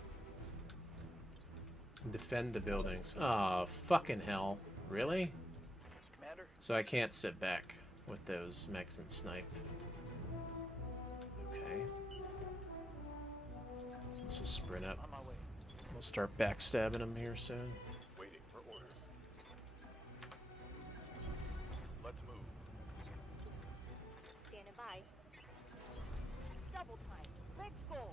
Defend the buildings. Oh, fucking hell. Really? Commander, So I can't sit back with those mechs and snipe. Okay. Let's just sprint up. on my way. We'll start backstabbing them here soon. Waiting for orders. Let's move. Standing by. Double time. Let's go.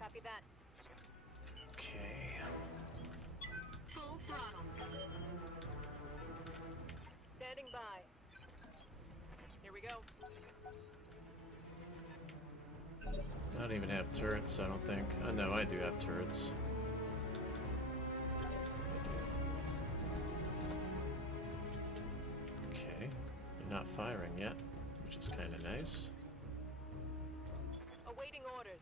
Copy that. Okay. Full throttle. Standing by. Here we go. I don't even have turrets, I don't think. Oh, no, I do have turrets. Okay. They're not firing yet, which is kind of nice. Awaiting orders.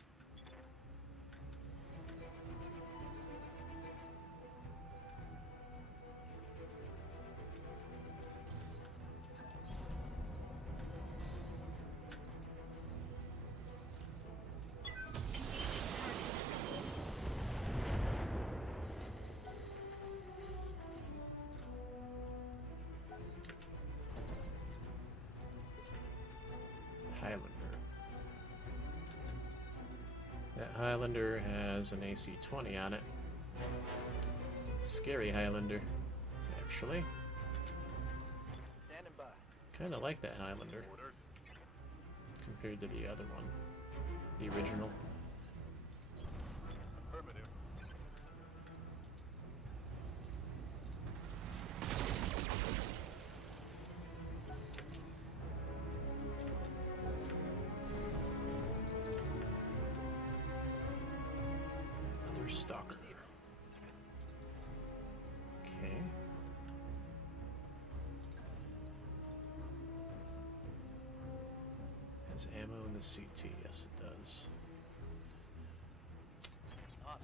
Highlander. That Highlander has an AC-20 on it. Scary Highlander, actually. Standing by. Kind of like that Highlander Orders. compared to the other one, the original. Affirmative. Another stalker. Okay. Has ammo in the CT? Yes, it does. Awesome.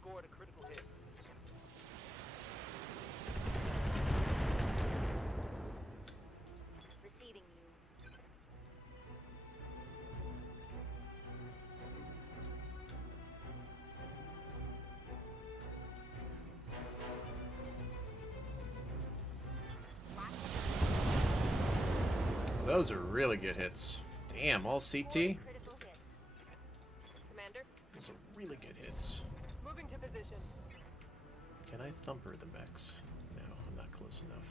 Scored a critical hit. Receiving you. Those are really good hits. Damn, all CT? Critical hit. Commander, Those are really good hits. moving to position. Can I thumper the mechs? No, I'm not close enough.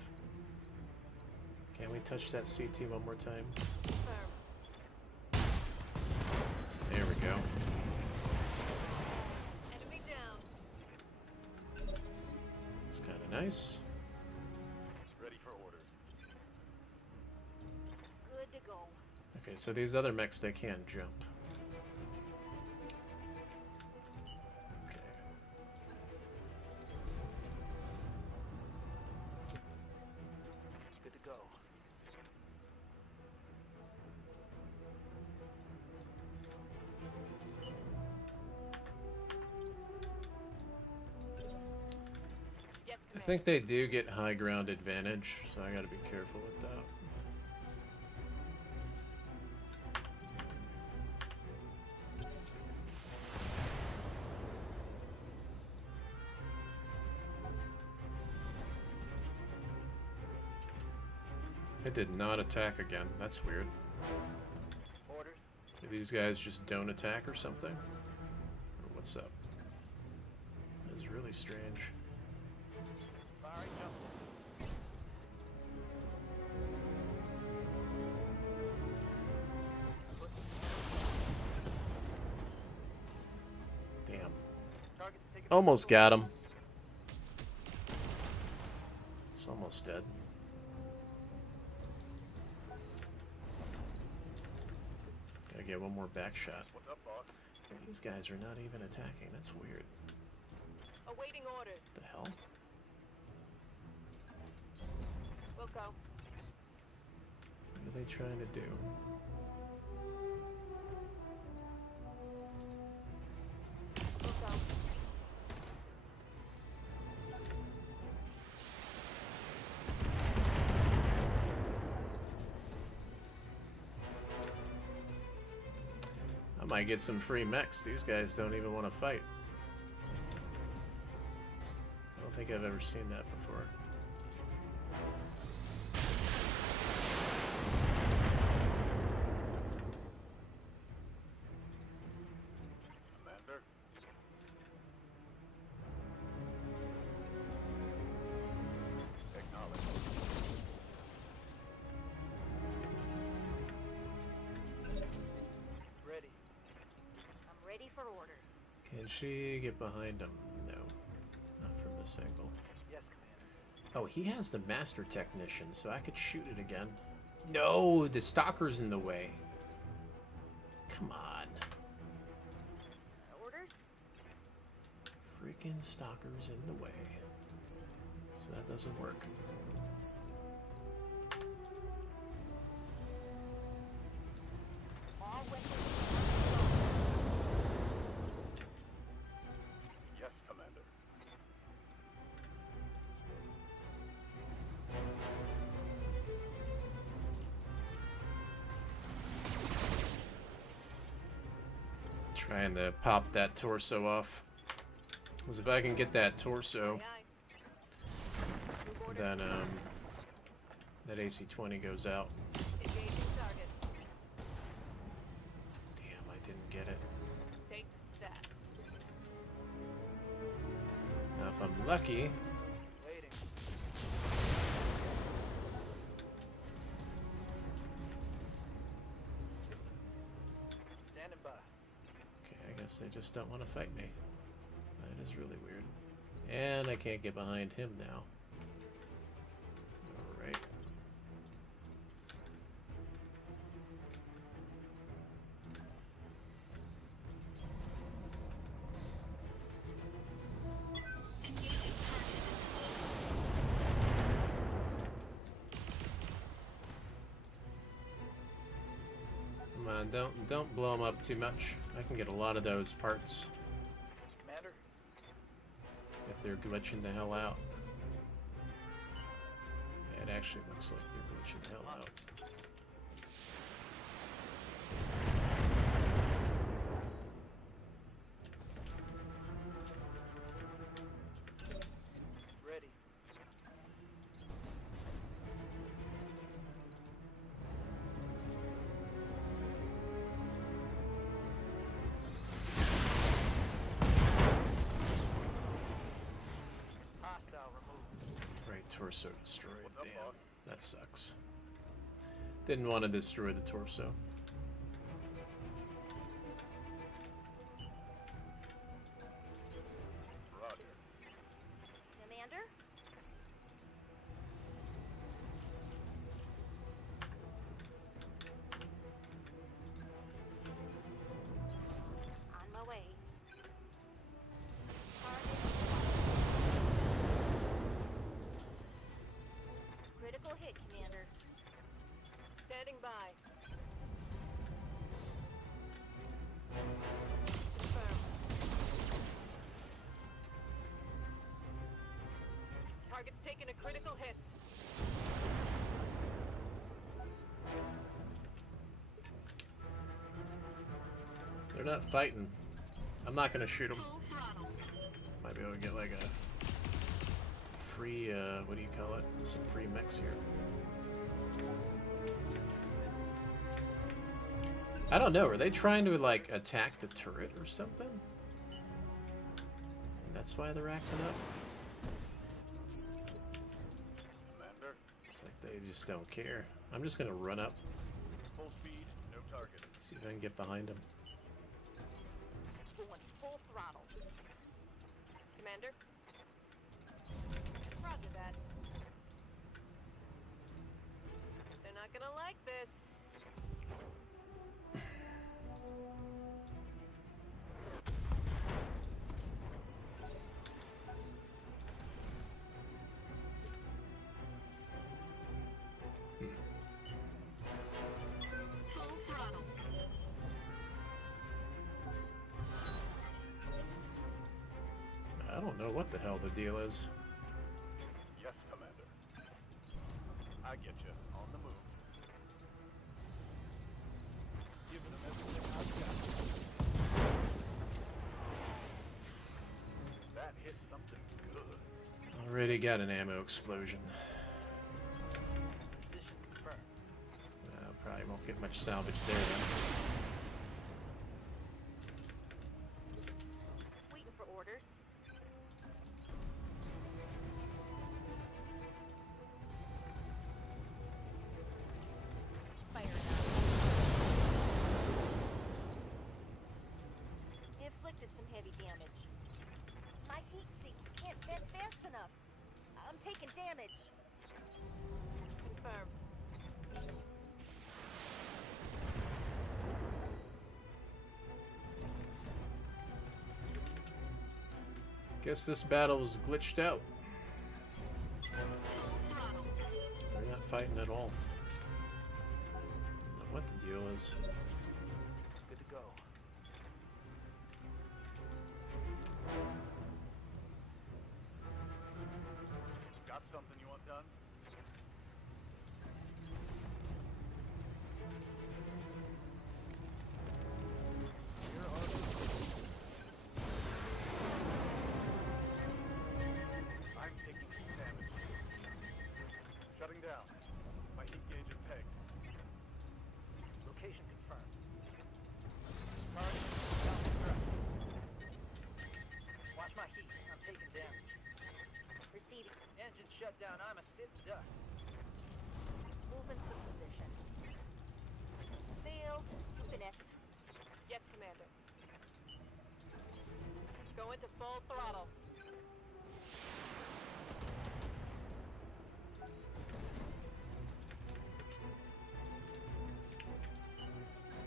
Can we touch that CT one more time? Firm. There we go. Enemy down. It's kind of nice. Ready for orders. Good to go. Okay, so these other mechs, they can't jump. Okay. Good to go. Yes, I Commander. think they do get high ground advantage, so I gotta be careful with that. It did not attack again. That's weird. Orders. Do these guys just don't attack or something? Or what's up? That is really strange. Firing jump. Damn. Target's taking. Almost got him. It's almost dead. Gotta get one more back shot. What's up, boss? These guys are not even attacking. That's weird. Awaiting orders. What the hell? We'll go. What are they trying to do? We'll go. I might get some free mechs. These guys don't even want to fight. I don't think I've ever seen that before. Commander? Acknowledge. Ready. I'm ready for orders. Can she get behind him? No. Not from this angle. Yes, Commander. Oh, he has the Master Technician, so I could shoot it again. No, the Stalker's in the way. Come on. Orders? Freaking Stalker's in the way. So that doesn't work. All weapons. Yes, Commander. Trying to pop that torso off. Because if I can get that torso, then that AC-20 goes out. Engaging target. Damn, I didn't get it. Take that. Now if I'm lucky, Waiting. Standing by. okay, I guess they just don't want to fight me. That is really weird. And I can't get behind him now. Alright. Engaging target. Come on, don't blow them up too much. I can get a lot of those parts Commander? if they're glitching the hell out. Yeah, it actually looks like they're glitching the hell out. Ready. Hostile removed. Right, torso destroyed. What's up, Damn, boss? that sucks. Didn't want to destroy the torso. Roger. Commander? On my way. Target. Critical hit, Commander. Standing by. Confirm. Target's taking a critical hit. They're not fighting. I'm not gonna shoot them. Full throttle. Might be able to get like a free, what do you call it? Some free mechs here. I don't know, are they trying to like attack the turret or something? And that's why they're acting up? Commander? It's like they just don't care. I'm just gonna run up, Full speed, no target. see if I can get behind them. Going full throttle. Commander? Roger that. not gonna like this. Full throttle. I don't know what the hell the deal is. Yes, Commander. I get you. On the move. Giving them everything I've got. That hit something good. Already got an ammo explosion. Position confirmed. Probably won't get much salvage there then. Waiting for orders. Fire it up. Inflicted some heavy damage. My heat sink can't vent fast enough. I'm taking damage. Confirmed. Guess this battle was glitched out. Full throttle. They're not fighting at all. I don't know what the deal is. Good to go. Got something you want done? Here are the... I'm taking some damage. Shutting down. My heat gauge is pegged. Location confirmed. Target down the track. Watch my heat. I'm taking damage. Receiving. Engine shut down. I'm a sit duck. Moving to position. Field. Finesse. Yes, Commander. Go into full throttle.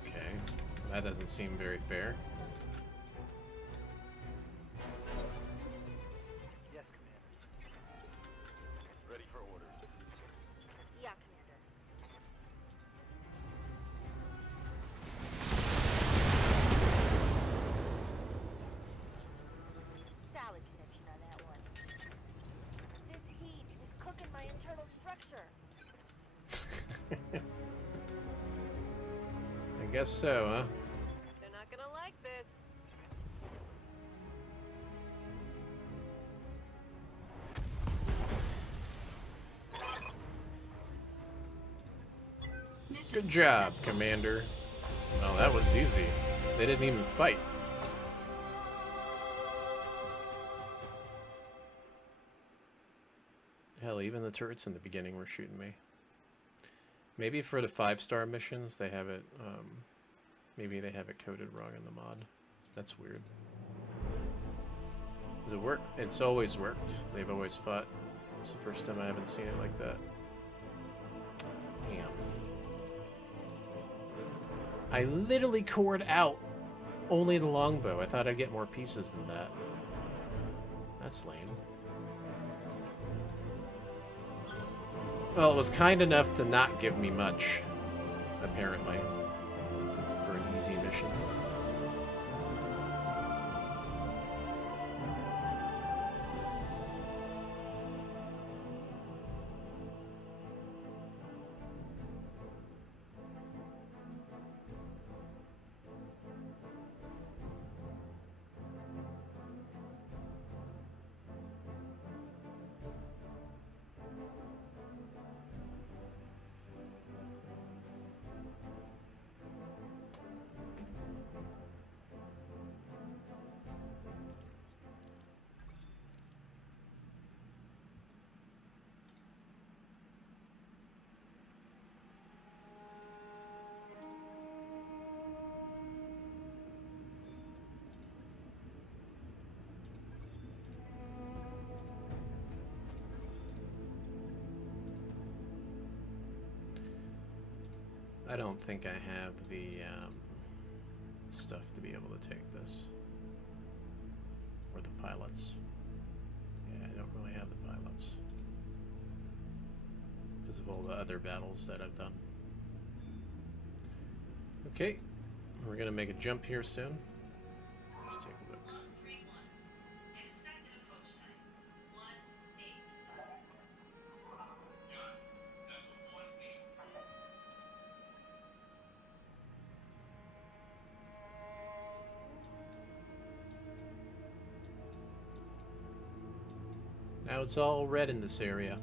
Okay, that doesn't seem very fair. Yes, Commander. Ready for orders. Yeah, Commander. Solid connection on that one. This heat is cooking my internal structure. I guess so, huh? They're not gonna like this. Mission Good job, successful. Commander. Well, that was easy. They didn't even fight. Hell, even the turrets in the beginning were shooting me. Maybe for the 5-star missions, they have it, maybe they have it coded wrong in the mod. That's weird. Does it work? It's always worked. They've always fought. It's the first time I haven't seen it like that. Damn. I literally cored out only the longbow. I thought I'd get more pieces than that. That's lame. Well, it was kind enough to not give me much, apparently, for an easy mission. I don't think I have the stuff to be able to take this. Or the pilots. Yeah, I don't really have the pilots. Because of all the other battles that I've done. Okay, we're gonna make a jump here soon. Let's take a look. Now it's all red in this area.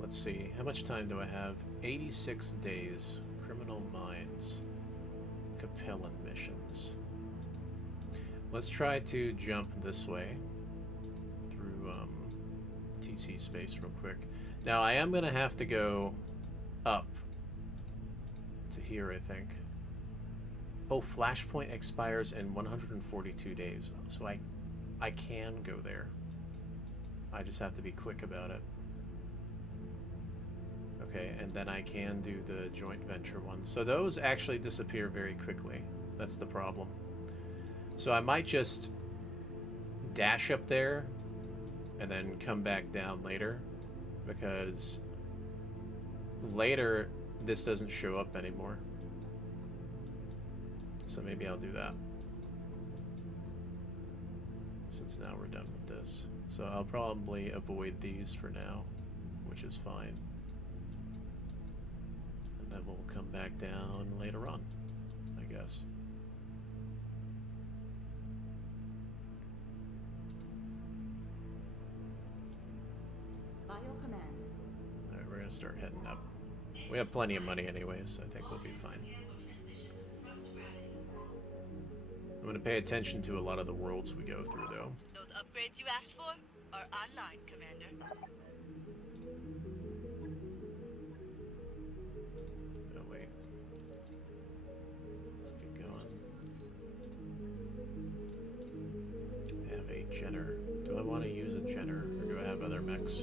Let's see, how much time do I have? 86 days. Criminal Minds. Capellan missions. Let's try to jump this way through TC space real quick. Now I am going to have to go up to here, I think. Oh, Flashpoint expires in 142 days. So I can go there. I just have to be quick about it. Okay, and then I can do the joint venture ones. So those actually disappear very quickly. That's the problem. So I might just dash up there and then come back down later, because later this doesn't show up anymore. So maybe I'll do that, since now we're done with this. So I'll probably avoid these for now, which is fine. And then we'll come back down later on, I guess. By your command. Alright, we're gonna start heading up. We have plenty of money anyways, so I think we'll be fine. I'm gonna pay attention to a lot of the worlds we go through, though. Those upgrades you asked for are online, Commander. Oh, wait. Let's get going. I have a Jenner. Do I want to use a Jenner, or do I have other mechs?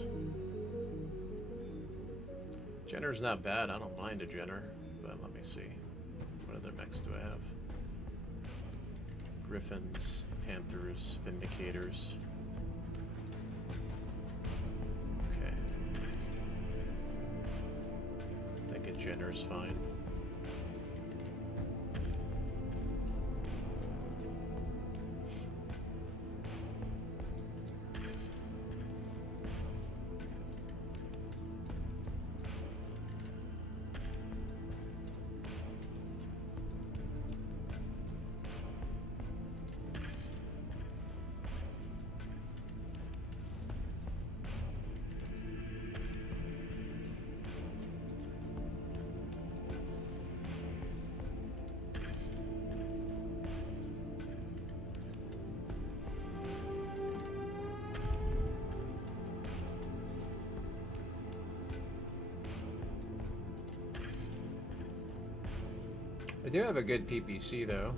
Jenner's not bad. I don't mind a Jenner, but let me see. What other mechs do I have? Griffins, Panthers, Vindicators. Okay. I think a Jenner's fine. I do have a good PPC though.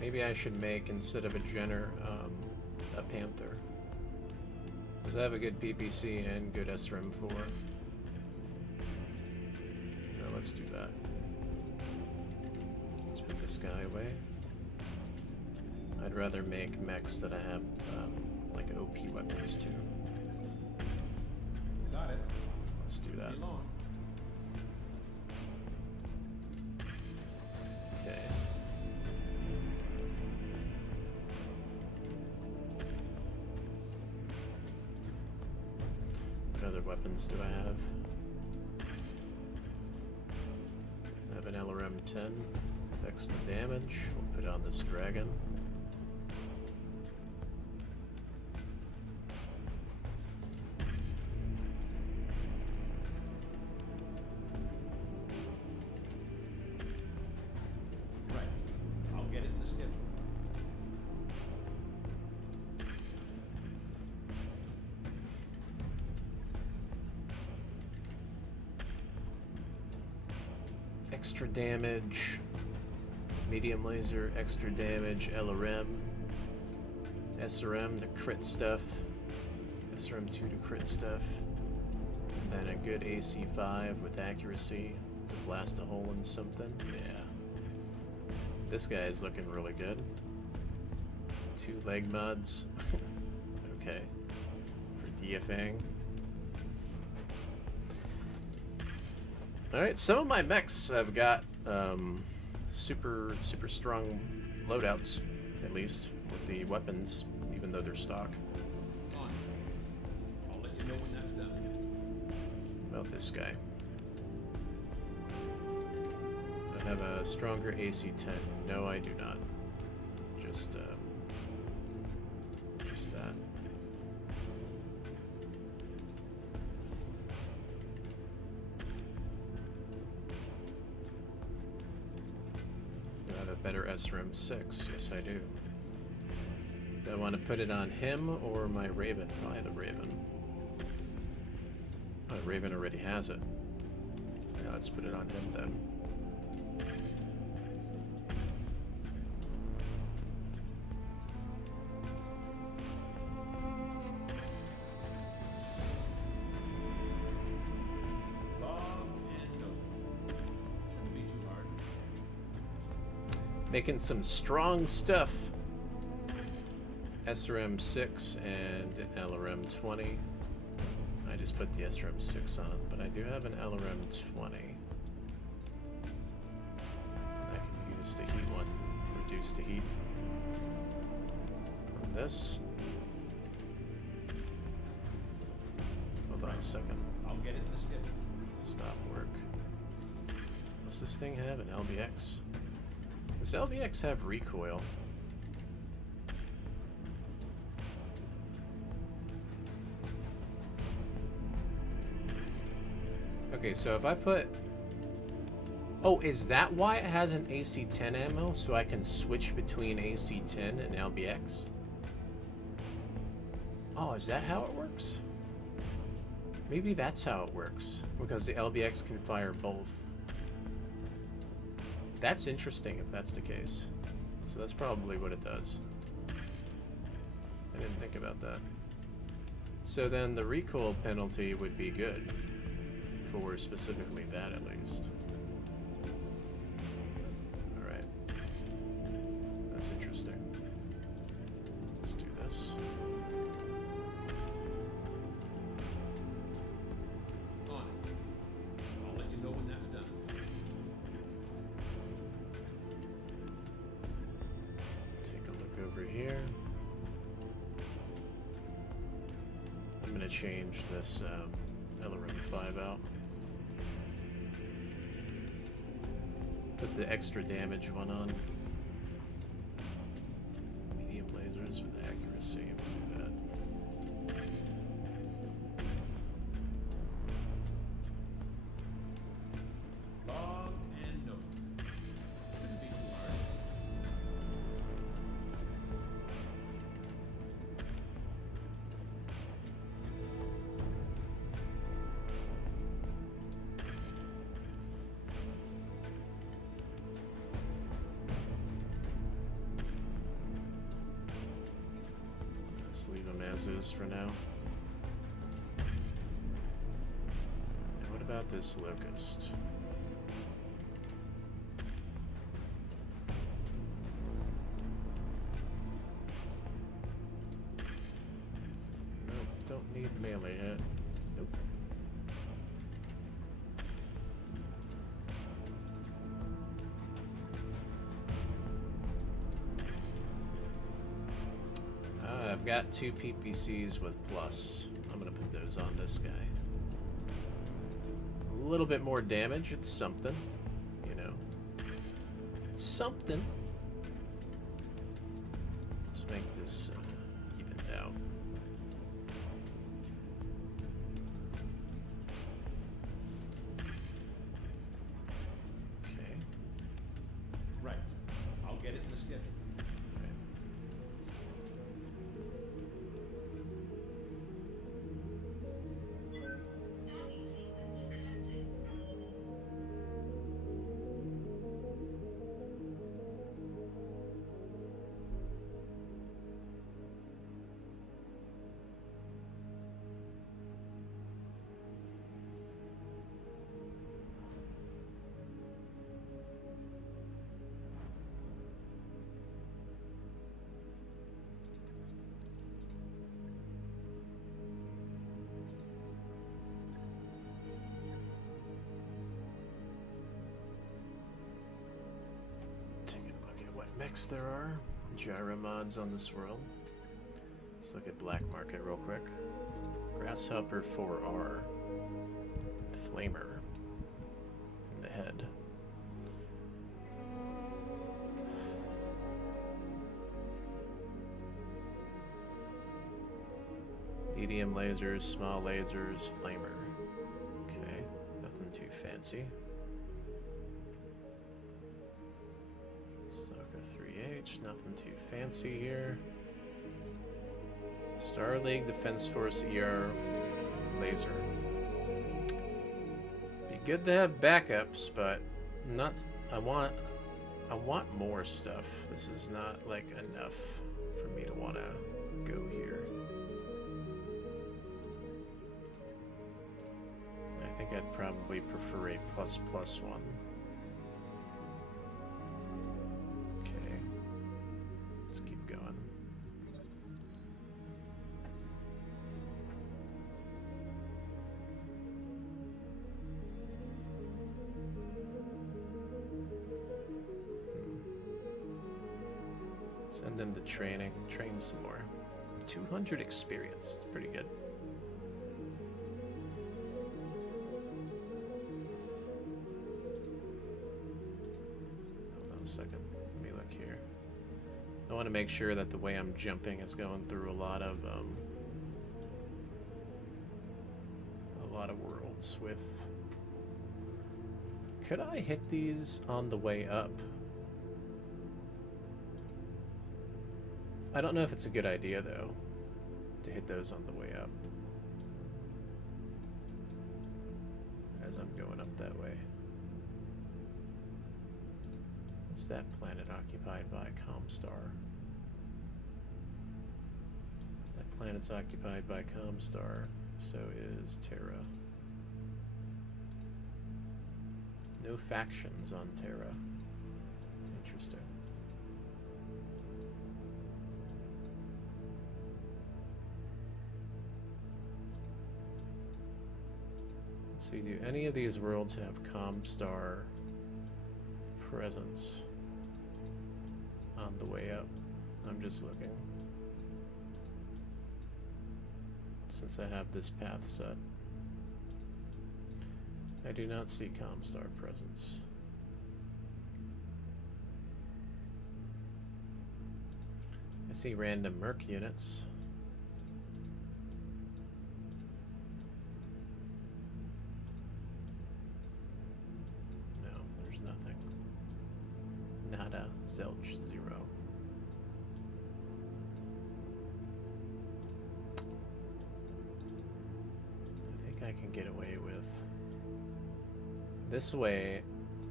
Maybe I should make, instead of a Jenner, a Panther. Because I have a good PPC and good SRM4. No, let's do that. Let's put this guy away. I'd rather make mechs that I have like OP weapons too. Got it. Let's do that. Okay. What other weapons do I have? I have an LRM-10 with extra damage. We'll put on this dragon. Extra damage, medium laser, extra damage, LRM, SRM, the crit stuff, SRM2 to crit stuff, and then a good AC5 with accuracy to blast a hole in something. Yeah. This guy is looking really good. 2 leg mods. Okay. For DFing. Alright, some of my mechs have got super strong loadouts, at least, with the weapons, even though they're stock. On. I'll let you know when that's done. What about this guy? Do I have a stronger AC-10? No, I do not. Just that. Do I have a better SRM-6? Yes, I do. Do I want to put it on him or my Raven? Probably the Raven. Oh, Raven already has it. Yeah, let's put it on him then. Making some strong stuff. SRM-6 and an LRM-20. I just put the SRM-6 on, but I do have an LRM-20. I can use the heat one, reduce the heat. On this. Hold on a second. I'll get it in the schedule. Stop work. Does this thing have an LBX? Does LBX have recoil? Okay, so if I put... Oh, is that why it has an AC-10 ammo? So I can switch between AC-10 and LBX? Oh, is that how it works? Maybe that's how it works. Because the LBX can fire both. That's interesting if that's the case. So that's probably what it does. I didn't think about that. So then the recoil penalty would be good. For specifically that, at least. Alright. That's interesting. Let's do this. On it. I'll let you know when that's done. Take a look over here. I'm gonna change this LRM-5 out. Put the extra damage one on. Medium lasers with accuracy. We'll do that. Log and note. Shouldn't be too hard. Let's leave them as is for now. And what about this locust? Nope, don't need melee hit. Nope. I've got 2 PPCs with plus. I'm gonna put those on this guy. A little bit more damage, it's something, you know. Something. Let's make this evened out. Okay. Right. I'll get it in the schedule. mechs there are. Gyro mods on this world. Let's look at Black Market real quick. Grasshopper 4R. Flamer. In the head. Medium lasers, small lasers, flamer. Okay, nothing too fancy. Soccer 3H, nothing too fancy here. Star League Defense Force ER laser. Be good to have backups, but not. I want more stuff. This is not like enough for me to want to go here. I think I'd probably prefer a ++1. Okay, let's keep going. Send them to training, train some more. 200 experience, it's pretty good. Second, let me look here. I want to make sure that the way I'm jumping is going through a lot of worlds with. Could I hit these on the way up? I don't know if it's a good idea though to hit those on the way up as I'm going up that way. Is that planet occupied by Comstar? That planet's occupied by Comstar, so is Terra. No factions on Terra. Interesting. Let's see, do any of these worlds have Comstar presence on the way up? I'm just looking. Since I have this path set, I do not see Comstar presence. I see random Merc units. No, there's nothing. Nada, Zelch, 0. I think I can get away with. This way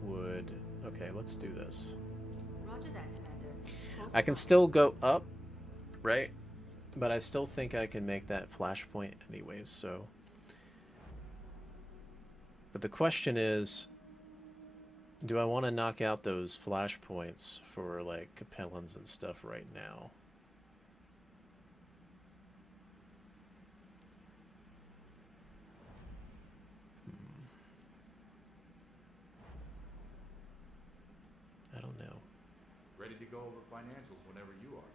would. Okay, let's do this. Roger that, Commander. I can still go up, right? But I still think I can make that flashpoint anyways, so. But the question is, do I want to knock out those flashpoints for like Capellans and stuff right now? I don't know. Ready to go over financials whenever you are.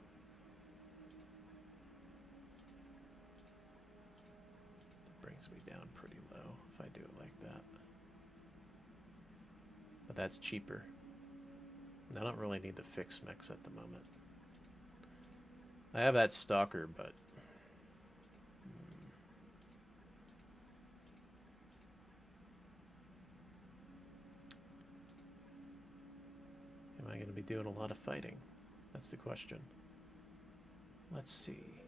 That brings me down pretty low if I do it like that. But that's cheaper. I don't really need the fixed mechs at the moment. I have that stalker, but am I going to be doing a lot of fighting? That's the question. Let's see.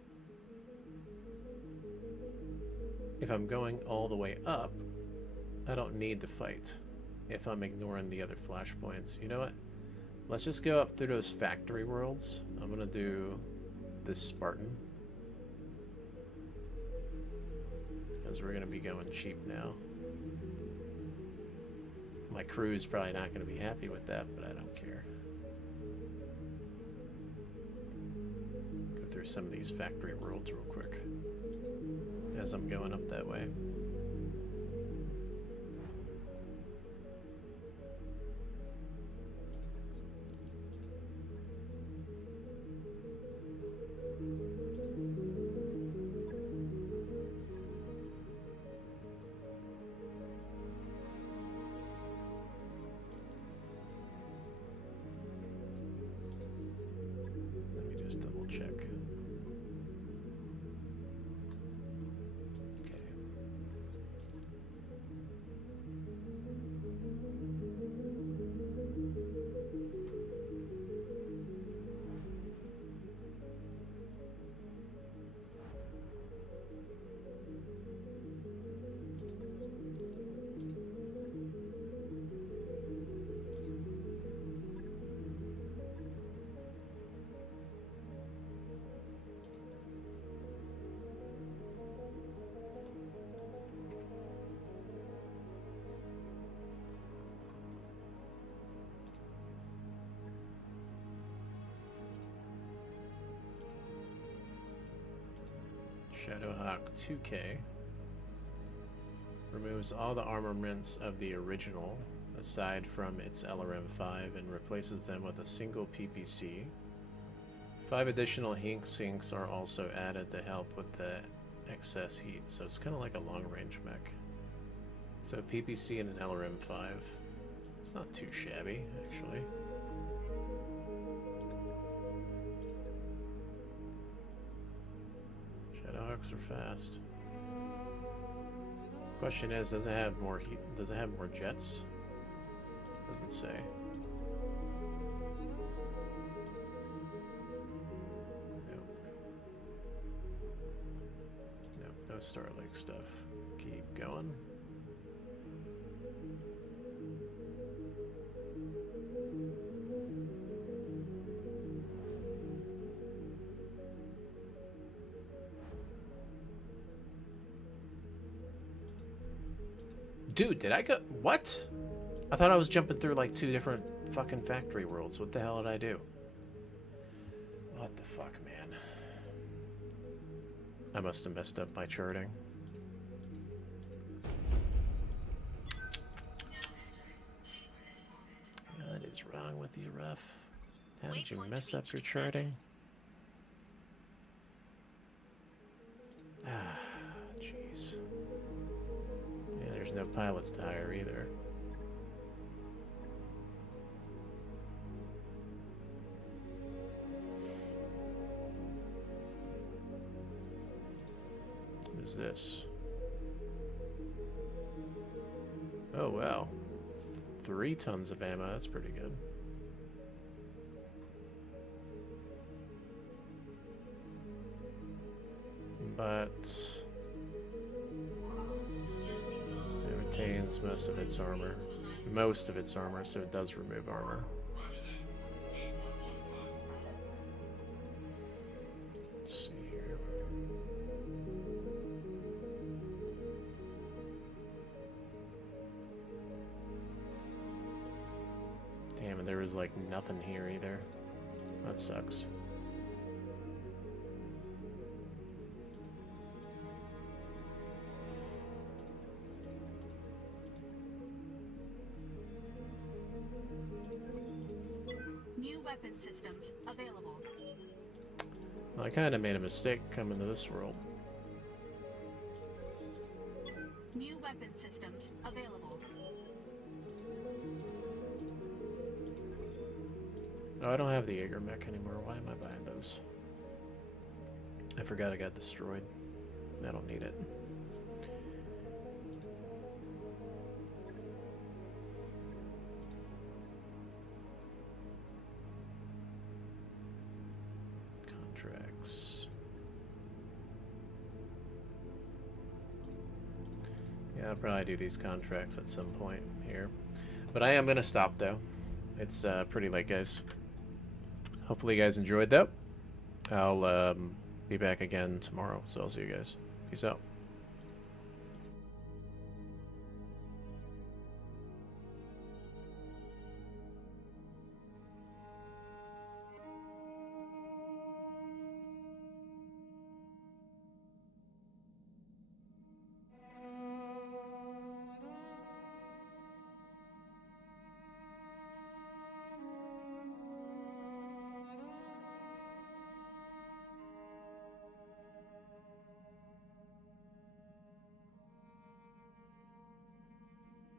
If I'm going all the way up, I don't need to fight. If I'm ignoring the other flashpoints. You know what? Let's just go up through those factory worlds. I'm going to do this Spartan. Because we're going to be going cheap now. My crew's probably not going to be happy with that, but I don't care. Go through some of these factory worlds real quick as I'm going up that way. Shadowhawk 2K removes all the armaments of the original, aside from its LRM-5, and replaces them with a single PPC. 5 additional heat sinks are also added to help with the excess heat, so it's kind of like a long-range mech. So PPC and an LRM-5. It's not too shabby, actually. Shadowhawks are fast. Question is, does it have more heat? Does it have more jets? Doesn't say. Nope. Nope, no Starlink stuff. Keep going. Dude, did I go? What? I thought I was jumping through like 2 different fucking factory worlds. What the hell did I do? What the fuck, man? I must have messed up my charting. What is wrong with you, RuFF? How did you mess up your charting? Ah, jeez. Yeah, there's no pilots to hire either. What is this? Oh, wow. 3 tons of ammo, that's pretty good. But it retains most of its armor. Most of its armor, so it does remove armor. Let's see here. Damn, and there was like nothing here either. That sucks. New weapon systems available. Well, I kind of made a mistake coming to this world. New weapon systems available. Oh, I don't have the Jaeger mech anymore. Why am I buying those? I forgot I got destroyed. I don't need it. Contracts. Yeah, I'll probably do these contracts at some point here. But I am going to stop, though. It's pretty late, guys. Hopefully you guys enjoyed, though. I'll be back again tomorrow, so I'll see you guys. Peace out.